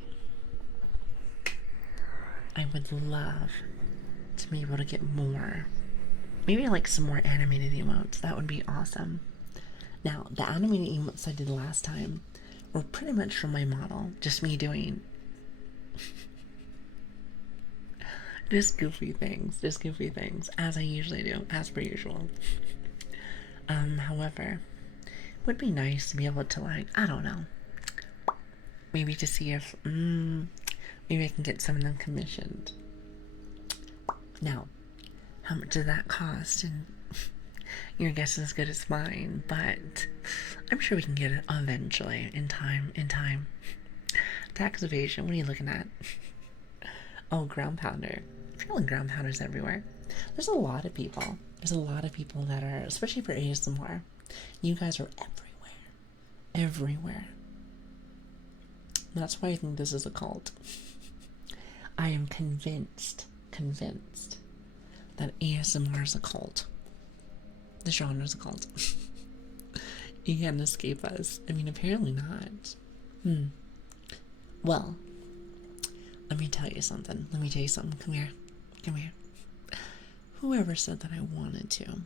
I would love to be able to get more. Maybe like some more animated emotes. That would be awesome. Now, the animated emotes I did last time were pretty much from my model. Just me doing just goofy things. Just goofy things. As I usually do. As per usual. However, it would be nice to be able to, like, I don't know. Maybe to see if, maybe I can get some of them commissioned. Now, how much does that cost? And your guess is as good as mine, but I'm sure we can get it eventually, in time. Tax evasion, what are you looking at? Oh, ground pounder. I'm feeling ground pounders everywhere. There's a lot of people. There's a lot of people that are, especially for ASMR, you guys are everywhere. Everywhere. That's why I think this is a cult. I am convinced that ASMR is a cult. The genre is a cult. You can't escape us. I mean, apparently not. Well, let me tell you something. Come here. Whoever said that I wanted to?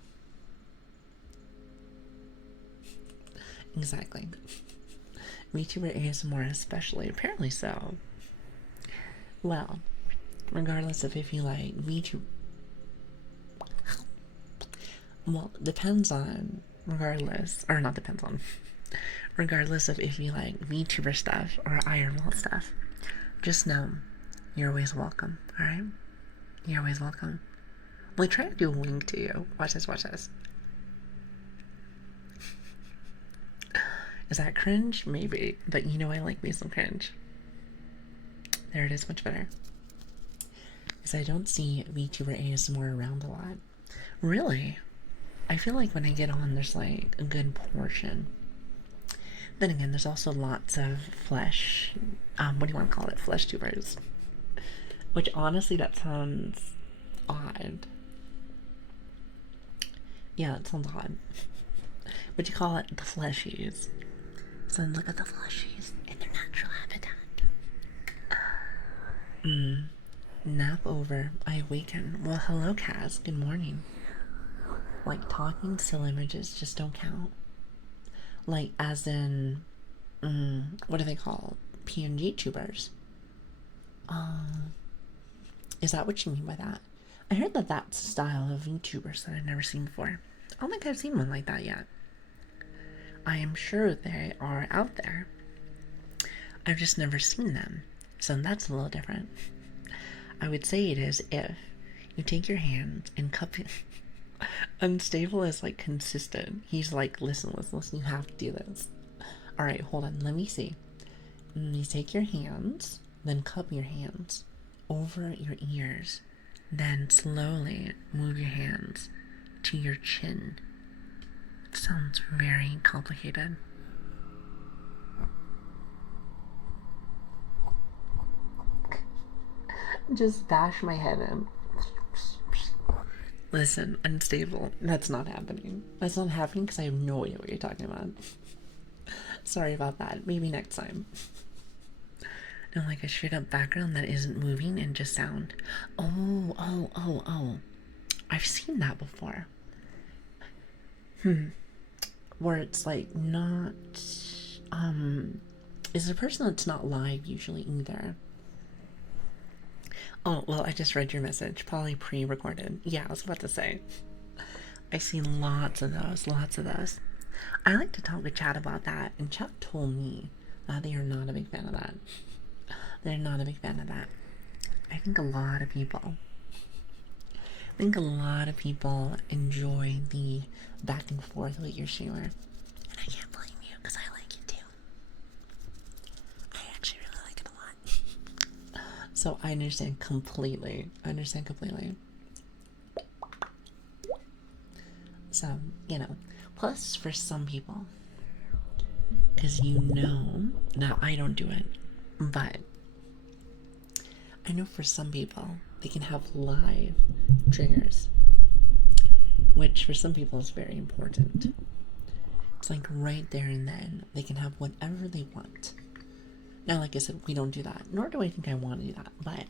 Exactly. VTuber ASMR especially. Apparently so. Well, regardless of if you like VTuber... Well, depends on... Regardless of if you like VTuber stuff or IRL stuff, just know you're always welcome, alright? You're always welcome. We'll try to do a wink to you. Watch this. Is that cringe? Maybe. But you know I like me some cringe. There it is, much better. Because I don't see VTuber ASMR around a lot. Really? I feel like when I get on, there's like a good portion. Then again, there's also lots of flesh, what do you want to call it? Flesh tubers. Which honestly, that sounds odd. Yeah, that sounds odd. But you call it the fleshies. So look at the fleshies in their natural habitat. Nap over. I awaken. Well, hello, Kaz. Good morning. Like, talking still images just don't count. Like, as in, what do they call PNG tubers? Is that what you mean by that? I heard that that's a style of YouTubers that I've never seen before. I don't think I've seen one like that yet. I am sure they are out there. I've just never seen them. So that's a little different. I would say it is if you take your hands and cup it. Unstable is like consistent. He's like, listen, you have to do this. Alright, hold on, let me see. You take your hands, then cup your hands over your ears. Then slowly move your hands to your chin. It sounds very complicated. Just bash my head in. Listen, unstable. That's not happening. That's not happening because I have no idea what you're talking about. Sorry about that. Maybe next time. No, like a straight up background that isn't moving and just sound. Oh. I've seen that before. Where it's like not, is a person that's not live usually either. Oh, well, I just read your message. Probably pre-recorded. Yeah, I was about to say. I've seen lots of those, lots of those. I like to talk with Chat about that, and Chat told me that they are not a big fan of that. They're not a big fan of that. I think a lot of people enjoy the back and forth with your streamer. And I can't blame you because I like it too. I actually really like it a lot. So I understand completely. So, plus for some people, because now I don't do it, but I know for some people, they can have live triggers, which for some people is very important. It's like right there and then, they can have whatever they want. Now, like I said, we don't do that, nor do I think I want to do that, but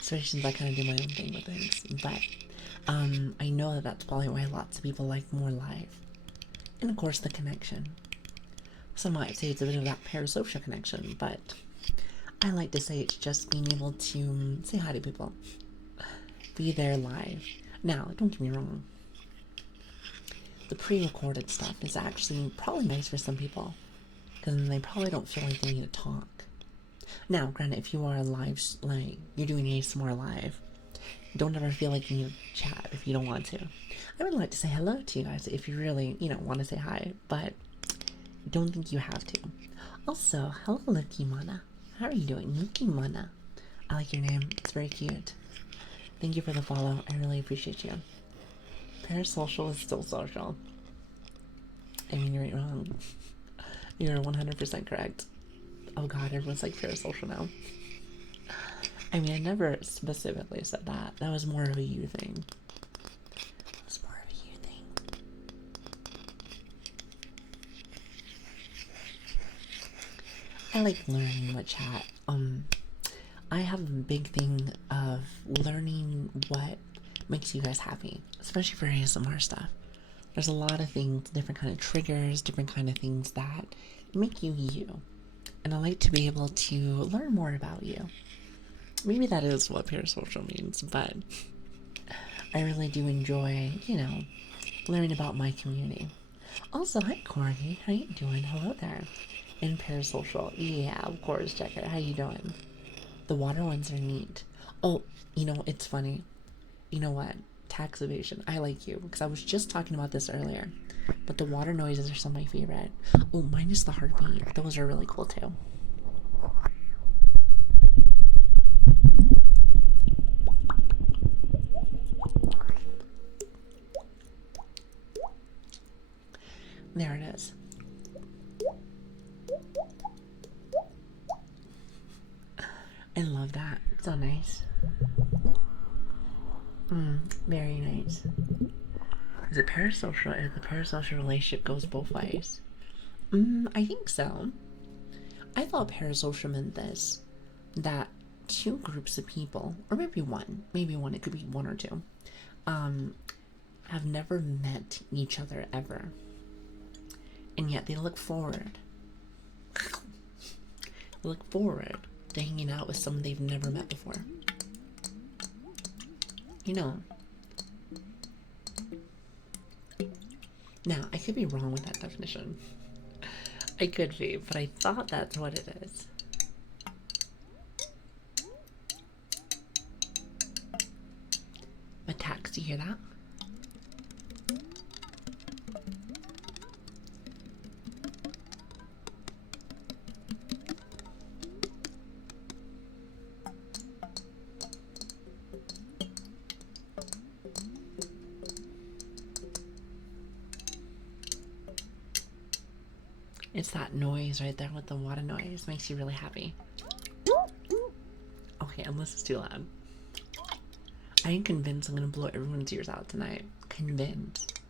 especially since I kind of do my own thing with things, but I know that that's probably why lots of people like more live. And of course, the connection. Some might say it's a bit of that parasocial connection, but I like to say it's just being able to say hi to people. Be there live. Now, don't get me wrong. The pre-recorded stuff is actually probably nice for some people, because then they probably don't feel like they need to talk. Now, granted, if you are live, like, you're doing ASMR live, don't ever feel like you need to chat if you don't want to. I would like to say hello to you guys if you really, want to say hi, but don't think you have to. Also, hello, Lucky Mana. How are you doing? Lucky Mana. I like your name. It's very cute. Thank you for the follow. I really appreciate you. Parasocial is still social. I mean, you're wrong. You're 100% correct. Oh god, everyone's like parasocial now. I mean, I never specifically said that. That was more of a you thing. I like learning what chat. I have a big thing of learning what makes you guys happy, especially for ASMR stuff. There's a lot of things, different kind of triggers, different kind of things that make you you. And I like to be able to learn more about you. Maybe that is what parasocial means, but I really do enjoy, learning about my community. Also, hi Corgi, how you doing? Hello there. And parasocial, yeah, of course, Checker, how you doing? The water ones are neat. Oh, it's funny. You know what? Tax evasion. I like you, because I was just talking about this earlier. But the water noises are some of my favorite. Oh, minus the heartbeat. Those are really cool too. There it is. I love that. So nice. Very nice. Is it parasocial? If the parasocial relationship goes both ways? I think so. I thought parasocial meant this, that two groups of people, or maybe one, it could be one or two, have never met each other ever. And yet they look forward. To hanging out with someone they've never met before. Now, I could be wrong with that definition. I could be, but I thought that's what it is. A tax, do you hear that? It's that noise right there with the water noise. Makes you really happy. Okay, unless it's too loud. I am convinced I'm going to blow everyone's ears out tonight. Convinced.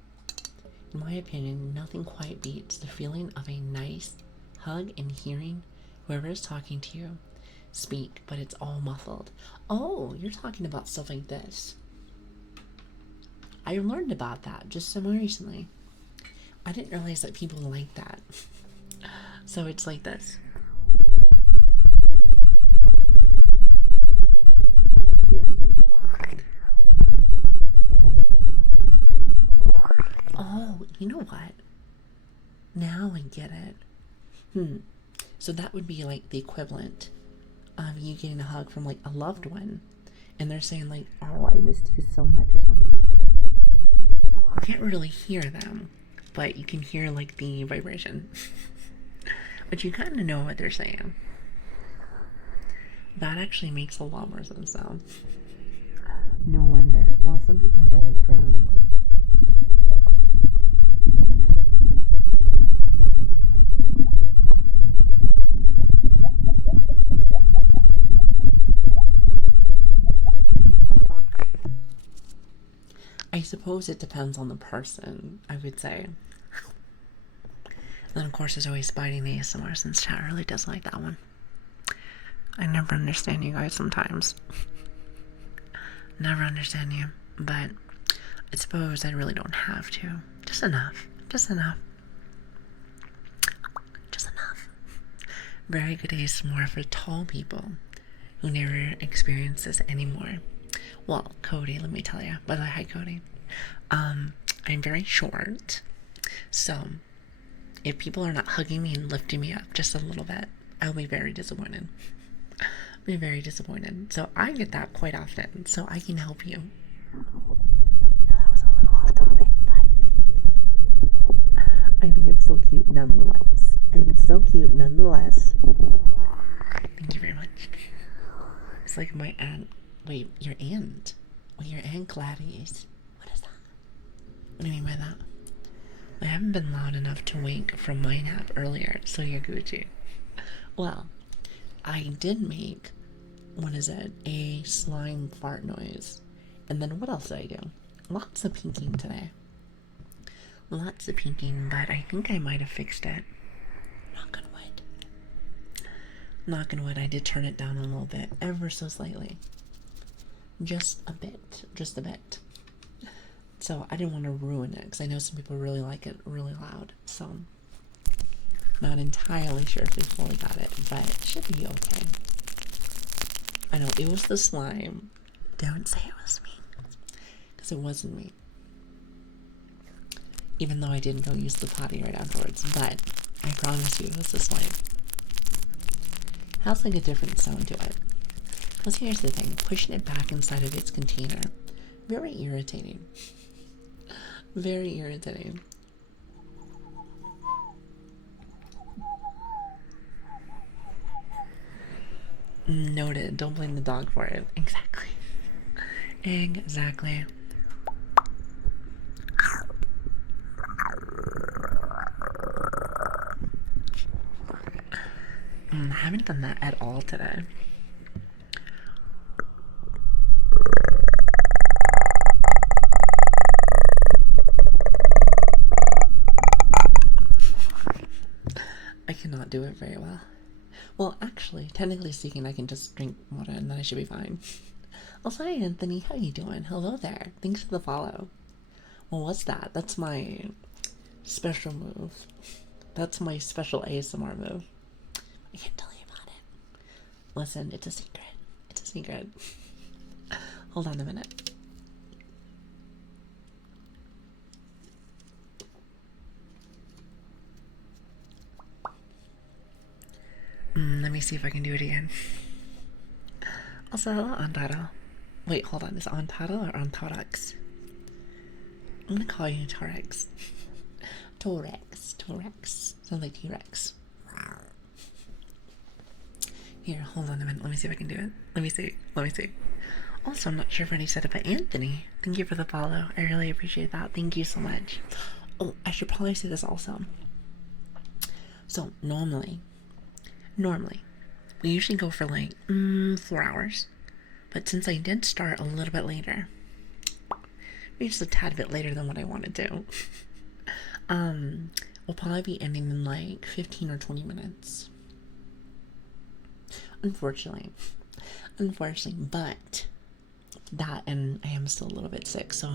In my opinion, nothing quite beats the feeling of a nice hug and hearing whoever is talking to you speak, but it's all muffled. Oh, you're talking about stuff like this. I learned about that just so recently. I didn't realize that people like that. So it's like this. Oh, you know what? Now I get it. So that would be like the equivalent of you getting a hug from like a loved one, and they're saying like, "Oh, I missed you so much" or something. You can't really hear them, but you can hear like the vibration. But you kind of know what they're saying. That actually makes a lot more sense now. No wonder. Well, some people hear like drowning, like. I suppose it depends on the person, I would say. And then, of course, there's always biting ASMR, since chat really does like that one. I never understand you guys sometimes. Never understand you, but I suppose I really don't have to. Just enough. Just enough. Just enough. Very good ASMR for tall people who never experience this anymore. Well, Cody, let me tell you. By the way, hi, Cody. I'm very short, so if people are not hugging me and lifting me up just a little bit, I'll be very disappointed. Be very disappointed. So I get that quite often, so I can help you. Now that was a little off topic, but I think it's still cute nonetheless. Thank you very much. It's like my aunt. Wait, your aunt? Well, your Aunt Gladys. What is that? What do you mean by that? I haven't been loud enough to wake from my nap earlier, so you're Gucci. Well, I did make, a slime fart noise. And then what else did I do? Lots of pinking today. Lots of pinking, but I think I might have fixed it. Knock on wood. Knock on wood, I did turn it down a little bit, ever so slightly. Just a bit. So I didn't want to ruin it, because I know some people really like it really loud. So, not entirely sure if we fully got it, but it should be okay. I know, it was the slime. Don't say it was me. Because it wasn't me. Even though I didn't go use the potty right afterwards, but I promise you it was the slime. Has like a different sound to it. Because here's the thing, pushing it back inside of its container, very irritating. Very irritating. Noted. Don't blame the dog for it. Exactly. Exactly. I haven't done that at all today. I cannot do it very well. Well, actually, technically speaking, I can just drink water and then I should be fine. Also, hi Anthony, how you doing? Hello there. Thanks for the follow. Well, what's that? That's my special move. That's my special ASMR move. I can't tell you about it. Listen, it's a secret. It's a secret. Hold on a minute. Let me see if I can do it again. Also, hello, Antaro. Wait, hold on. Is it Antaro or Antorax? I'm gonna call you Torex. Torex. Sounds like T-Rex. Here, hold on a minute. Let me see if I can do it. Let me see. Also, I'm not sure if any said it, but Anthony, thank you for the follow. I really appreciate that. Thank you so much. Oh, I should probably say this also. So normally, we usually go for like 4 hours. But since I did start a little bit later, maybe just a tad bit later than what I wanted to, we'll probably be ending in like 15 or 20 minutes. Unfortunately, but that, and I am still a little bit sick, so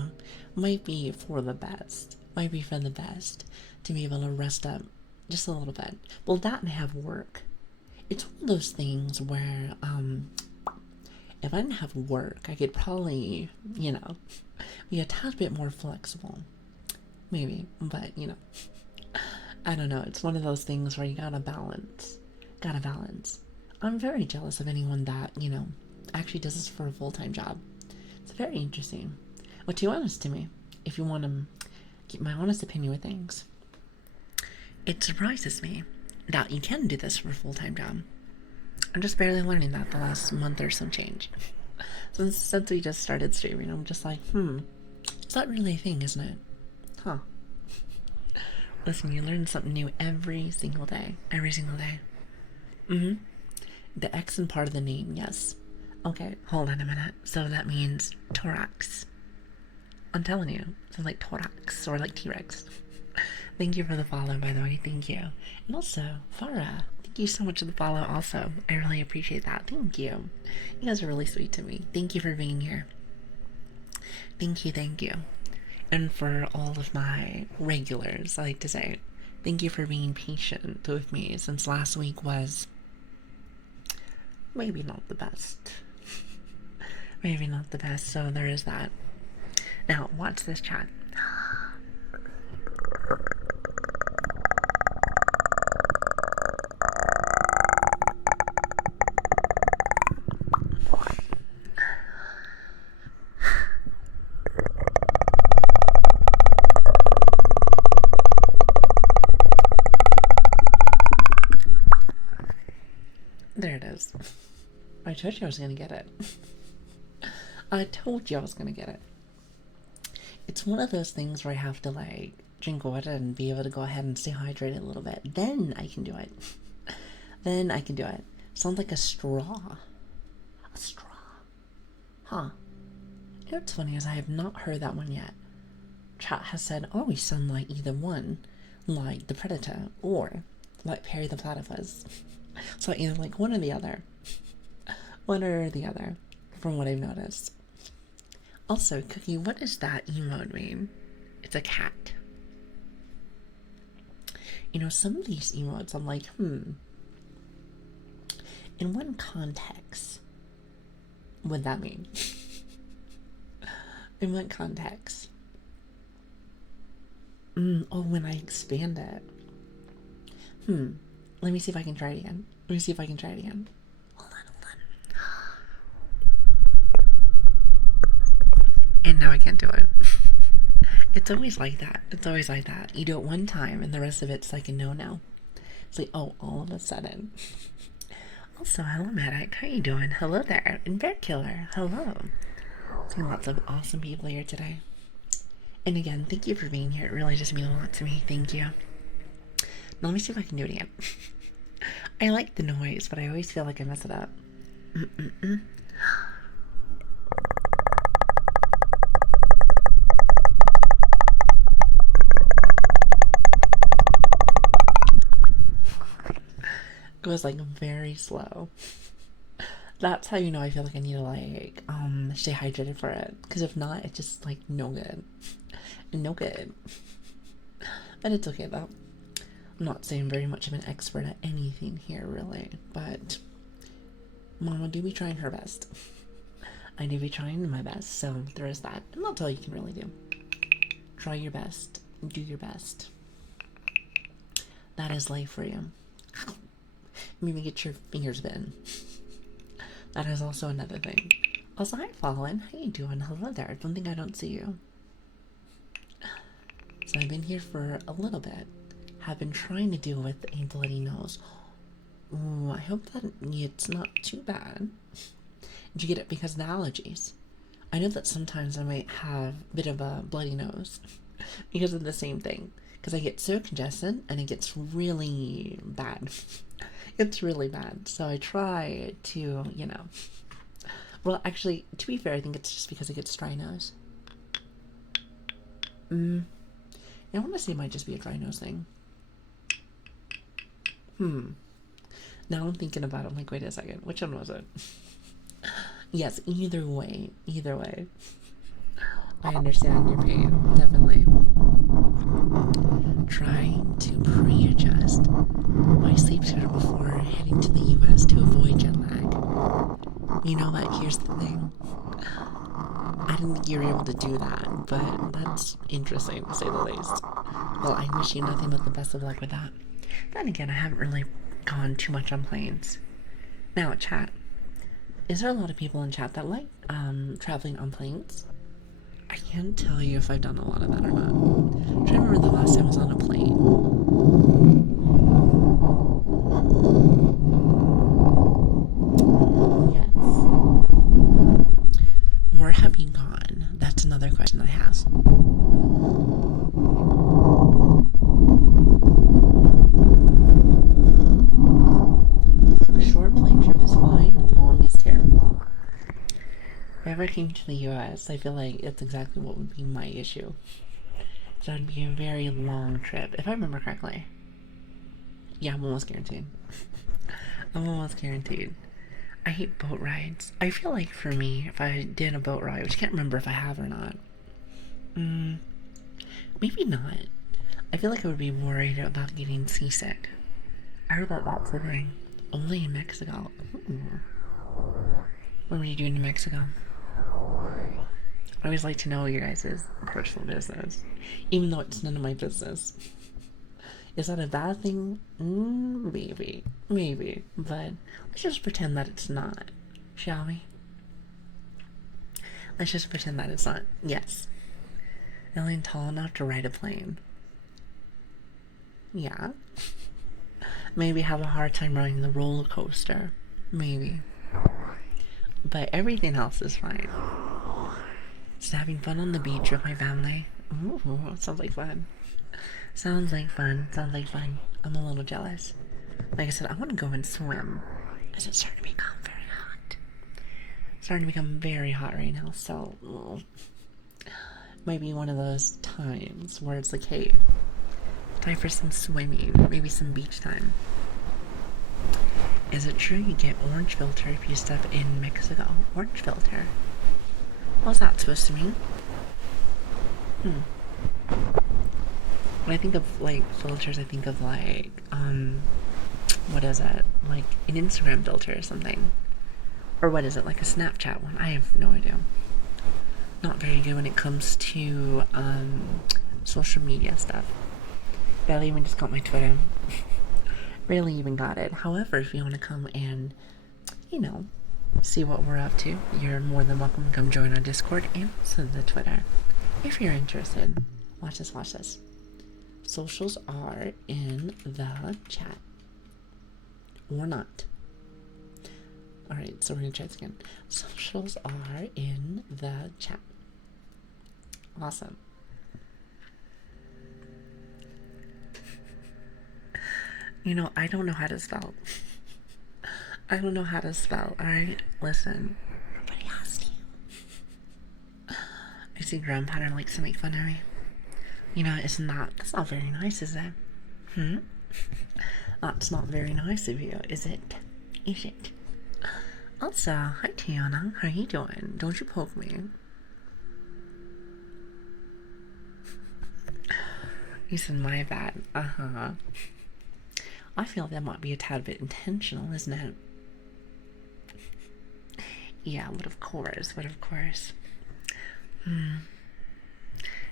might be for the best. Might be for the best to be able to rest up just a little bit. Well, that and have work. It's one of those things where, if I didn't have work, I could probably, be a tad bit more flexible. Maybe, but, I don't know. It's one of those things where you gotta balance. Gotta balance. I'm very jealous of anyone that, actually does this for a full-time job. It's very interesting. But to be honest to me, if you want to get my honest opinion with things, it surprises me that you can do this for a full-time job. I'm just barely learning that the last month or some change. Since we just started streaming, I'm just like, it's not really a thing, isn't it? Huh. Listen, you learn something new every single day. Every single day. The X in part of the name, yes. Okay, hold on a minute. So that means thorax. I'm telling you. Sounds like thorax or like T-Rex. Thank you for the follow, by the way. Thank you. And also, Farah, thank you so much for the follow also. I really appreciate that. Thank you. You guys are really sweet to me. Thank you for being here. Thank you. And for all of my regulars, I like to say, thank you for being patient with me since last week was maybe not the best. Maybe not the best, so there is that. Now, watch this chat. There it is. I told you I was going to get it. I told you I was going to get it. It's one of those things where I have to like drink water and be able to go ahead and stay hydrated a little bit. Then I can do it. Sounds like a straw. A straw. Huh. You know what's funny is I have not heard that one yet. Chat has said, oh, we sound like either one, like the Predator, or like Perry the Platypus. So either like one or the other. One or the other, from what I've noticed. Also, Cookie, what does that emote mean? It's a cat. Some of these emotes, I'm like, in what context would that mean? In what context? Oh, when I expand it. Let me see if I can try it again. Hold on. And now I can't do it. It's always like that. You do it one time and the rest of it's like a no-no. It's like, oh, all of a sudden. Also, hello, Medic. How you doing? Hello there. And Bear Killer. Hello. Seeing lots of awesome people here today. And again, thank you for being here. It really just means a lot to me. Thank you. Now let me see if I can do it again. I like the noise, but I always feel like I mess it up. It was like very slow. That's how you know I feel like I need to like stay hydrated for it. Because if not, it's just like no good. But it's okay though. I'm not saying very much of an expert at anything here really, but Mama do be trying her best. I do be trying my best, so there is that. And that's all you can really do. Try your best. Do your best. That is life for you. Maybe get your fingers bitten. That is also another thing. Also, hi, Fallon. How you doing? Hello there. I don't think I don't see you. So I've been here for a little bit. Have been trying to deal with a bloody nose. Ooh, I hope that it's not too bad. Did you get it because of the allergies? I know that sometimes I might have a bit of a bloody nose because of the same thing. because I get so congested and it gets really bad. It's really bad. So I try to, well, actually, to be fair, I think it's just because I get dry nose. I want to say it might just be a dry nose thing. Now I'm thinking about it. I'm like, wait a second. Which one was it? Yes, either way. Either way. I understand your pain. Definitely. Trying to pre-adjust my sleep schedule before heading to the US to avoid jet lag. You know what? Here's the thing. I didn't think you were able to do that, but that's interesting to say the least. Well, I wish you nothing but the best of luck with that. Then again, I haven't really gone too much on planes. Now, chat. Is there a lot of people in chat that like traveling on planes? I can't tell you if I've done a lot of that or not. I'm trying to remember the last time I was on a plane. Yes. Where have you gone? That's another question that I have. A short plane trip is fine, long is terrible. If I ever came to the US, I feel like it's exactly what would be my issue. So it'd be a very long trip, if I remember correctly. Yeah, I'm almost guaranteed. I'm almost guaranteed. I hate boat rides. I feel like for me, if I did a boat ride, which I can't remember if I have or not. Maybe not. I feel like I would be worried about getting seasick. I heard about that triggering only in Mexico. What were you doing in Mexico? I always like to know your guys' personal business, even though it's none of my business. Is that a bad thing? Maybe. But let's just pretend that it's not, shall we? Let's just pretend that it's not. Yes. Lilian tall enough to ride a plane. Yeah. Maybe have a hard time riding the roller coaster. Maybe. But everything else is fine. Just having fun on the beach with my family. Ooh, sounds like fun. Sounds like fun. I'm a little jealous. Like I said, I want to go and swim. As it's starting to become very hot. It's starting to become very hot right now, so might be one of those times where it's like, hey, time for some swimming, maybe some beach time. Is it true you get orange filter if you step in Mexico? Orange filter? What's that supposed to mean? When I think of like filters, I think of like what is it? Like an Instagram filter or something. Or what is it? Like a Snapchat one? I have no idea. Not very good when it comes to social media stuff. Barely even just got my Twitter. Barely even got it. However, if you want to come and, see what we're up to, you're more than welcome to come join our Discord and also the Twitter. If you're interested, watch this. Socials are in the chat. Or not. Alright, so we're going to try this again. Socials are in the chat. Awesome. I don't know how to spell. Alright? Listen. Nobody asked you. I see Grandpa likes to make fun of me. That's not very nice, is it? That's not very nice of you, is it? Also, hi Tiana, how are you doing? Don't you poke me. You said my bad. I feel that might be a tad bit intentional, isn't it? Yeah, but of course.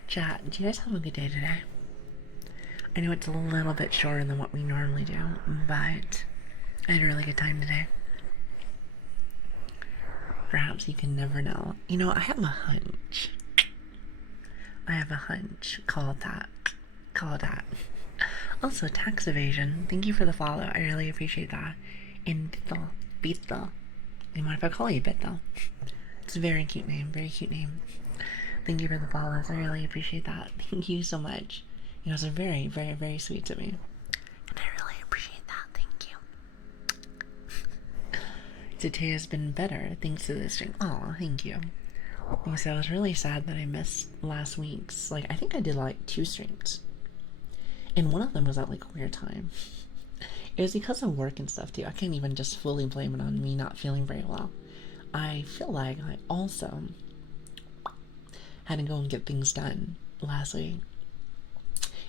Chat, do you guys have a good day today? I know it's a little bit shorter than what we normally do, but I had a really good time today. Perhaps you can never know. I have a hunch. Call it that. Also, tax evasion. Thank you for the follow. I really appreciate that. And Bito. You mind if I call you Bito? It's a very cute name. Thank you for the follows. I really appreciate that. Thank you so much. You guys are very, very, very sweet to me. And I really appreciate that. Thank you. Today has been better thanks to this stream. Oh, thank you. Because I was really sad that I missed last week's. Like, I think I did like 2 streams. And one of them was at like a weird time. It was because of work and stuff too. I can't even just fully blame it on me not feeling very well. I feel like I also had to go and get things done last week.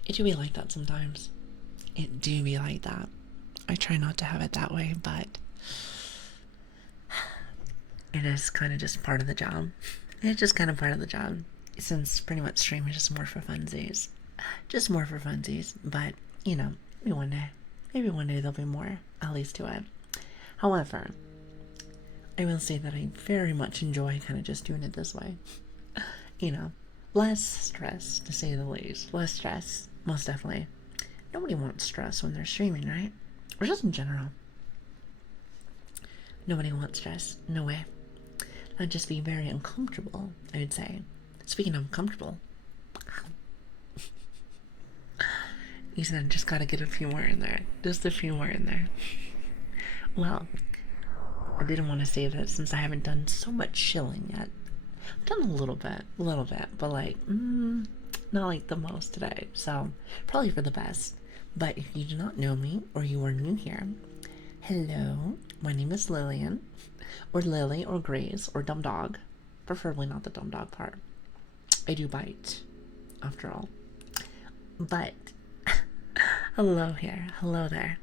It do be like that sometimes. It do be like that. I try not to have it that way, but it is kind of just part of the job. It's just kind of part of the job. Since pretty much streaming is just more for funsies. Just more for funsies. But, you know, maybe one day there'll be more, at least to it. However, I will say that I very much enjoy kind of just doing it this way. You know, less stress, to say the least. Less stress, most definitely. Nobody wants stress when they're streaming, right? Or just in general. Nobody wants stress. No way. That'd just be very uncomfortable, I would say. Speaking of uncomfortable, you said just gotta get a few more in there. Just a few more in there. Well, I didn't want to say that since I haven't done so much chilling yet. I've done a little bit, but like, not like the most today. So, probably for the best. But if you do not know me, or you are new here, hello, my name is Lilian, or Lili, or Grace, or Dumb Dog. Preferably not the dumb dog part. I do bite, after all. But, hello here, hello there.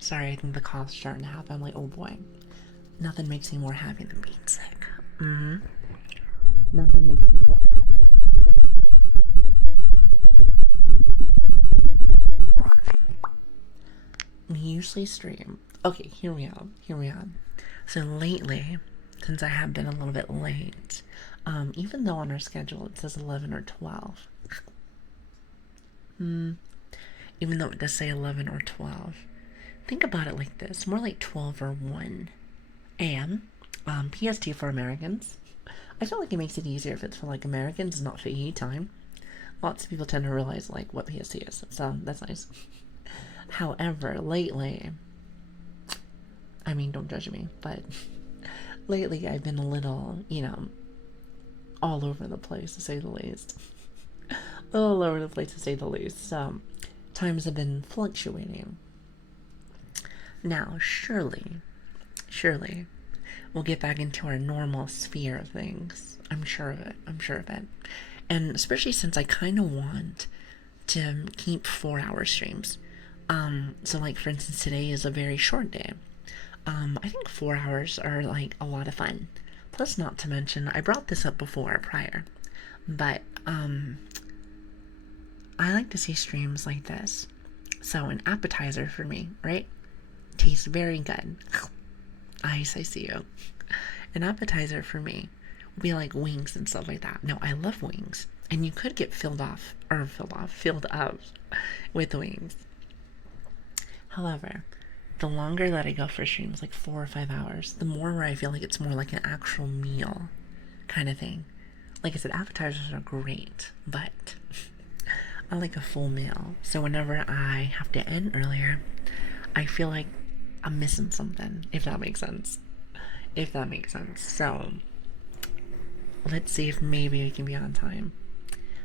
Sorry, I think the cough's starting to happen. I'm like, oh boy. Nothing makes me more happy than being sick. Nothing makes me more happy than being sick. We usually stream. Okay, here we are. So lately, since I have been a little bit late, even though on our schedule it says 11 or 12, even though it does say 11 or 12, think about it like this, more like 12 or 1 a.m. PST for Americans. I feel like it makes it easier if it's for like Americans, not for EE time. Lots of people tend to realize like what PST is, so that's nice. However, lately, I mean, don't judge me, but lately I've been a little, you know, all over the place, to say the least. All over the place, to say the least. So, times have been fluctuating. Now, surely, we'll get back into our normal sphere of things. I'm sure of it. And especially since I kind of want to keep 4-hour streams. So like, for instance, today is a very short day. I think 4 hours are like a lot of fun. Plus, not to mention, I brought this up before, prior, but, I like to see streams like this. So, an appetizer for me, right? Tastes very good. Ice, I see you. An appetizer for me would be like wings and stuff like that. No, I love wings. And you could get filled up with wings. However, the longer that I go for streams, like 4 or 5 hours, the more where I feel like it's more like an actual meal kind of thing. Like I said, appetizers are great, but I like a full meal. So whenever I have to end earlier, I feel like I'm missing something, if that makes sense. So, let's see if maybe we can be on time.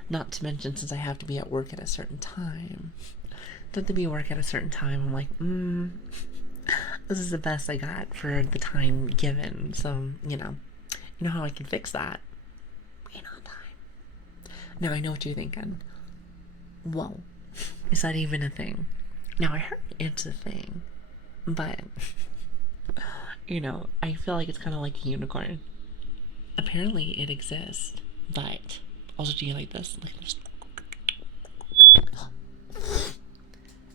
Not to mention, since I have to be at work at a certain time. I'm like, this is the best I got for the time given. So, you know how I can fix that? Being on time. Now, I know what you're thinking. Whoa, is that even a thing? Now, I heard it's a thing, but, I feel like it's kind of like a unicorn. Apparently, it exists, but also do you like this? Like this.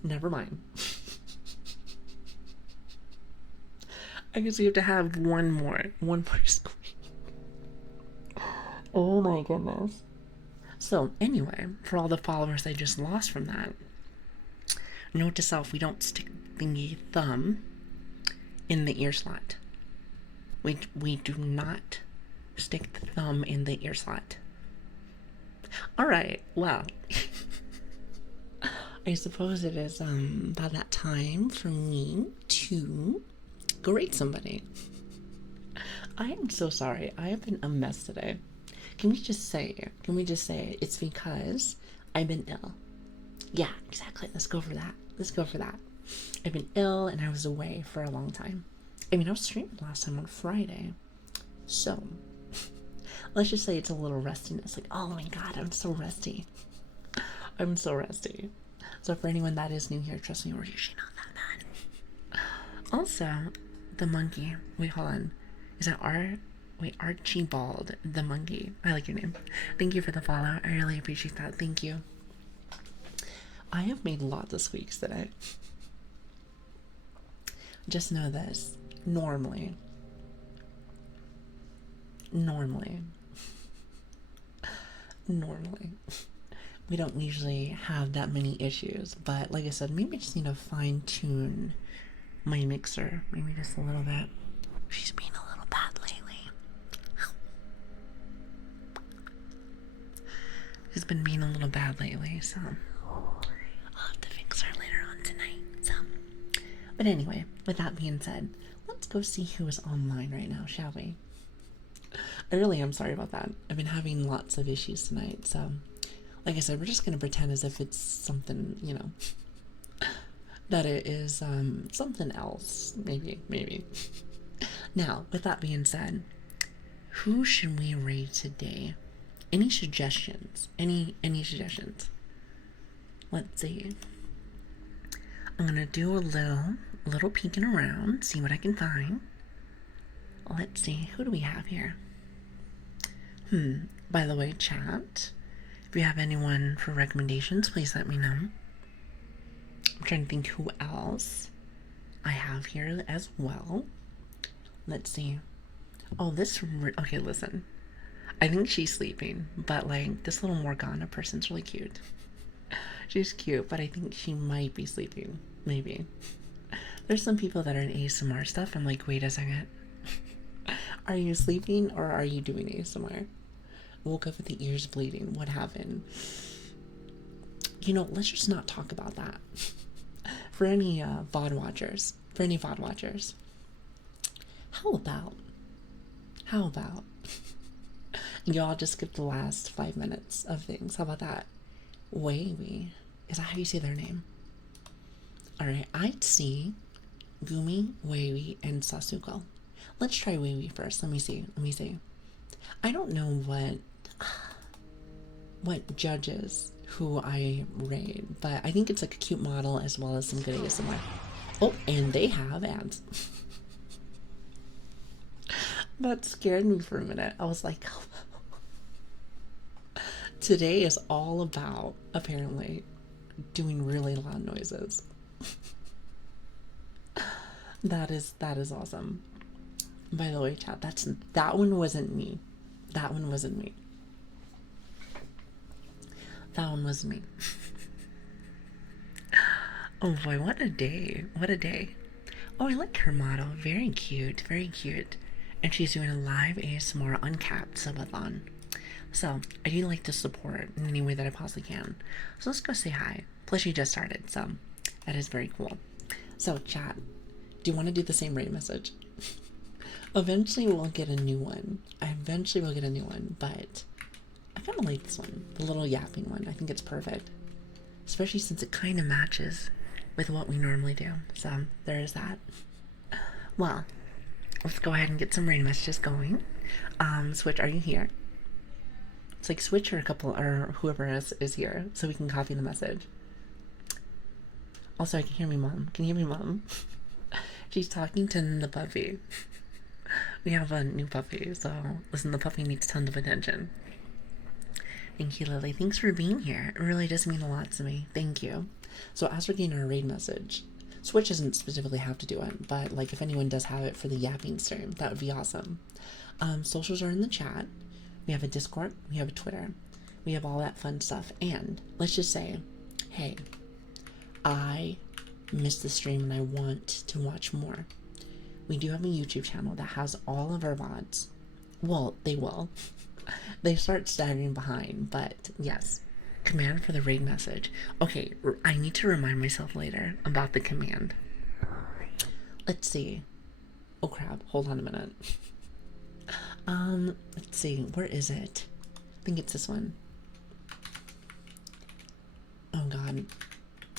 Never mind. I guess you have to have one more squeak. Oh my goodness. So anyway, for all the followers I just lost from that, note to self, we don't stick the thumb in the ear slot. We do not stick the thumb in the ear slot. All right. Well, I suppose it is about that time for me to go rate somebody. I am so sorry. I have been a mess today. Can we just say? Can we just say it's because I've been ill? Yeah, exactly. Let's go for that. Let's go for that. I've been ill and I was away for a long time. I mean, I was streaming last time on Friday. So, let's just say it's a little rustiness. Like, oh my god, I'm so rusty. I'm so rusty. So, for anyone that is new here, trust me, we're usually not that bad. Also, the monkey. Wait, hold on. Is that Archibald the monkey? I like your name. Thank you for the follow. I really appreciate that. Thank you. I have made lots of squeaks today. Just know this. Normally, we don't usually have that many issues, but like I said, maybe I just need to fine tune my mixer, maybe just a little bit. She's being a little bad lately. She's been being a little bad lately, so I'll have to fix her later on tonight. So, but anyway, with that being said, let's go see who is online right now, shall we? I really am sorry about that. I've been having lots of issues tonight, so like I said, we're just gonna pretend as if it's something, you know, that it is something else. Maybe. Now, with that being said, who should we rate today? Any suggestions? Any suggestions? Let's see. I'm gonna do a little peeking around, see what I can find. Let's see, who do we have here? By the way, chat, if you have anyone for recommendations, please let me know. I'm trying to think who else I have here as well. Let's see. Oh, okay, listen. I think she's sleeping, but like this little Morgana person's really cute. She's cute, but I think she might be sleeping. Maybe. There's some people that are in ASMR stuff. I'm like, wait a second. Are you sleeping or are you doing ASMR? Woke up with the ears bleeding. What happened? You know, let's just not talk about that. For any VOD watchers. How about y'all just skip the last 5 minutes of things? How about that? Wavy. Is that how you say their name? Alright, I'd see Gumi, Wavy, and Sasuko. Let's try Wavy first. Let me see. I don't know what judges who I rate, but I think it's like a cute model as well as some good ASMR. Oh, and they have ads. That scared me for a minute. I was like, today is all about apparently doing really loud noises. That is awesome. By the way, chat, that one wasn't me. That one wasn't me. Oh boy, what a day. Oh, I like her model. Very cute. And she's doing a live ASMR uncapped subathon. So, I do like to support in any way that I possibly can. So let's go say hi. Plus, she just started, so that is very cool. So, chat, do you want to do the same rate message? Eventually we'll get a new one. But I kind of like this one. The little yapping one. I think it's perfect. Especially since it kind of matches with what we normally do. So, there is that. Well, let's go ahead and get some rain messages going. Switch, are you here? It's like Switch or whoever is here, so we can copy the message. Also, I can hear me, Mom. Can you hear me, Mom? She's talking to the puppy. We have a new puppy, so listen, the puppy needs tons of attention. Thank you, Lili. Thanks for being here. It really does mean a lot to me. Thank you. So as we're getting our raid message, Switch doesn't specifically have to do it, but like if anyone does have it for the yapping stream, that would be awesome. Socials are in the chat. We have a Discord. We have a Twitter. We have all that fun stuff. And let's just say, hey, I missed the stream and I want to watch more. We do have a YouTube channel that has all of our VODs. Well, they will. They start staggering behind, but yes. Command for the raid message. Okay, I need to remind myself later about the command. Let's see. Oh crap, hold on a minute. Let's see, where is it? I think it's this one. Oh god.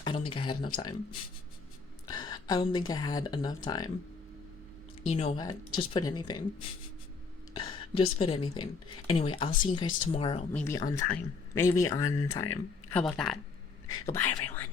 I don't think I had enough time. I don't think I had enough time. You know what? Just put anything. Just put anything. Anyway, I'll see you guys tomorrow. Maybe on time. Maybe on time. How about that? Goodbye, everyone.